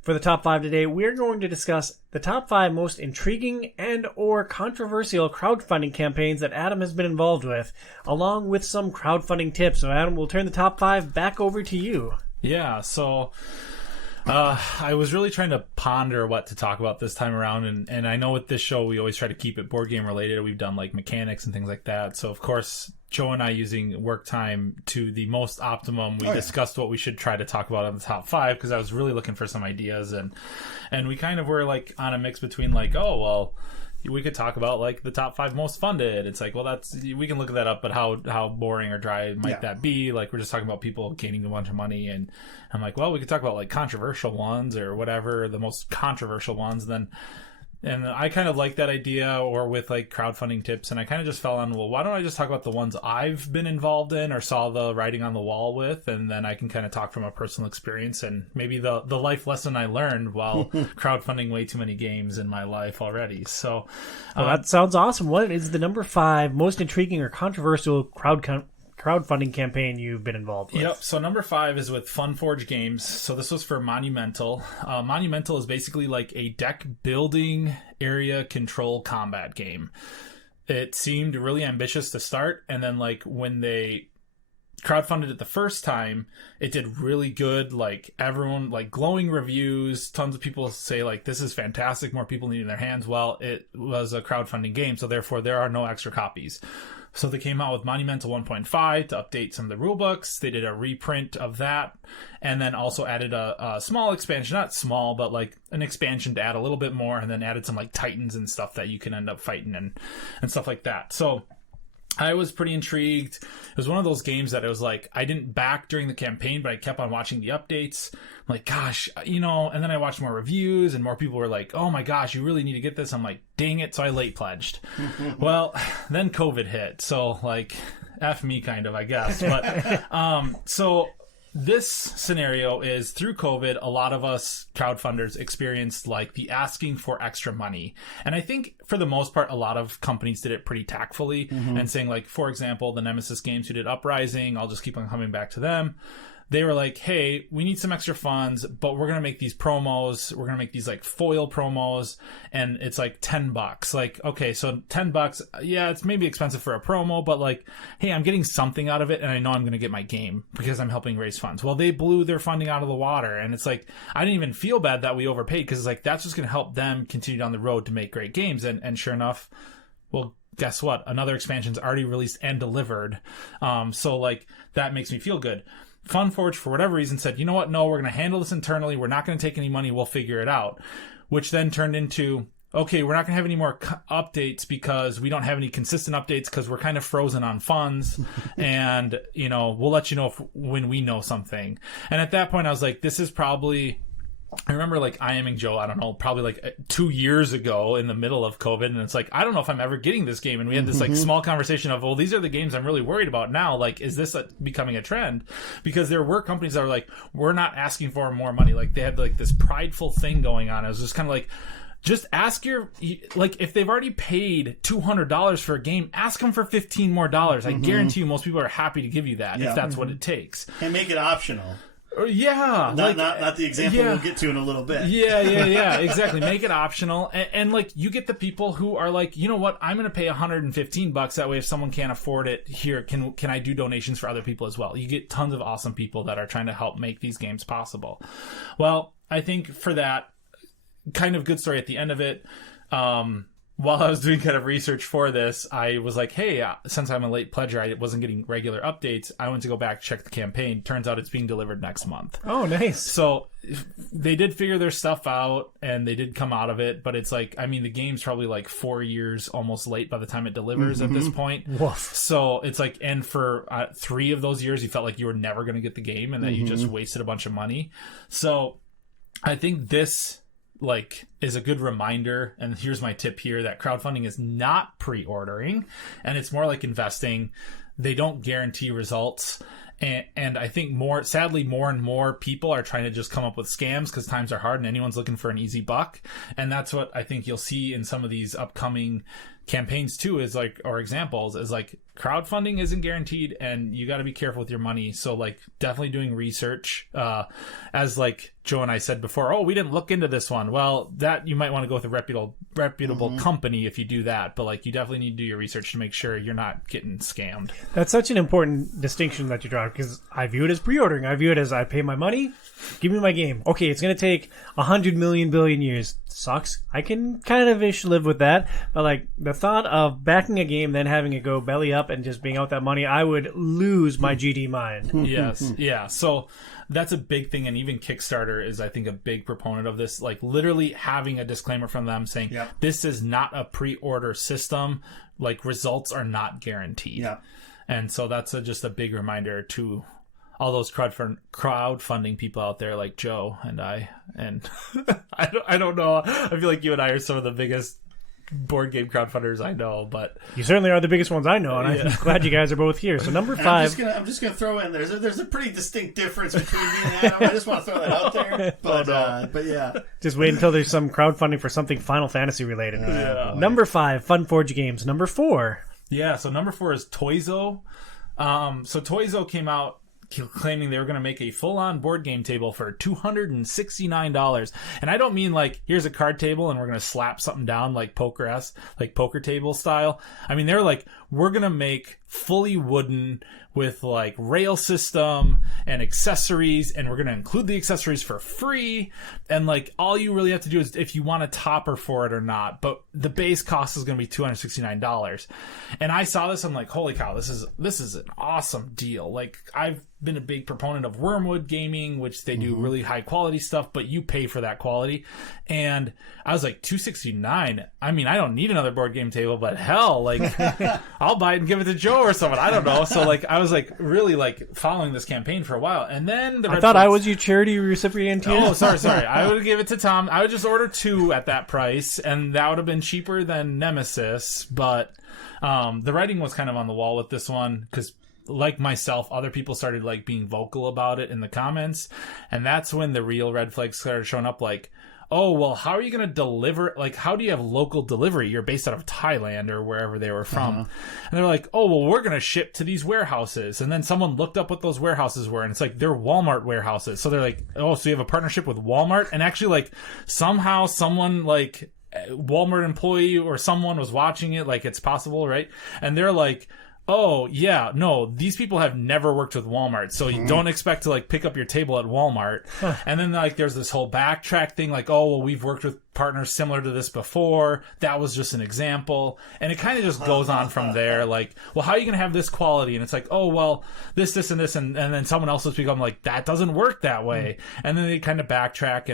For the top 5 today, we're going to discuss the top 5 most intriguing and or controversial crowdfunding campaigns that Adam has been involved with, along with some crowdfunding tips. So Adam, we'll turn the top 5 back over to you. Yeah, so I was really trying to ponder what to talk about this time around, and I know with this show we always try to keep it board game related. We've done like mechanics and things like that. So of course, Joe and I using work time to the most optimum, we discussed what we should try to talk about on the top 5, because I was really looking for some ideas, and we kind of were like on a mix between like, oh well, we could talk about like the top 5 most funded. It's like, well, that's, we can look that up, but how boring or dry might that be? Like, we're just talking about people gaining a bunch of money, and I'm like, well, we could talk about like controversial ones or whatever, the most controversial ones. And I kind of like that idea, or with like crowdfunding tips, and I kind of just fell on, well, why don't I just talk about the ones I've been involved in or saw the writing on the wall with, and then I can kind of talk from a personal experience and maybe the life lesson I learned while crowdfunding way too many games in my life already. So well, that sounds awesome. What is the number 5 most intriguing or controversial crowdfunding campaign you've been involved with? Yep. So number 5 is with Funforge Games. So this was for Monumental. Monumental is basically like a deck building area control combat game. It seemed really ambitious to start, and then like when they crowdfunded it the first time, it did really good. Like everyone, like glowing reviews, tons of people say like, this is fantastic, more people need it in their hands. Well, it was a crowdfunding game, so therefore there are no extra copies. So they came out with Monumental 1.5 to update some of the rulebooks. They did a reprint of that, and then also added a small expansion, not small, but like an expansion to add a little bit more, and then added some like titans and stuff that you can end up fighting and stuff like that. So I was pretty intrigued. It was one of those games that it was like, I didn't back during the campaign, but I kept on watching the updates. I'm like, gosh, and then I watched more reviews, and more people were like, oh my gosh, you really need to get this. I'm like, dang it. So I late pledged. Well, then COVID hit. So like, F me kind of, I guess. But, so this scenario is through COVID, a lot of us crowdfunders experienced like the asking for extra money. And I think for the most part, a lot of companies did it pretty tactfully and saying like, for example, the Nemesis games who did Uprising, I'll just keep on coming back to them. They were like, hey, we need some extra funds, but we're going to make these promos. We're going to make these like foil promos, and it's like $10. Like, okay, so $10. Yeah, it's maybe expensive for a promo, but like, hey, I'm getting something out of it, and I know I'm going to get my game because I'm helping raise funds. Well, they blew their funding out of the water, and it's like, I didn't even feel bad that we overpaid, because it's like, that's just going to help them continue down the road to make great games. And sure enough, well, guess what? Another expansion's already released and delivered. So like, that makes me feel good. Funforge, for whatever reason, said, you know what? No, we're going to handle this internally. We're not going to take any money. We'll figure it out. Which then turned into, okay, we're not going to have any more updates because we don't have any consistent updates because we're kind of frozen on funds. And, we'll let you know when we know something. And at that point, I was like, this is probably... I remember like IMing Joe, I don't know, probably like 2 years ago in the middle of COVID, and it's like, I don't know if I'm ever getting this game. And we had this like small conversation of, well, these are the games I'm really worried about now. Like, is this becoming a trend? Because there were companies that were like, we're not asking for more money. Like, they had like this prideful thing going on. It was just kind of like, just ask if they've already paid $200 for a game, ask them for $15 more. I guarantee you most people are happy to give you that if that's what it takes. And make it optional. Yeah. Not the example we'll get to in a little bit. Yeah, exactly. Make it optional. And like, you get the people who are like, you know what, I'm going to pay $115. That way, if someone can't afford it here, can I do donations for other people as well? You get tons of awesome people that are trying to help make these games possible. Well, I think for that, kind of good story at the end of it. While I was doing kind of research for this, I was like, hey, since I'm a late pledger, I wasn't getting regular updates. I went to go back, check the campaign. Turns out it's being delivered next month. Oh, nice. So they did figure their stuff out and they did come out of it. But it's like, I mean, the game's probably like 4 years almost late by the time it delivers at this point. Woof. So it's like, and for 3 of those years, you felt like you were never going to get the game and that you just wasted a bunch of money. So I think this is a good reminder, and here's my tip here, that crowdfunding is not pre-ordering, and it's more like investing. They don't guarantee results, and I think sadly more and more people are trying to just come up with scams because times are hard and anyone's looking for an easy buck, and that's what I think you'll see in some of these upcoming campaigns too, is like, or examples, is like, crowdfunding isn't guaranteed and you got to be careful with your money. So like, definitely doing research, as like Joe and I said before, oh, we didn't look into this one. Well, that you might want to go with a reputable company if you do that, but like, you definitely need to do your research to make sure you're not getting scammed. That's such an important distinction that you draw, because I view it as pre-ordering. I view it as, I pay my money, give me my game. Okay, it's going to take 100 million billion years. Sucks. I can kind of ish live with that, but like, the thought of backing a game, then having it go belly up and just being out that money, I would lose my GD mind. Yes. Yeah. So that's a big thing. And even Kickstarter is, I think, a big proponent of this, like literally having a disclaimer from them saying, this is not a pre-order system. Like, results are not guaranteed. Yeah. And so that's just a big reminder to all those crowdfunding people out there like Joe and I. And I don't know. I feel like you and I are some of the biggest board game crowdfunders I know, but you certainly are the biggest ones I know, and I'm glad you guys are both here. So number 5, I'm just gonna throw in there's a pretty distinct difference between me and Adam. I just want to throw that out there, but yeah, just wait until there's some crowdfunding for something Final Fantasy related. Number 5, Fun Forge Games. Number 4, so number 4 is Toizo. So Toizo came out claiming they were going to make a full-on board game table for $269. And I don't mean like, here's a card table and we're going to slap something down like poker table style. I mean, they're like, we're going to make fully wooden with like rail system and accessories, and we're going to include the accessories for free. And like, all you really have to do is if you want a topper for it or not, but the base cost is going to be $269. And I saw this, I'm like, holy cow, this is an awesome deal. Like, I've been a big proponent of Wormwood Gaming, which they do really high quality stuff, but you pay for that quality. And I was like, $269. I mean, I don't need another board game table, but hell, like, I'll buy it and give it to Joe or someone. I don't know. So like, I was like really like following this campaign for a while, and then I thought I was your charity recipient here. Oh, sorry. I would give it to Tom. I would just order 2 at that price, and that would have been cheaper than Nemesis. But the writing was kind of on the wall with this one, because like myself, other people started like being vocal about it in the comments, and that's when the real red flags started showing up. Like, oh, well, how are you going to deliver? Like, how do you have local delivery? You're based out of Thailand or wherever they were from. And they're like, oh, well, we're going to ship to these warehouses. And then someone looked up what those warehouses were, and it's like, they're Walmart warehouses. So they're like, oh, so you have a partnership with Walmart? And actually, like, somehow someone like Walmart employee or someone was watching it, like, it's possible, right? And they're like, oh, yeah, no, these people have never worked with Walmart, so you don't expect to, like, pick up your table at Walmart. And then, like, there's this whole backtrack thing, like, oh, well, we've worked with partners similar to this before. That was just an example. And it kind of just goes on from there, like, well, how are you going to have this quality? And it's like, oh, well, this, and this, and then someone else will speak up, I'm like, that doesn't work that way. And then they kind of backtrack,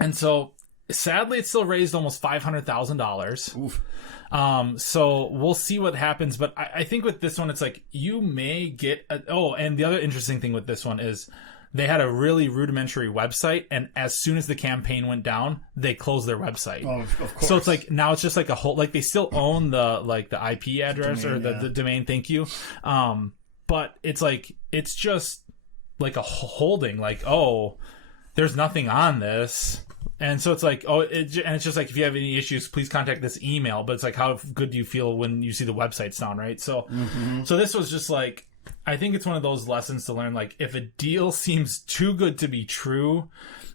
and so sadly, it still raised almost $500,000. So we'll see what happens. But I think with this one, it's like you may get and the other interesting thing with this one is they had a really rudimentary website, and as soon as the campaign went down, they closed their website. Oh, of course. So it's like now it's just like a whole, like they still own the IP address domain, or the domain. Thank you. But it's like, it's just like a holding, like, oh, there's nothing on this. And so it's like, and it's just like, if you have any issues, please contact this email. But it's like, how good do you feel when you see the websites down, right? So, so this was just like, I think it's one of those lessons to learn. Like, if a deal seems too good to be true,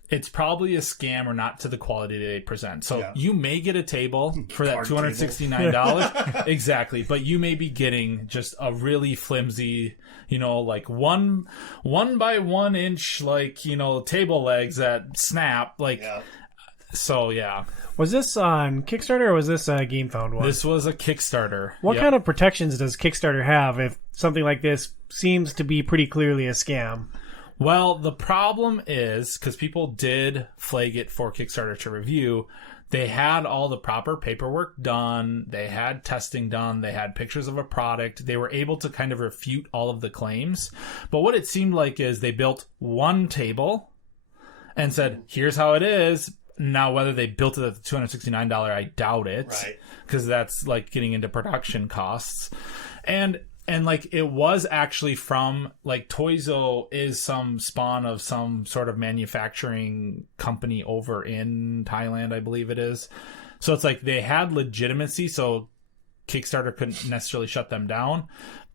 it's probably a scam or not to the quality they present. So you may get a table for that $269. Exactly. But you may be getting just a really flimsy, like one by 1 inch, like, table legs that snap. Like, so yeah. Was this on Kickstarter or was this a GameFound one? This was a Kickstarter. What kind of protections does Kickstarter have if something like this seems to be pretty clearly a scam? Well, the problem is, because people did flag it for Kickstarter to review, they had all the proper paperwork done, they had testing done, they had pictures of a product, they were able to kind of refute all of the claims. But what it seemed like is they built one table and said, here's how it is. Now, whether they built it at the $269, I doubt it. Right. Because that's like getting into production costs. And like, it was actually from, like, Toizo is some spawn of some sort of manufacturing company over in Thailand, I believe it is. So it's like they had legitimacy, so Kickstarter couldn't necessarily shut them down.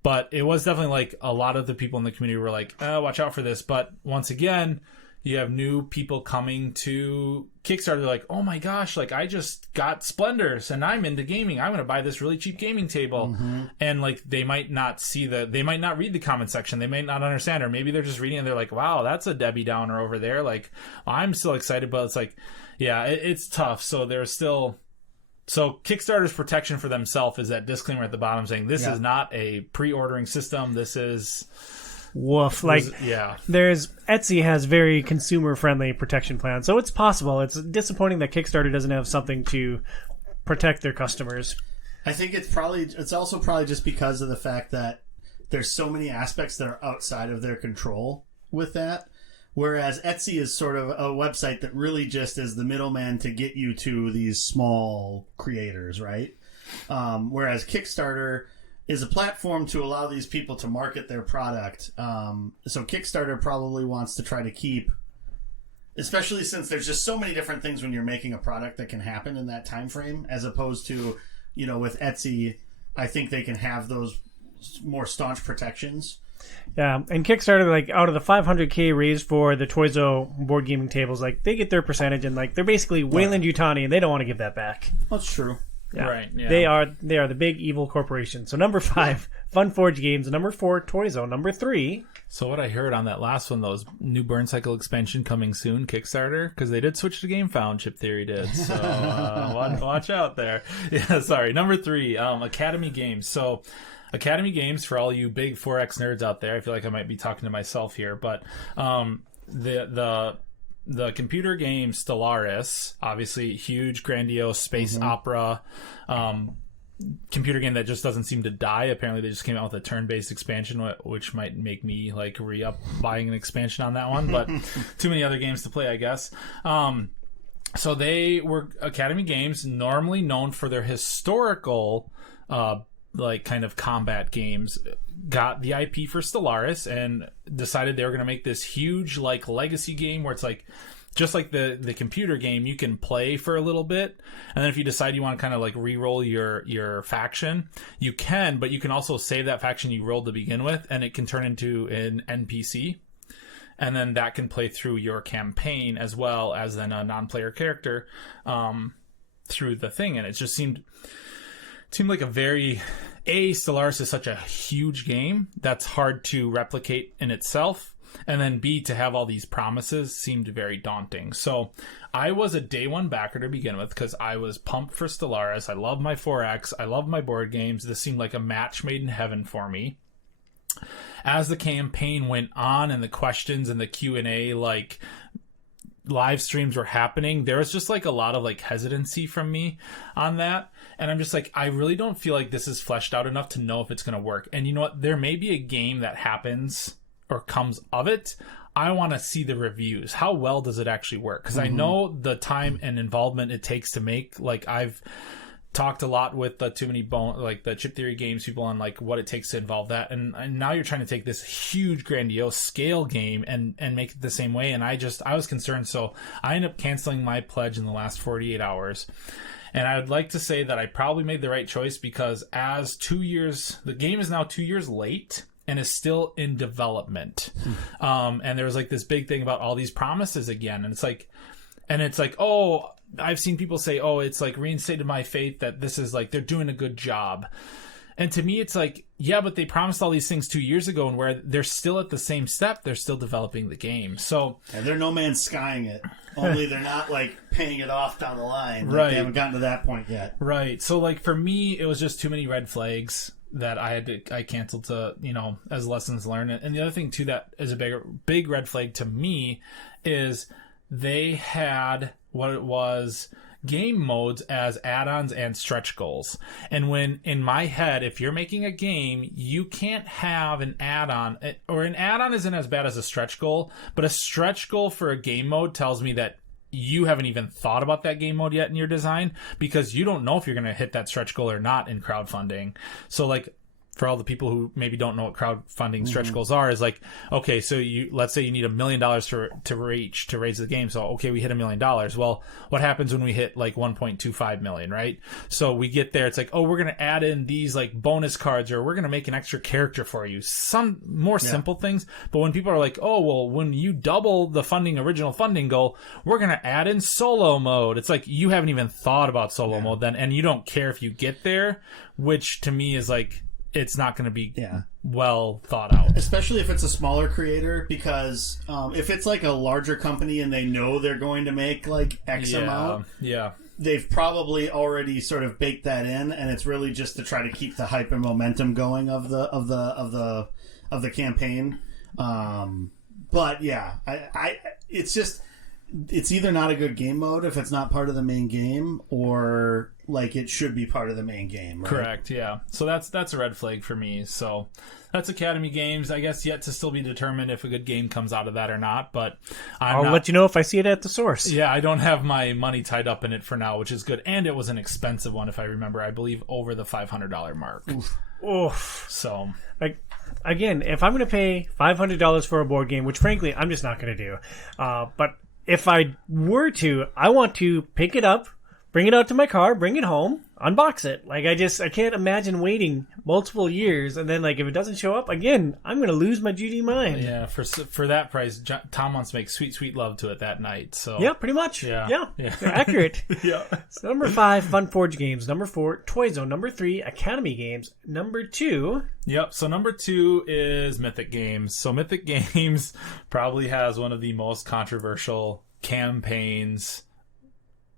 But it was definitely like a lot of the people in the community were like, watch out for this. But once again, you have new people coming to Kickstarter. They're like, oh my gosh, like, I just got Splendors and I'm into gaming. I'm going to buy this really cheap gaming table. Mm-hmm. And like, they might not they might not read the comment section. They might not understand, or maybe they're just reading and they're like, wow, that's a Debbie Downer over there. Like, I'm still excited, but it's like, yeah, it's tough. So Kickstarter's protection for themselves is that disclaimer at the bottom saying this is not a pre-ordering system. This is... Woof. Like, Etsy has very consumer-friendly protection plans, so it's possible. It's disappointing that Kickstarter doesn't have something to protect their customers. I think it's also probably just because of the fact that there's so many aspects that are outside of their control with that, whereas Etsy is sort of a website that really just is the middleman to get you to these small creators, right? Whereas Kickstarter is a platform to allow these people to market their product. So Kickstarter probably wants to try to keep, especially since there's just so many different things when you're making a product that can happen in that time frame, as opposed to, with Etsy, I think they can have those more staunch protections. Yeah, and Kickstarter, like, out of the $500K raised for the Toizo board gaming tables, like, they get their percentage, and like, they're basically Wayland Yutani, and they don't want to give that back. That's true. Yeah. Right. Yeah. They are the big evil corporation. So number 5, Funforge Games. Number 4, Toizo. Number 3. So what I heard on that last one, though, is new Burn Cycle expansion coming soon, Kickstarter, because they did switch to GameFound. Chip Theory did. So watch out there. Yeah, sorry. Number 3, Academy Games. So Academy Games, for all you big 4X nerds out there, I feel like I might be talking to myself here, but the computer game Stellaris, obviously huge, grandiose space opera computer game that just doesn't seem to die. Apparently they just came out with a turn-based expansion, which might make me like re-up buying an expansion on that one, but too many other games to play, I guess. So they were Academy Games, normally known for their historical like kind of combat games, got the IP for Stellaris and decided they were going to make this huge like legacy game where it's like just like the computer game, you can play for a little bit, and then if you decide you want to kind of like re-roll your faction, you can, but you can also save that faction you rolled to begin with, and it can turn into an NPC, and then that can play through your campaign as well as then a non-player character through the thing. And it just seemed like a very... Stellaris is such a huge game that's hard to replicate in itself, and then B, to have all these promises seemed very daunting. So I was a day one backer to begin with because I was pumped for Stellaris. I love my 4X. I love my board games. This seemed like a match made in heaven for me. As the campaign went on and the questions and the Q&A, like, live streams were happening, there was just like a lot of like hesitancy from me on that, and I'm just like, I really don't feel like this is fleshed out enough to know if it's going to work. And you know what, there may be a game that happens or comes of it. I want to see the reviews. How well does it actually work? Because I know the time and involvement it takes to make. Like, I've talked a lot with the the Chip Theory Games people on like what it takes to involve that, and now you're trying to take this huge grandiose scale game and make it the same way, and I was concerned, so I ended up canceling my pledge in the last 48 hours. And I would like to say that I probably made the right choice, because the game is now 2 years late, and is still in development. And there was like this big thing about all these promises again. And it's like, oh, I've seen people say, oh, it's like reinstated my faith that this is like, they're doing a good job. And to me, it's like, yeah, but they promised all these things 2 years ago, and where they're still at the same step, they're still developing the game. So, and they're no man's skying it. Only they're not like paying it off down the line. Like, right. They haven't gotten to that point yet. Right. So, like for me, it was just too many red flags that I canceled to, as lessons learned. And the other thing too that is a big red flag to me is they had what it was. Game modes as add-ons and stretch goals. And when in my head, if you're making a game, you can't have an add-on, or an add-on isn't as bad as a stretch goal, but a stretch goal for a game mode tells me that you haven't even thought about that game mode yet in your design, because you don't know if you're going to hit that stretch goal or not in crowdfunding. So like, for all the people who maybe don't know what crowdfunding stretch goals are, is like, okay, so let's say you need $1 million to raise the game. So, okay, we hit $1 million. Well, what happens when we hit like 1.25 million, right? So we get there. It's like, oh, we're going to add in these like bonus cards, or we're going to make an extra character for you. Some more simple things. But when people are like, oh, well, when you double the original funding goal, we're going to add in solo mode. It's like, you haven't even thought about solo mode then. And you don't care if you get there, which to me is like, it's not going to be well thought out. Especially if it's a smaller creator, because if it's like a larger company and they know they're going to make like X amount, they've probably already sort of baked that in, and it's really just to try to keep the hype and momentum going of the campaign. But yeah, it's either not a good game mode if it's not part of the main game, or like it should be part of the main game, right? Correct, yeah. So that's a red flag for me. So that's Academy Games. I guess yet to still be determined if a good game comes out of that or not, but I'll let you know if I see it at the source. Yeah, I don't have my money tied up in it for now, which is good. And it was an expensive one, if I remember. I believe over the $500 mark. Oof. So, like, again, if I'm going to pay $500 for a board game, which frankly I'm just not going to do, but if I were to, I want to pick it up, bring it out to my car, bring it home, unbox it. Like, I can't imagine waiting multiple years, and then, like, if it doesn't show up, again, I'm going to lose my Judy mind. Yeah, for that price, Tom wants to make sweet, sweet love to it that night. So yeah, pretty much. Yeah. They're accurate. Yeah. So number 5, Fun Forge Games. Number 4, Toy Zone. Number 3, Academy Games. Number 2... Yep, so number 2 is Mythic Games. So Mythic Games probably has one of the most controversial campaigns,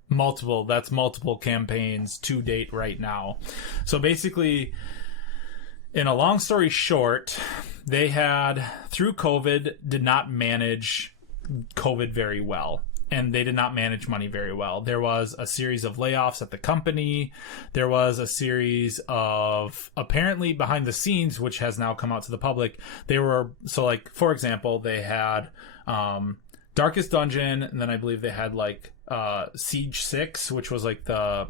multiple campaigns to date right now. So basically, in a long story short, they had, through COVID, did not manage COVID very well. And they did not manage money very well. There was a series of layoffs at the company. There was a series of, apparently behind the scenes, which has now come out to the public. They were, so like, for example, they had Darkest Dungeon, and then I believe they had like Siege 6, which was like the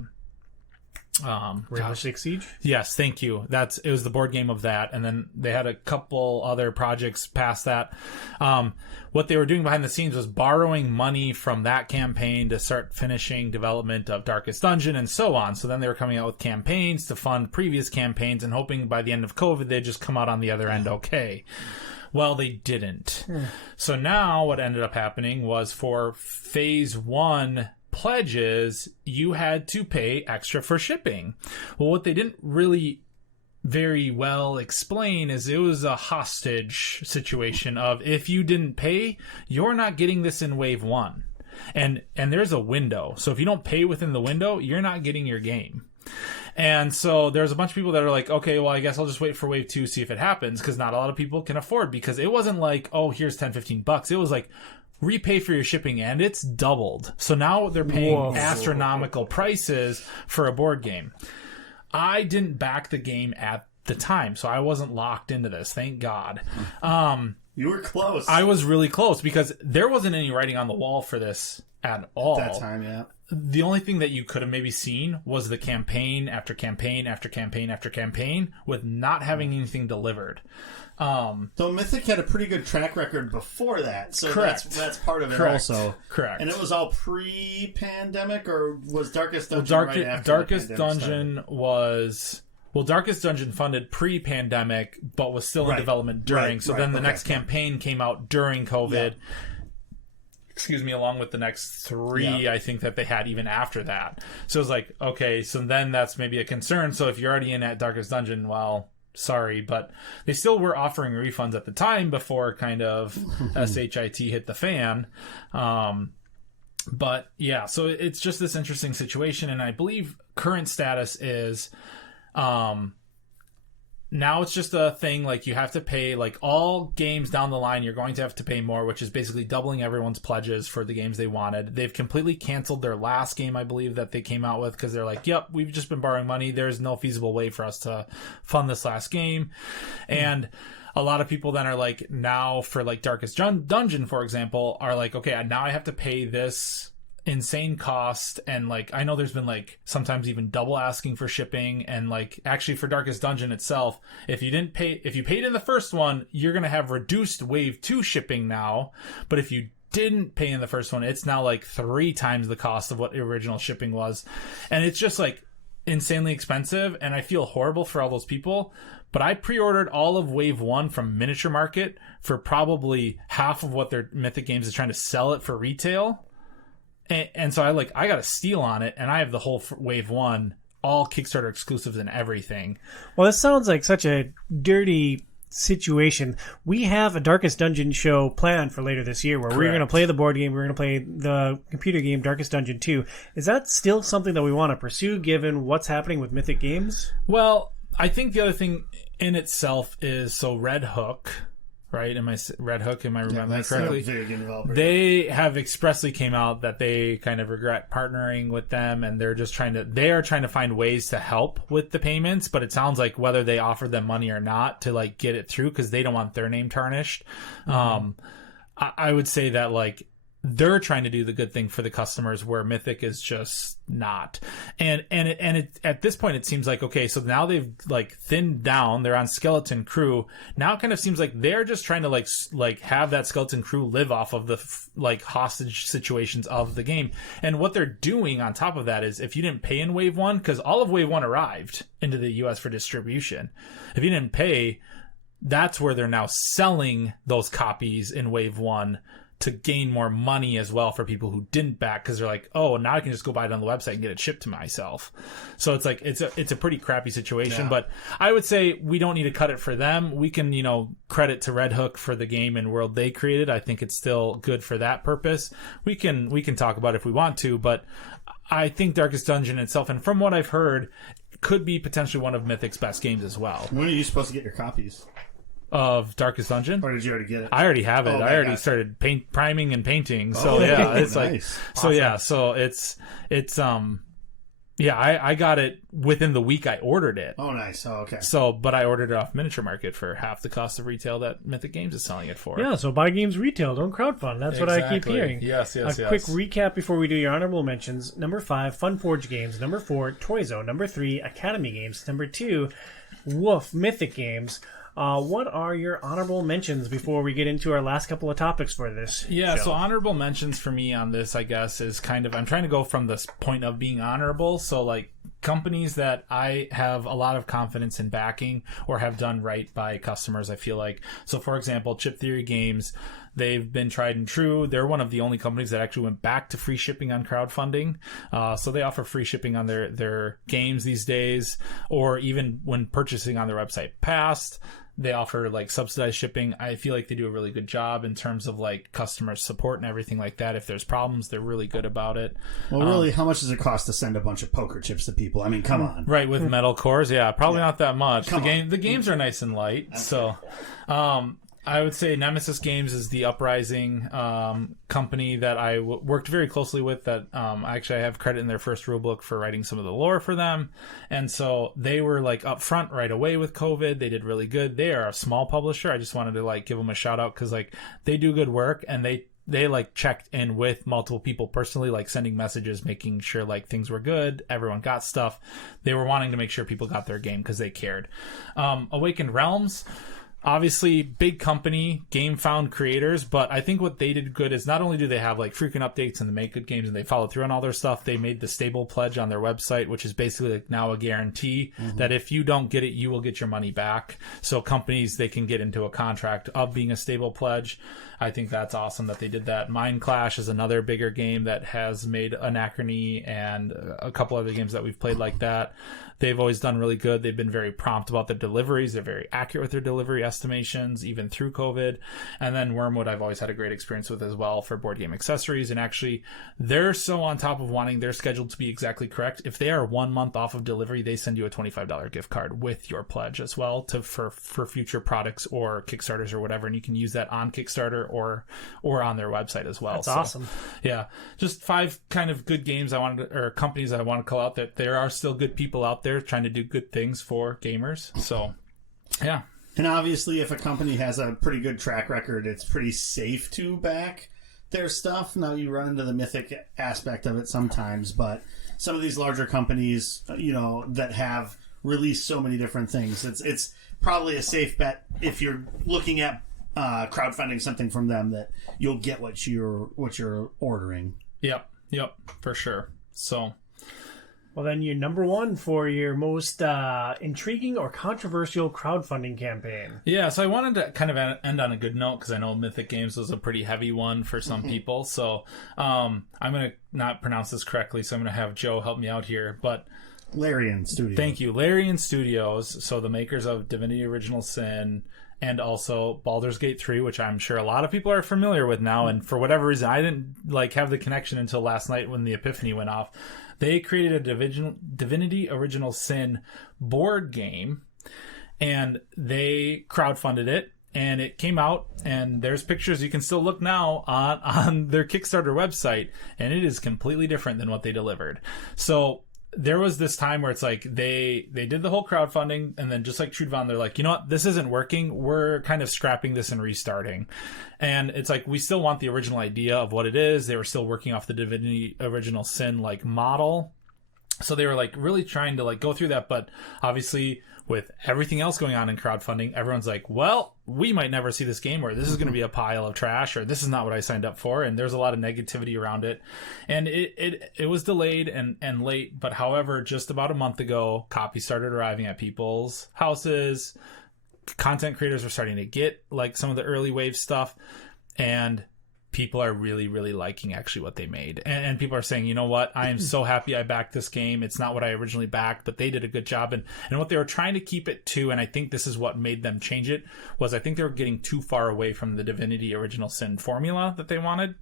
Rainbow Six Siege? Yes, thank you. It was the board game of that, and then they had a couple other projects past that. What they were doing behind the scenes was borrowing money from that campaign to start finishing development of Darkest Dungeon and so on. So then they were coming out with campaigns to fund previous campaigns and hoping by the end of COVID they'd just come out on the other end okay. Well, they didn't. So now what ended up happening was, for phase 1 pledges, you had to pay extra for shipping. Well, what they didn't really very well explain is it was a hostage situation of, if you didn't pay, you're not getting this in wave 1. And there's a window. So if you don't pay within the window, you're not getting your game. And so there's a bunch of people that are like, okay, well, I guess I'll just wait for wave 2, see if it happens, because not a lot of people can afford, because it wasn't like, oh, here's $10-15. It was like, repay for your shipping, and it's doubled. So now they're paying astronomical prices for a board game. I didn't back the game at the time, so I wasn't locked into this, thank God. You were close. I was really close, because there wasn't any writing on the wall for this at all. At that time, yeah. The only thing that you could have maybe seen was the campaign after campaign after campaign after campaign, with not having anything delivered. So Mythic had a pretty good track record before that, so that's part of it also. Correct. And it was all pre-pandemic, or was Darkest Dungeon right after Darkest the pandemic Dungeon started? was Well, Darkest Dungeon funded pre-pandemic, but was still in development during. Then the next campaign came out during COVID. Yeah. Excuse me, along with the next 3, I think, that they had even after that. So it's like, okay, so then that's maybe a concern. So if you're already in at Darkest Dungeon, well, sorry, but they still were offering refunds at the time before kind of SHIT hit the fan. But yeah, so it's just this interesting situation, and I believe current status is now it's just a thing, like, you have to pay, like, all games down the line, you're going to have to pay more, which is basically doubling everyone's pledges for the games they wanted. They've completely canceled their last game, I believe, that they came out with, because they're like, yep, we've just been borrowing money. There's no feasible way for us to fund this last game. And a lot of people then are like, now for, like, Darkest Dungeon, for example, are like, okay, now I have to pay this insane cost, and like I know there's been like sometimes even double asking for shipping, and like actually for Darkest Dungeon itself, if you paid in the first one, you're gonna have reduced wave 2 shipping now, but if you didn't pay in the first one, it's now like 3 times the cost of what the original shipping was, and it's just like insanely expensive, and I feel horrible for all those people. But I pre-ordered all of Wave 1 from Miniature Market for probably half of what their Mythic Games is trying to sell it for retail. And so I got a steal on it, and I have the whole Wave 1, all Kickstarter exclusives and everything. Well, this sounds like such a dirty situation. We have a Darkest Dungeon show planned for later this year where we're going to play the board game, we're going to play the computer game Darkest Dungeon 2. Is that still something that we want to pursue given what's happening with Mythic Games? Well, I think the other thing in itself is, so Red Hook, right? Am I remembering correctly? They have expressly came out that they kind of regret partnering with them, and they are trying to find ways to help with the payments, but it sounds like whether they offer them money or not to like get it through, because they don't want their name tarnished. Mm-hmm. I would say that like they're trying to do the good thing for the customers, where Mythic is just not. And at this point, it seems like, okay, so now they've like thinned down. They're on Skeleton Crew. Now it kind of seems like they're just trying to like have that Skeleton Crew live off of the like hostage situations of the game. And what they're doing on top of that is, if you didn't pay in Wave 1, because all of Wave 1 arrived into the US for distribution, if you didn't pay, that's where they're now selling those copies in Wave 1 to gain more money as well for people who didn't back, because they're like, oh, now I can just go buy it on the website and get it shipped to myself. So it's like it's a pretty crappy situation. But I would say we don't need to cut it for them. We can, credit to Red Hook for the game and world they created. I think it's still good for that purpose. We can talk about it if we want to, but I think Darkest Dungeon itself, and from what I've heard, could be potentially one of Mythic's best games as well. When are you supposed to get your copies of Darkest Dungeon? Or did you already get it? I already have it. I already started priming and painting. So yeah, it's nice. Like, so awesome. Yeah, so it's I got it within the week I ordered it. Oh, nice. Oh, okay. So, but I ordered it off Miniature Market for half the cost of retail that Mythic Games is selling it for. Yeah, so buy games retail, don't crowdfund. That's what I keep hearing. Yes. Quick recap before we do your honorable mentions. Number 5, Fun Forge Games. Number 4, Toy Zone. Number 3, Academy Games. Number 2, Woof, Mythic Games. What are your honorable mentions before we get into our last couple of topics for this show? So honorable mentions for me on this, I guess, is kind of, I'm trying to go from this point of being honorable. So like companies that I have a lot of confidence in backing or have done right by customers, I feel like. So for example, Chip Theory Games, they've been tried and true. They're one of the only companies that actually went back to free shipping on crowdfunding. So they offer free shipping on their games these days, or even when purchasing on their website past, they offer like subsidized shipping. I feel like they do a really good job in terms of like customer support and everything like that. If there's problems, they're really good about it. Well, really, how much does it cost to send a bunch of poker chips to people? I mean, come on. Right, with metal cores, probably not that much. The games are nice and light. Okay. So, I would say Nemesis Games is the Uprising company that I worked very closely with. That actually I have credit in their first rulebook for writing some of the lore for them, and so they were like up front right away with COVID. They did really good. They are a small publisher. I just wanted to like give them a shout out because like they do good work, and they like checked in with multiple people personally, like sending messages, making sure like things were good, everyone got stuff. They were wanting to make sure people got their game because they cared. Awakened Realms. obviously big company, game found creators, but I think what they did good is not only do they have like frequent updates and they make good games and they follow through on all their stuff, they made the stable pledge on their website, which is basically like now a guarantee that if you don't get it, you will get your money back. So companies, they can get into a contract of being a stable pledge. I think that's awesome that they did that. Mind Clash is another bigger game that has made Anachrony and a couple other games that we've played like that. They've always done really good. They've been very prompt about their deliveries. They're very accurate with their delivery estimations, even through COVID. And then Wormwood, I've always had a great experience with as well for board game accessories. And actually, they're so on top of wanting their schedule to be exactly correct. If they are 1 month off of delivery, they send you a $25 gift card with your pledge as well for future products or Kickstarters or whatever. And you can use that on Kickstarter or on their website as well. That's awesome. Yeah, just 5 kind of good games or companies I want to call out that there are still good people out there trying to do good things for gamers. So, yeah. And obviously, if a company has a pretty good track record, it's pretty safe to back their stuff. Now, you run into the mythic aspect of it sometimes, but some of these larger companies, that have released so many different things, it's probably a safe bet if you're looking at crowdfunding something from them that you'll get what you're ordering. Yep, for sure. So, well, then you're number 1 for your most intriguing or controversial crowdfunding campaign. Yeah, so I wanted to kind of end on a good note because I know Mythic Games was a pretty heavy one for some people. So I'm going to not pronounce this correctly, so I'm going to have Joe help me out here. But Larian Studios. Thank you. Larian Studios, so the makers of Divinity Original Sin and also Baldur's Gate 3, which I'm sure a lot of people are familiar with now. And for whatever reason, I didn't have the connection until last night when the epiphany went off. They created a Divinity Original Sin board game, and they crowdfunded it, and it came out, and there's pictures. You can still look now on their Kickstarter website, and it is completely different than what they delivered. So there was this time where it's like they did the whole crowdfunding, and then just like Trudvang, they're like, you know what, this isn't working. We're kind of scrapping this and restarting. And it's like, we still want the original idea of what it is. They were still working off the Divinity Original Sin model. So they were like really trying to go through that. But obviously with everything else going on in crowdfunding, everyone's like, well, we might never see this game, or this is going to be a pile of trash, or this is not what I signed up for. And there's a lot of negativity around it. And it was delayed and late. But however, just about a month ago, copies started arriving at people's houses. Content creators were starting to get some of the early wave stuff. And people are really, really liking actually what they made. And people are saying, you know what, I am so happy I backed this game. It's not what I originally backed, but they did a good job. And what they were trying to keep it to, and I think this is what made them change it, was I think they were getting too far away from the Divinity Original Sin formula that they wanted,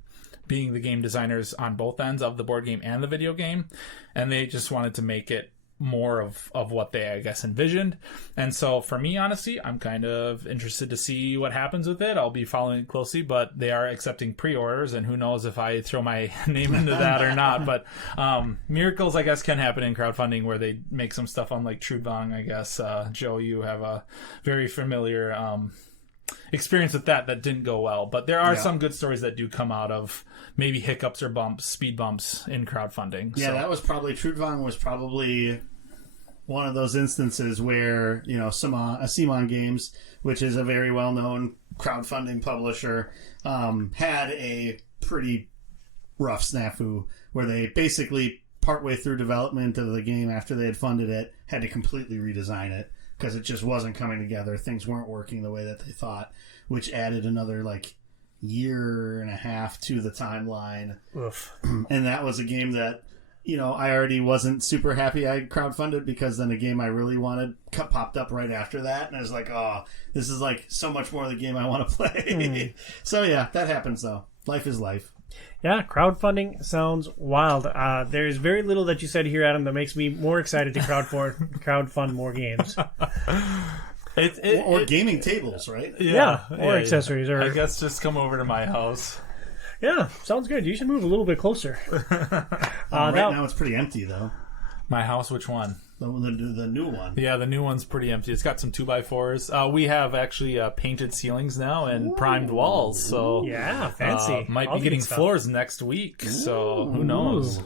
being the game designers on both ends of the board game and the video game. And they just wanted to make it more of what they, I guess, envisioned. And so for me, honestly, I'm kind of interested to see what happens with it. I'll be following it closely, but they are accepting pre-orders, and who knows if I throw my name into that or not. But miracles, I guess, can happen in crowdfunding where they make some stuff on Trudvang, I guess. Joe, you have a very familiar experience with that didn't go well. But there are some good stories that do come out of maybe hiccups or speed bumps in crowdfunding. Yeah, that was probably, Trudvang was probably one of those instances where, Simon Games, which is a very well-known crowdfunding publisher, had a pretty rough snafu where they basically, partway through development of the game after they had funded it, had to completely redesign it because it just wasn't coming together. Things weren't working the way that they thought, which added another year and a half to the timeline. Oof. And that was a game that, I already wasn't super happy I crowdfunded, because then a game I really wanted popped up right after that, and I was like, oh, this is so much more the game I want to play. So yeah, that happens though. Life is life. Yeah, crowdfunding sounds wild. There's very little that you said here, Adam, that makes me more excited to crowdfund more games. Or gaming tables, right? Yeah, or accessories. Or I guess just come over to my house. Yeah, sounds good. You should move a little bit closer. Now it's pretty empty, though. My house, which one? The new one. Yeah, the new one's pretty empty. It's got some 2x4s. We have actually painted ceilings now and primed walls. So yeah, fancy. might be getting floors next week. So who knows?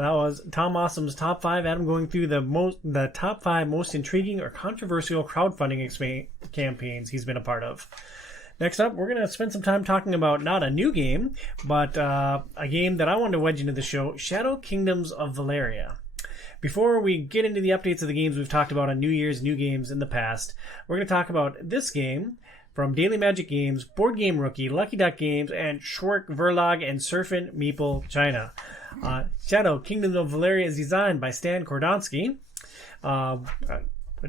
That was Tom Awesome's top 5. Adam going through the top 5 most intriguing or controversial crowdfunding campaigns he's been a part of. Next up, we're going to spend some time talking about not a new game, but a game that I wanted to wedge into the show, Shadow Kingdoms of Valeria. Before we get into the updates of the games we've talked about on New Year's new games in the past, we're going to talk about this game from Daily Magic Games, Board Game Rookie, Lucky Duck Games, and Schwark Verlag and Surfin' Meeple China. Shadow Kingdom of Valeria is designed by Stan Kordonsky.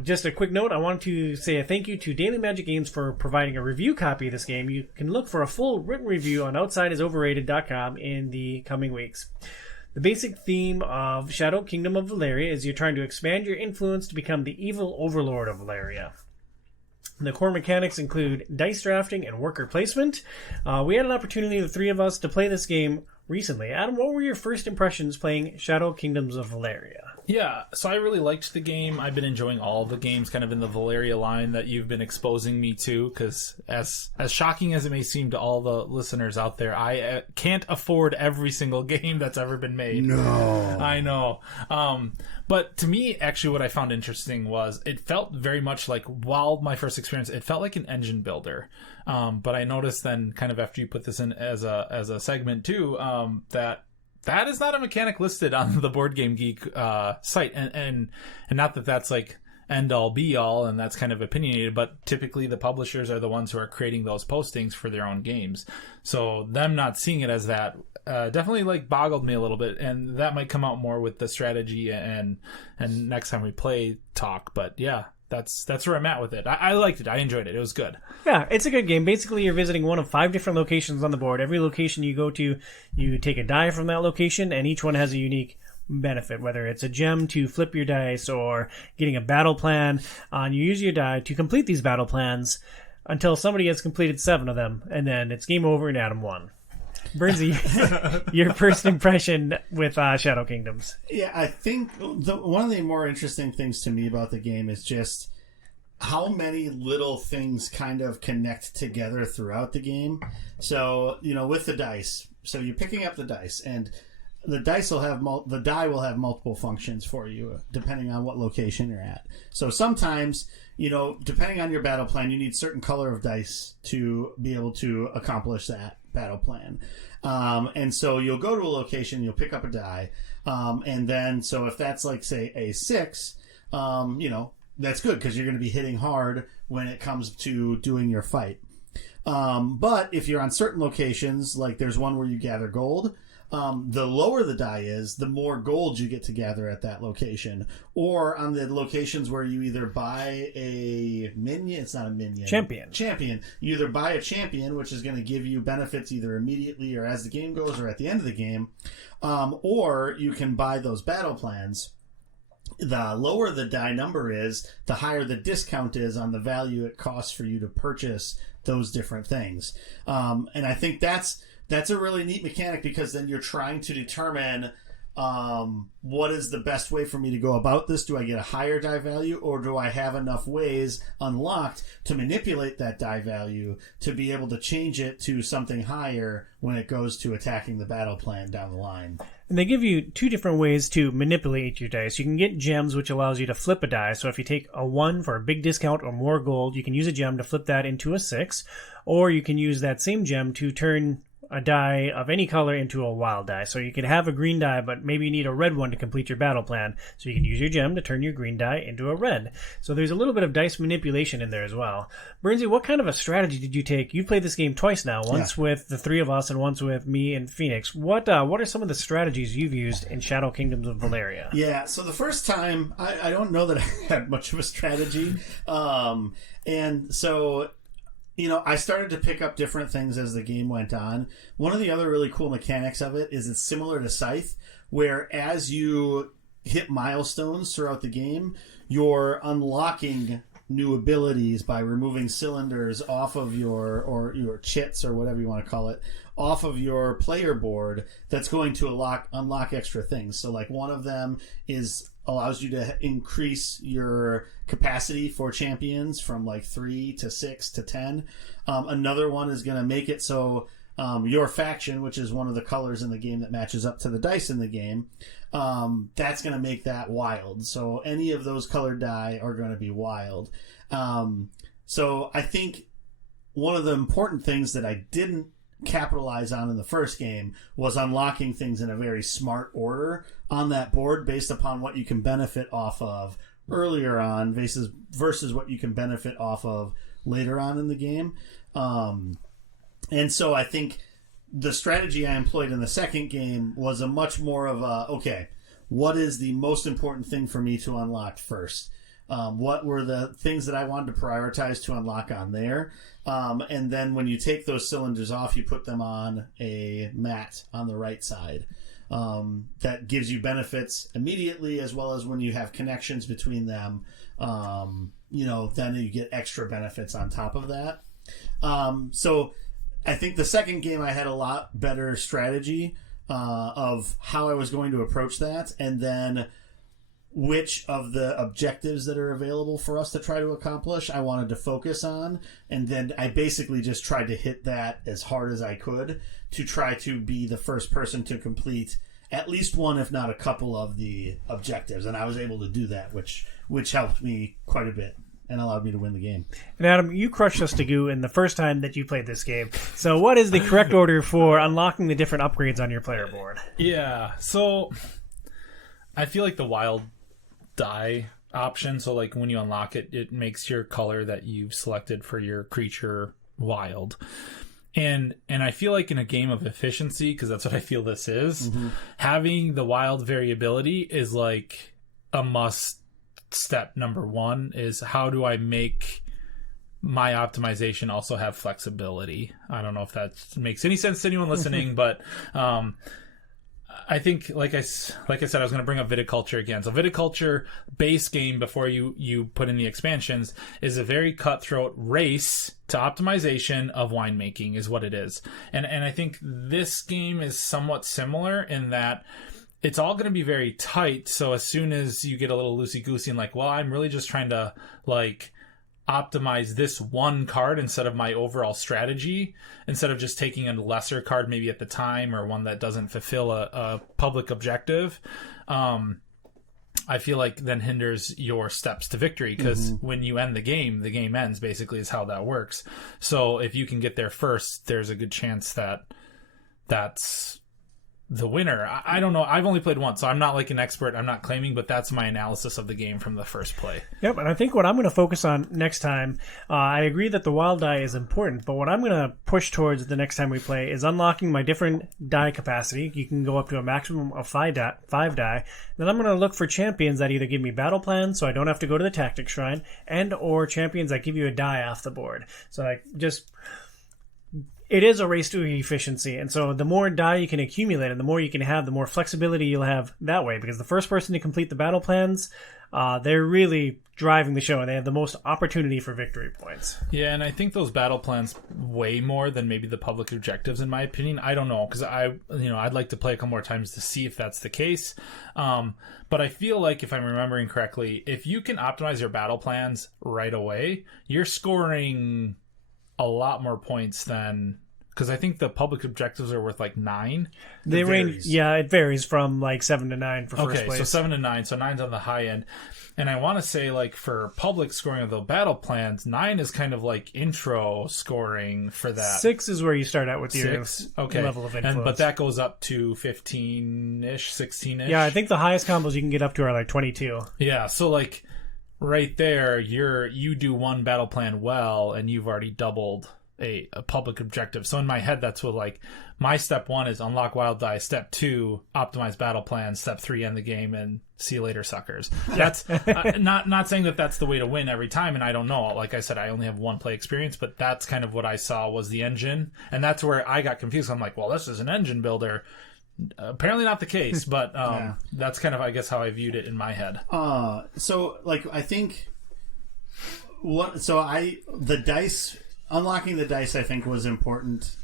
Just a quick note, I wanted to say a thank you to Daily Magic Games for providing a review copy of this game. You can look for a full written review on OutsideIsOverrated.com in the coming weeks. The basic theme of Shadow Kingdom of Valeria is you're trying to expand your influence to become the evil overlord of Valeria. The core mechanics include dice drafting and worker placement. We had an opportunity, the three of us, to play this game recently. Adam, what were your first impressions playing Shadow Kingdoms of Valeria? Yeah, so I really liked the game. I've been enjoying all the games kind of in the Valeria line that you've been exposing me to, because as shocking as it may seem to all the listeners out there, I can't afford every single game that's ever been made. No. I know. But to me, actually, what I found interesting was it felt very much like, while my first experience, it felt like an engine builder. But I noticed then, kind of after you put this in as a segment too, that is not a mechanic listed on the Board Game Geek site, and not that that's like end all be all, and that's kind of opinionated, but typically the publishers are the ones who are creating those postings for their own games. So them not seeing it as that definitely like boggled me a little bit, and that might come out more with the strategy and next time we play talk. But yeah, that's where I'm at with it. I liked it. I enjoyed it. It was good. Yeah, it's a good game. Basically, you're visiting one of 5 different locations on the board. Every location you go to, you take a die from that location, and each one has a unique benefit, whether it's a gem to flip your dice or getting a battle plan. You use your die to complete these battle plans until somebody has completed 7 of them, and then it's game over and Adam won. Bernsey, your first impression with Shadow Kingdoms? Yeah, I think one of the more interesting things to me about the game is just how many little things kind of connect together throughout the game. So, with the dice, so you're picking up the dice, and the dice will have the die will have multiple functions for you depending on what location you're at. So sometimes, depending on your battle plan, you need certain color of dice to be able to accomplish that battle plan. And so you'll go to a location, you'll pick up a die, and then, so if that's like, say, a 6, that's good because you're going to be hitting hard when it comes to doing your fight. But if you're on certain locations, like there's one where you gather gold, the lower the die is, the more gold you get to gather at that location. Or on the locations where you either buy a minion, it's not a minion. Champion. You either buy a champion, which is going to give you benefits either immediately or as the game goes or at the end of the game. Or you can buy those battle plans. The lower the die number is, the higher the discount is on the value it costs for you to purchase those different things. And I think that's a really neat mechanic, because then you're trying to determine what is the best way for me to go about this. Do I get a higher die value, or do I have enough ways unlocked to manipulate that die value to be able to change it to something higher when it goes to attacking the battle plan down the line? And they give you 2 different ways to manipulate your dice. You can get gems, which allows you to flip a die. So if you take a 1 for a big discount or more gold, you can use a gem to flip that into a 6. Or you can use that same gem to turn a die of any color into a wild die. So you could have a green die, but maybe you need a red one to complete your battle plan. So you can use your gem to turn your green die into a red. So there's a little bit of dice manipulation in there as well. Bernsey, what kind of a strategy did you take? You've played this game twice now, once with the 3 of us and once with me and Phoenix. What are some of the strategies you've used in Shadow Kingdoms of Valeria? Yeah, so the first time, I don't know that I had much of a strategy. And so, I started to pick up different things as the game went on. One of the other really cool mechanics of it is it's similar to Scythe, where as you hit milestones throughout the game, you're unlocking new abilities by removing cylinders off of your chits, or whatever you want to call it, off of your player board that's going to unlock extra things. So like one of them allows you to increase your capacity for champions from like 3 to 6 to 10. Another one is going to make it so your faction, which is one of the colors in the game that matches up to the dice in the game, that's going to make that wild. So any of those colored die are going to be wild. So I think one of the important things that I didn't capitalize on in the first game was unlocking things in a very smart order on that board based upon what you can benefit off of earlier on versus what you can benefit off of later on in the game. And so I think the strategy I employed in the second game was a much more of a, okay, what is the most important thing for me to unlock first? What were the things that I wanted to prioritize to unlock on there? And then when you take those cylinders off, you put them on a mat on the right side. That gives you benefits immediately, as well as when you have connections between them, then you get extra benefits on top of that. So I think the second game I had a lot better strategy of how I was going to approach that, and then which of the objectives that are available for us to try to accomplish I wanted to focus on, and then I basically just tried to hit that as hard as I could to try to be the first person to complete at least one, if not a couple, of the objectives, and I was able to do that, which helped me quite a bit and allowed me to win the game. And Adam, you crushed us to goo in the first time that you played this game. So what is the correct order for unlocking the different upgrades on your player board? Yeah, so I feel like the wild die option, so like when you unlock it, it makes your color that you've selected for your creature wild. And I feel like in a game of efficiency, because that's what I feel this is, having the wild variability is like a must. Step number one is, how do I make my optimization also have flexibility? I don't know if that makes any sense to anyone listening, but I think, like I said, I was going to bring up viticulture again. So viticulture base game, before you put in the expansions, is a very cutthroat race to optimization of winemaking is what it is. And I think this game is somewhat similar in that it's all going to be very tight. So as soon as you get a little loosey-goosey and like, well, I'm really just trying to like optimize this one card instead of my overall strategy, instead of just taking a lesser card maybe at the time or one that doesn't fulfill a public objective, I feel like then hinders your steps to victory, because when you end the game ends, basically, is how that works. So if you can get there first, there's a good chance that that's the winner. I don't know. I've only played once, so I'm not like an expert. I'm not claiming, but that's my analysis of the game from the first play. Yep, and I think what I'm going to focus on next time, I agree that the wild die is important, but what I'm going to push towards the next time we play is unlocking my different die capacity. You can go up to a maximum of 5 die. Then I'm going to look for champions that either give me battle plans, so I don't have to go to the tactic shrine, and or champions that give you a die off the board. So I just... It is a race to efficiency, and so the more die you can accumulate and the more you can have, the more flexibility you'll have that way, because the first person to complete the battle plans, they're really driving the show, and they have the most opportunity for victory points. Yeah, and I think those battle plans way more than maybe the public objectives, in my opinion. I don't know, because I'd like to play a couple more times to see if that's the case. But I feel like, if I'm remembering correctly, if you can optimize your battle plans right away, you're scoring a lot more points than, because I think the public objectives are worth like 9. They range, yeah, it varies from like 7 to 9 for first place. So 7 to 9, so 9's on the high end. And I want to say, like, for public scoring of the battle plans, 9 is kind of like intro scoring for that. 6 is where you start out with your level of influence. But that goes up to 15-ish, 16-ish. Yeah, I think the highest combos you can get up to are like 22. Yeah, so like right there, you do one battle plan well, and you've already doubled a public objective. So in my head, that's what, like, my step 1 is unlock wild die. Step 2, optimize battle plan. Step 3, end the game, and see you later, suckers. That's not saying that that's the way to win every time, and I don't know. Like I said, I only have one play experience, but that's kind of what I saw was the engine, and that's where I got confused. I'm like, well, this is an engine builder. Apparently not the case, but that's kind of, I guess, how I viewed it in my head. So, like, I think unlocking the dice, I think, was important,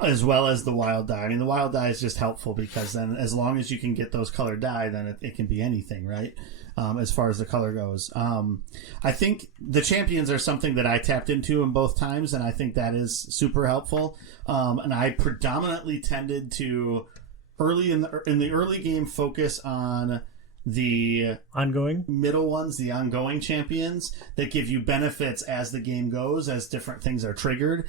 as well as the wild die. I mean, the wild die is just helpful because then, as long as you can get those colored die, then it can be anything, right? As far as the color goes. I think the champions are something that I tapped into in both times, and I think that is super helpful. And I predominantly tended to early in the early game focus on the Ongoing? middle ones, the ongoing champions that give you benefits as the game goes, as different things are triggered,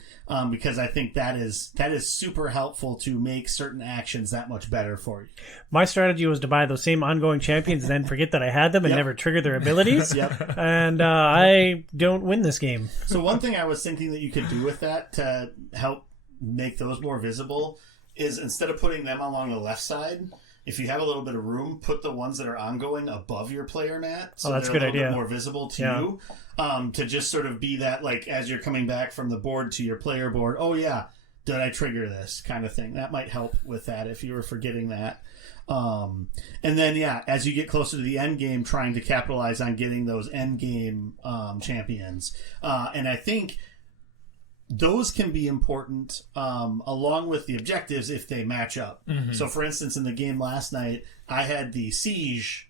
because I think that is super helpful to make certain actions that much better for you. My strategy was to buy those same ongoing champions and then forget that I had them and never trigger their abilities. Yep. And I don't win this game. So one thing I was thinking that you could do with that to help make those more visible is, instead of putting them along the left side, if you have a little bit of room, put the ones that are ongoing above your player mat, so that's they're a good a little idea. bit more visible to you. To just sort of be that, like, as you're coming back from the board to your player board, oh yeah, did I trigger this kind of thing? That might help with that if you were forgetting that. And then, as you get closer to the end game, trying to capitalize on getting those end game champions. And I think those can be important along with the objectives if they match up. Mm-hmm. So, for instance, in the game last night, I had the Siege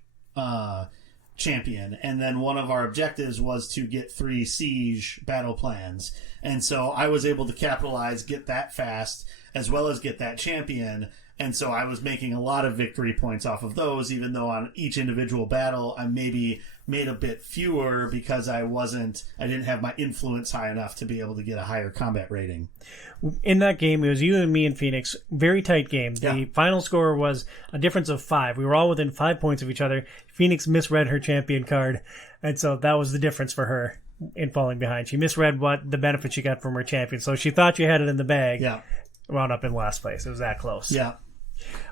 champion, and then one of our objectives was to get 3 Siege battle plans. And so I was able to capitalize, get that fast, as well as get that champion. And so I was making a lot of victory points off of those, even though on each individual battle I maybe made a bit fewer because I didn't have my influence high enough to be able to get a higher combat rating. In that game, it was you and me and Phoenix. Very tight game. The final score was a difference of 5. We were all within 5 points of each other. Phoenix misread her champion card, and so that was the difference for her in falling behind. She misread what the benefit she got from her champion, so she thought you had it in the bag. Yeah. Wound up in last place. It was that close. Yeah.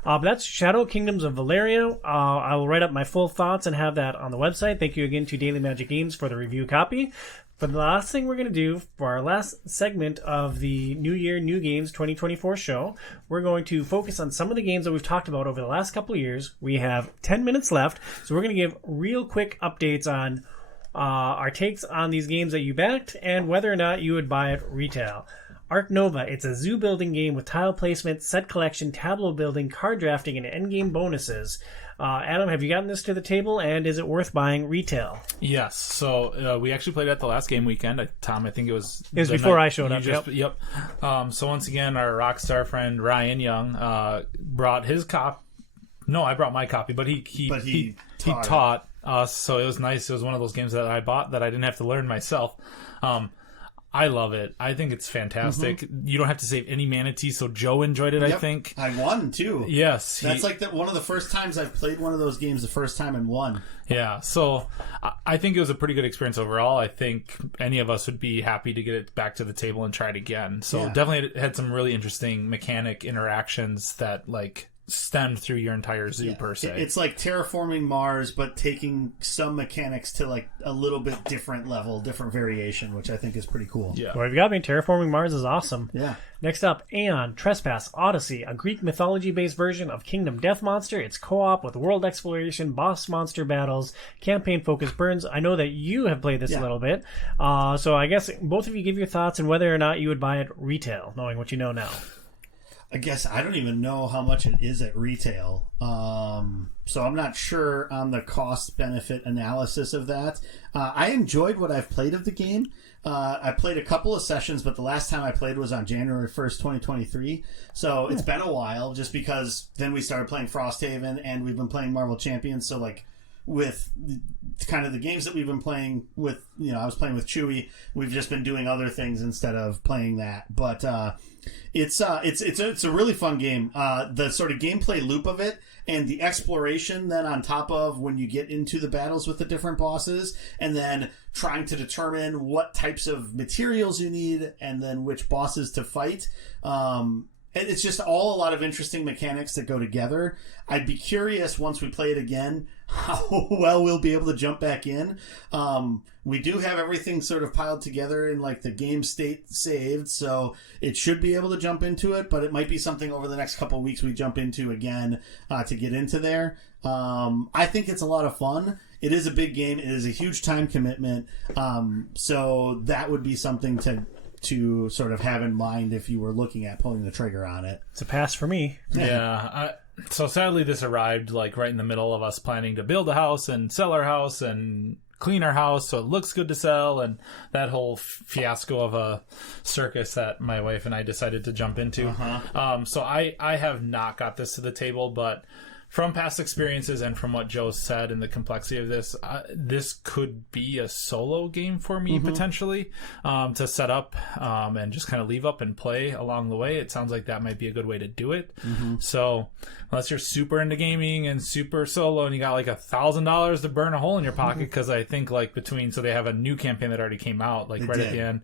But that's Shadow Kingdoms of Valeria. I will write up my full thoughts and have that on the website. Thank you again to Daily Magic Games for the review copy. For the last thing we're going to do for our last segment of the New Year, New Games 2024 show, we're going to focus on some of the games that we've talked about over the last couple of years. We have 10 minutes left, so we're going to give real quick updates on our takes on these games that you backed and whether or not you would buy it retail. Ark Nova, it's a zoo building game with tile placement, set collection, tableau building, card drafting, and endgame bonuses. Adam, have you gotten this to the table, and is it worth buying retail? Yes. So we actually played at the last game weekend. Tom, I think it was... It was before I showed up. Yep. So once again, our Rockstar friend Ryan Young brought his copy. No, I brought my copy, but he taught us. So it was nice. It was one of those games that I bought that I didn't have to learn myself. I love it. I think it's fantastic. Mm-hmm. You don't have to save any manatee, so Joe enjoyed it, I think. I won, too. Yes. That's one of the first times I've played one of those games the first time and won. Yeah, so I think it was a pretty good experience overall. I think any of us would be happy to get it back to the table and try it again. So definitely it had some really interesting mechanic interactions that, like, stemmed through your entire zoo per se. It's like terraforming Mars, but taking some mechanics to like a little bit different level, different variation, which I think is pretty cool. Yeah. Well, you got me. Terraforming Mars is awesome. Yeah. Next up, Aeon, Trespass, Odyssey, a Greek mythology-based version of Kingdom Death Monster. It's co-op with world exploration, boss monster battles, campaign-focused burns. I know that you have played this a little bit. So I guess both of you give your thoughts on whether or not you would buy it retail, knowing what you know now. I guess I don't even know how much it is at retail. So I'm not sure on the cost-benefit analysis of that. I enjoyed what I've played of the game. I played a couple of sessions, but the last time I played was on January 1st, 2023. So it's been a while, just because then we started playing Frosthaven, and we've been playing Marvel Champions. So, like, with kind of the games that we've been playing with, I was playing with Chewy. We've just been doing other things instead of playing that. But it's a really fun game. The sort of gameplay loop of it and the exploration then on top of when you get into the battles with the different bosses, and then trying to determine what types of materials you need and then which bosses to fight. It's just all a lot of interesting mechanics that go together. I'd be curious once we play it again how well we'll be able to jump back in. We do have everything sort of piled together in like the game state saved, so it should be able to jump into it, but it might be something over the next couple of weeks we jump into again to get into there. I think it's a lot of fun. It is a big game. It is a huge time commitment. So that would be something to sort of have in mind if you were looking at pulling the trigger on it. It's a pass for me. Yeah. So sadly this arrived like right in the middle of us planning to build a house and sell our house and clean our house so it looks good to sell, and that whole fiasco of a circus that my wife and I decided to jump into. So I have not got this to the table, but from past experiences and from what Joe said and the complexity of this, this could be a solo game for me potentially, to set up and just kind of leave up and play along the way. It sounds like that might be a good way to do it. So unless you're super into gaming and super solo and you got like $1,000 to burn a hole in your pocket, because I think like so they have a new campaign that already came out like right at the end,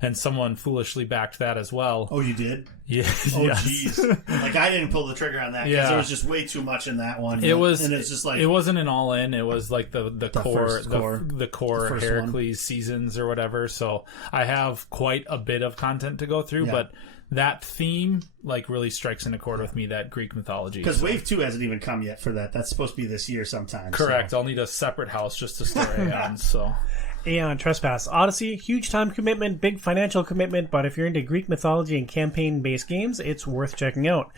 and someone foolishly backed that as well. Oh, you did? Yeah. Oh, jeez. Like, I didn't pull the trigger on that because there was just way too much in that one. It was, and it's just like, it wasn't an all in. It was like the core first Heracles seasons or whatever. So I have quite a bit of content to go through, but that theme like really strikes in a chord with me, that Greek mythology. Because Wave 2 hasn't even come yet for that. That's supposed to be this year sometime. Correct. So. I'll need a separate house just to store Aeon. So. Aeon, Trespass, Odyssey, huge time commitment, big financial commitment, but if you're into Greek mythology and campaign-based games, it's worth checking out.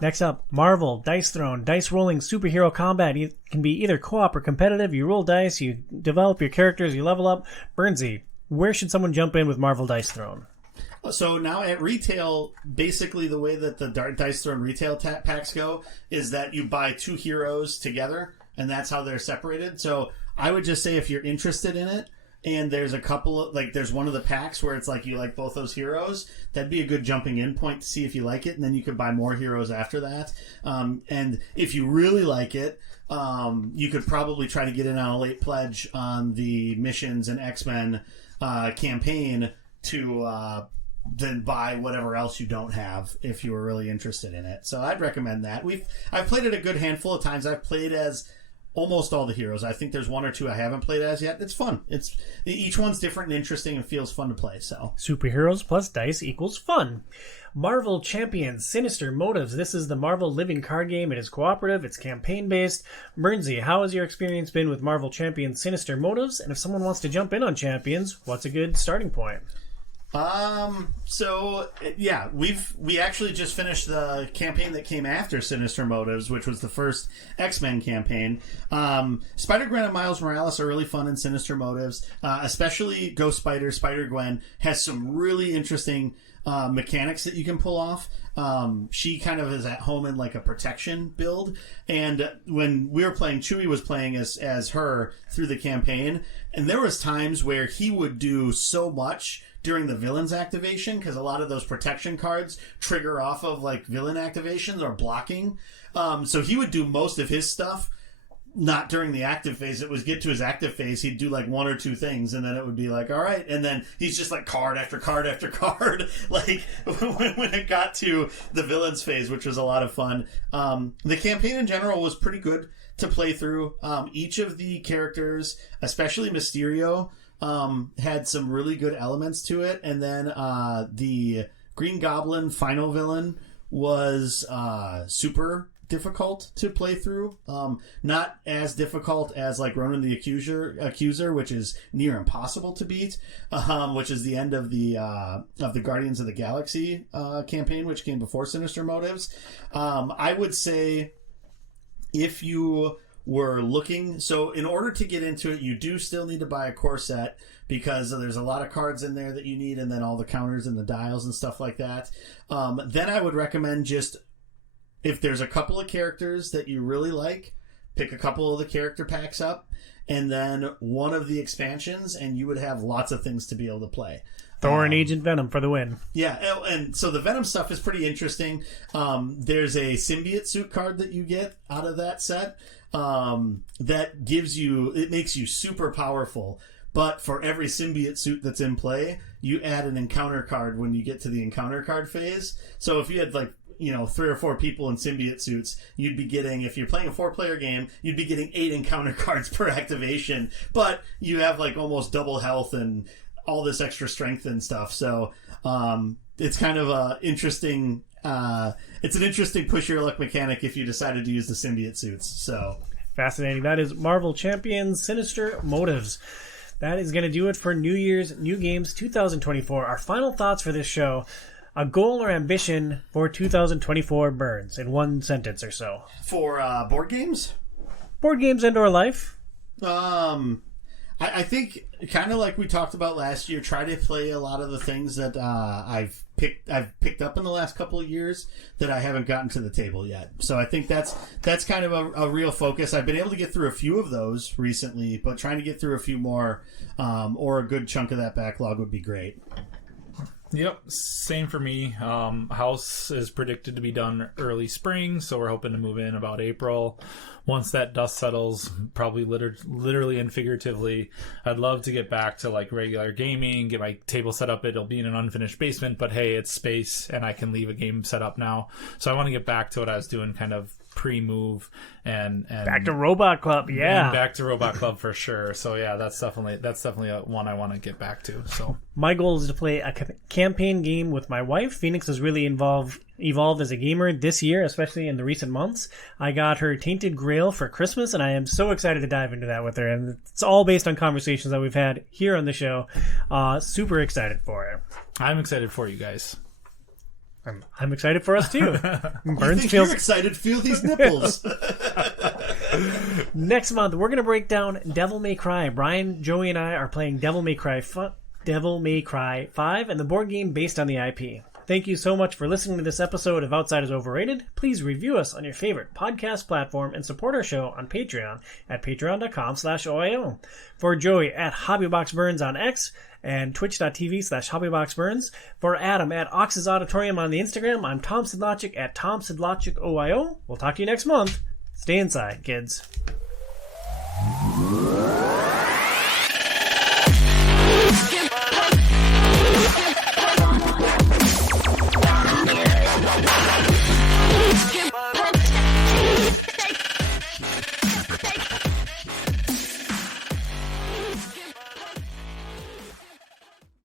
Next up, Marvel, Dice Throne, dice rolling, superhero combat. It can be either co-op or competitive. You roll dice, you develop your characters, you level up. Burnsy, where should someone jump in with Marvel Dice Throne? So now at retail, basically the way that the Dice Throne retail packs go is that you buy 2 heroes together, and that's how they're separated. So I would just say if you're interested in it, and there's a couple of, like, there's one of the packs where it's like you like both those heroes, that'd be a good jumping in point to see if you like it, and then you could buy more heroes after that. And if you really like it, you could probably try to get in on a late pledge on the Missions and X-Men campaign to then buy whatever else you don't have if you were really interested in it. So I'd recommend that. I've played it a good handful of times. I've played as almost all the heroes. I think there's 1 or 2 I haven't played as yet. It's fun. Each one's different and interesting and feels fun to play. So superheroes plus dice equals fun. Marvel Champions, Sinister Motives. This is the Marvel living card game. It is cooperative. It's campaign based. Burnsy, how has your experience been with Marvel Champions, Sinister Motives? And if someone wants to jump in on Champions, what's a good starting point? We actually just finished the campaign that came after Sinister Motives, which was the first X-Men campaign. Spider-Gwen and Miles Morales are really fun in Sinister Motives, especially Ghost Spider. Spider-Gwen has some really interesting mechanics that you can pull off. She kind of is at home in like a protection build, and when we were playing, Chewie was playing as her through the campaign, and there was times where he would do so much during the villain's activation, because a lot of those protection cards trigger off of like villain activations or blocking. So he would do most of his stuff not during the active phase. It was get to his active phase, he'd do like 1 or 2 things, and then it would be like, all right, and then he's just like card after card after card, like when it got to the villain's phase, which was a lot of fun. The campaign in general was pretty good to play through. Each of the characters, especially Mysterio, had some really good elements to it, and then the Green Goblin final villain was super difficult to play through. Not as difficult as like Ronan the Accuser, which is near impossible to beat, which is the end of the Guardians of the Galaxy campaign, which came before Sinister Motives. I would say if you were looking, so in order to get into it, you do still need to buy a core set, because there's a lot of cards in there that you need, and then all the counters and the dials and stuff like that. Then I would recommend just, if there's a couple of characters that you really like, pick a couple of the character packs up, and then one of the expansions, and you would have lots of things to be able to play. Thor and Agent Venom for the win. Yeah, and so the Venom stuff is pretty interesting. There's a symbiote suit card that you get out of that set that gives you, it makes you super powerful. But for every symbiote suit that's in play, you add an encounter card when you get to the encounter card phase. So if you had 3 or 4 people in symbiote suits, you'd be getting, if you're playing a 4-player game, you'd be getting 8 encounter cards per activation. But you have like almost double health and all this extra strength and stuff. So it's kind of a interesting. It's an interesting push your luck mechanic if you decided to use the symbiote suits. So fascinating. That is Marvel Champions, Sinister Motives. That is going to do it for New Year's New Games 2024. Our final thoughts for this show. A goal or ambition for 2024 Burns in 1 sentence or so. For board games? Board games and or life? I I think kind of like we talked about last year, try to play a lot of the things that I've picked up in the last couple of years that I haven't gotten to the table yet. So I think that's kind of a real focus. I've been able to get through a few of those recently, but trying to get through a few more or a good chunk of that backlog would be great. Yep, same for me. House is predicted to be done early spring, so we're hoping to move in about April. Once that dust settles, probably literally and figuratively, I'd love to get back to like regular gaming, get my table set up. It'll be in an unfinished basement, but hey, it's space and I can leave a game set up now. So I want to get back to what I was doing kind of pre-move and Back to Robot Club, yeah. And back to Robot Club for sure. So yeah, that's definitely a one I want to get back to. So my goal is to play a campaign game with my wife. Phoenix has really evolved as a gamer this year, especially in the recent months. I got her Tainted Grail for Christmas, and I am so excited to dive into that with her. And it's all based on conversations that we've had here on the show. Super excited for it. I'm excited for you guys. I'm excited for us too. Burns you're excited. Feel these nipples. Next month, we're going to break down Devil May Cry. Brian, Joey, and I are playing Devil May Cry 5 and the board game based on the IP. Thank you so much for listening to this episode of Outside is Overrated. Please review us on your favorite podcast platform and support our show on Patreon at patreon.com/OIO. For Joey at HobbyBoxBurns on X and twitch.tv/HobbyBoxBurns. For Adam at Ox's Auditorium on the Instagram, I'm Tom Sidlogic at TomSidlogicOIO. We'll talk to you next month. Stay inside, kids.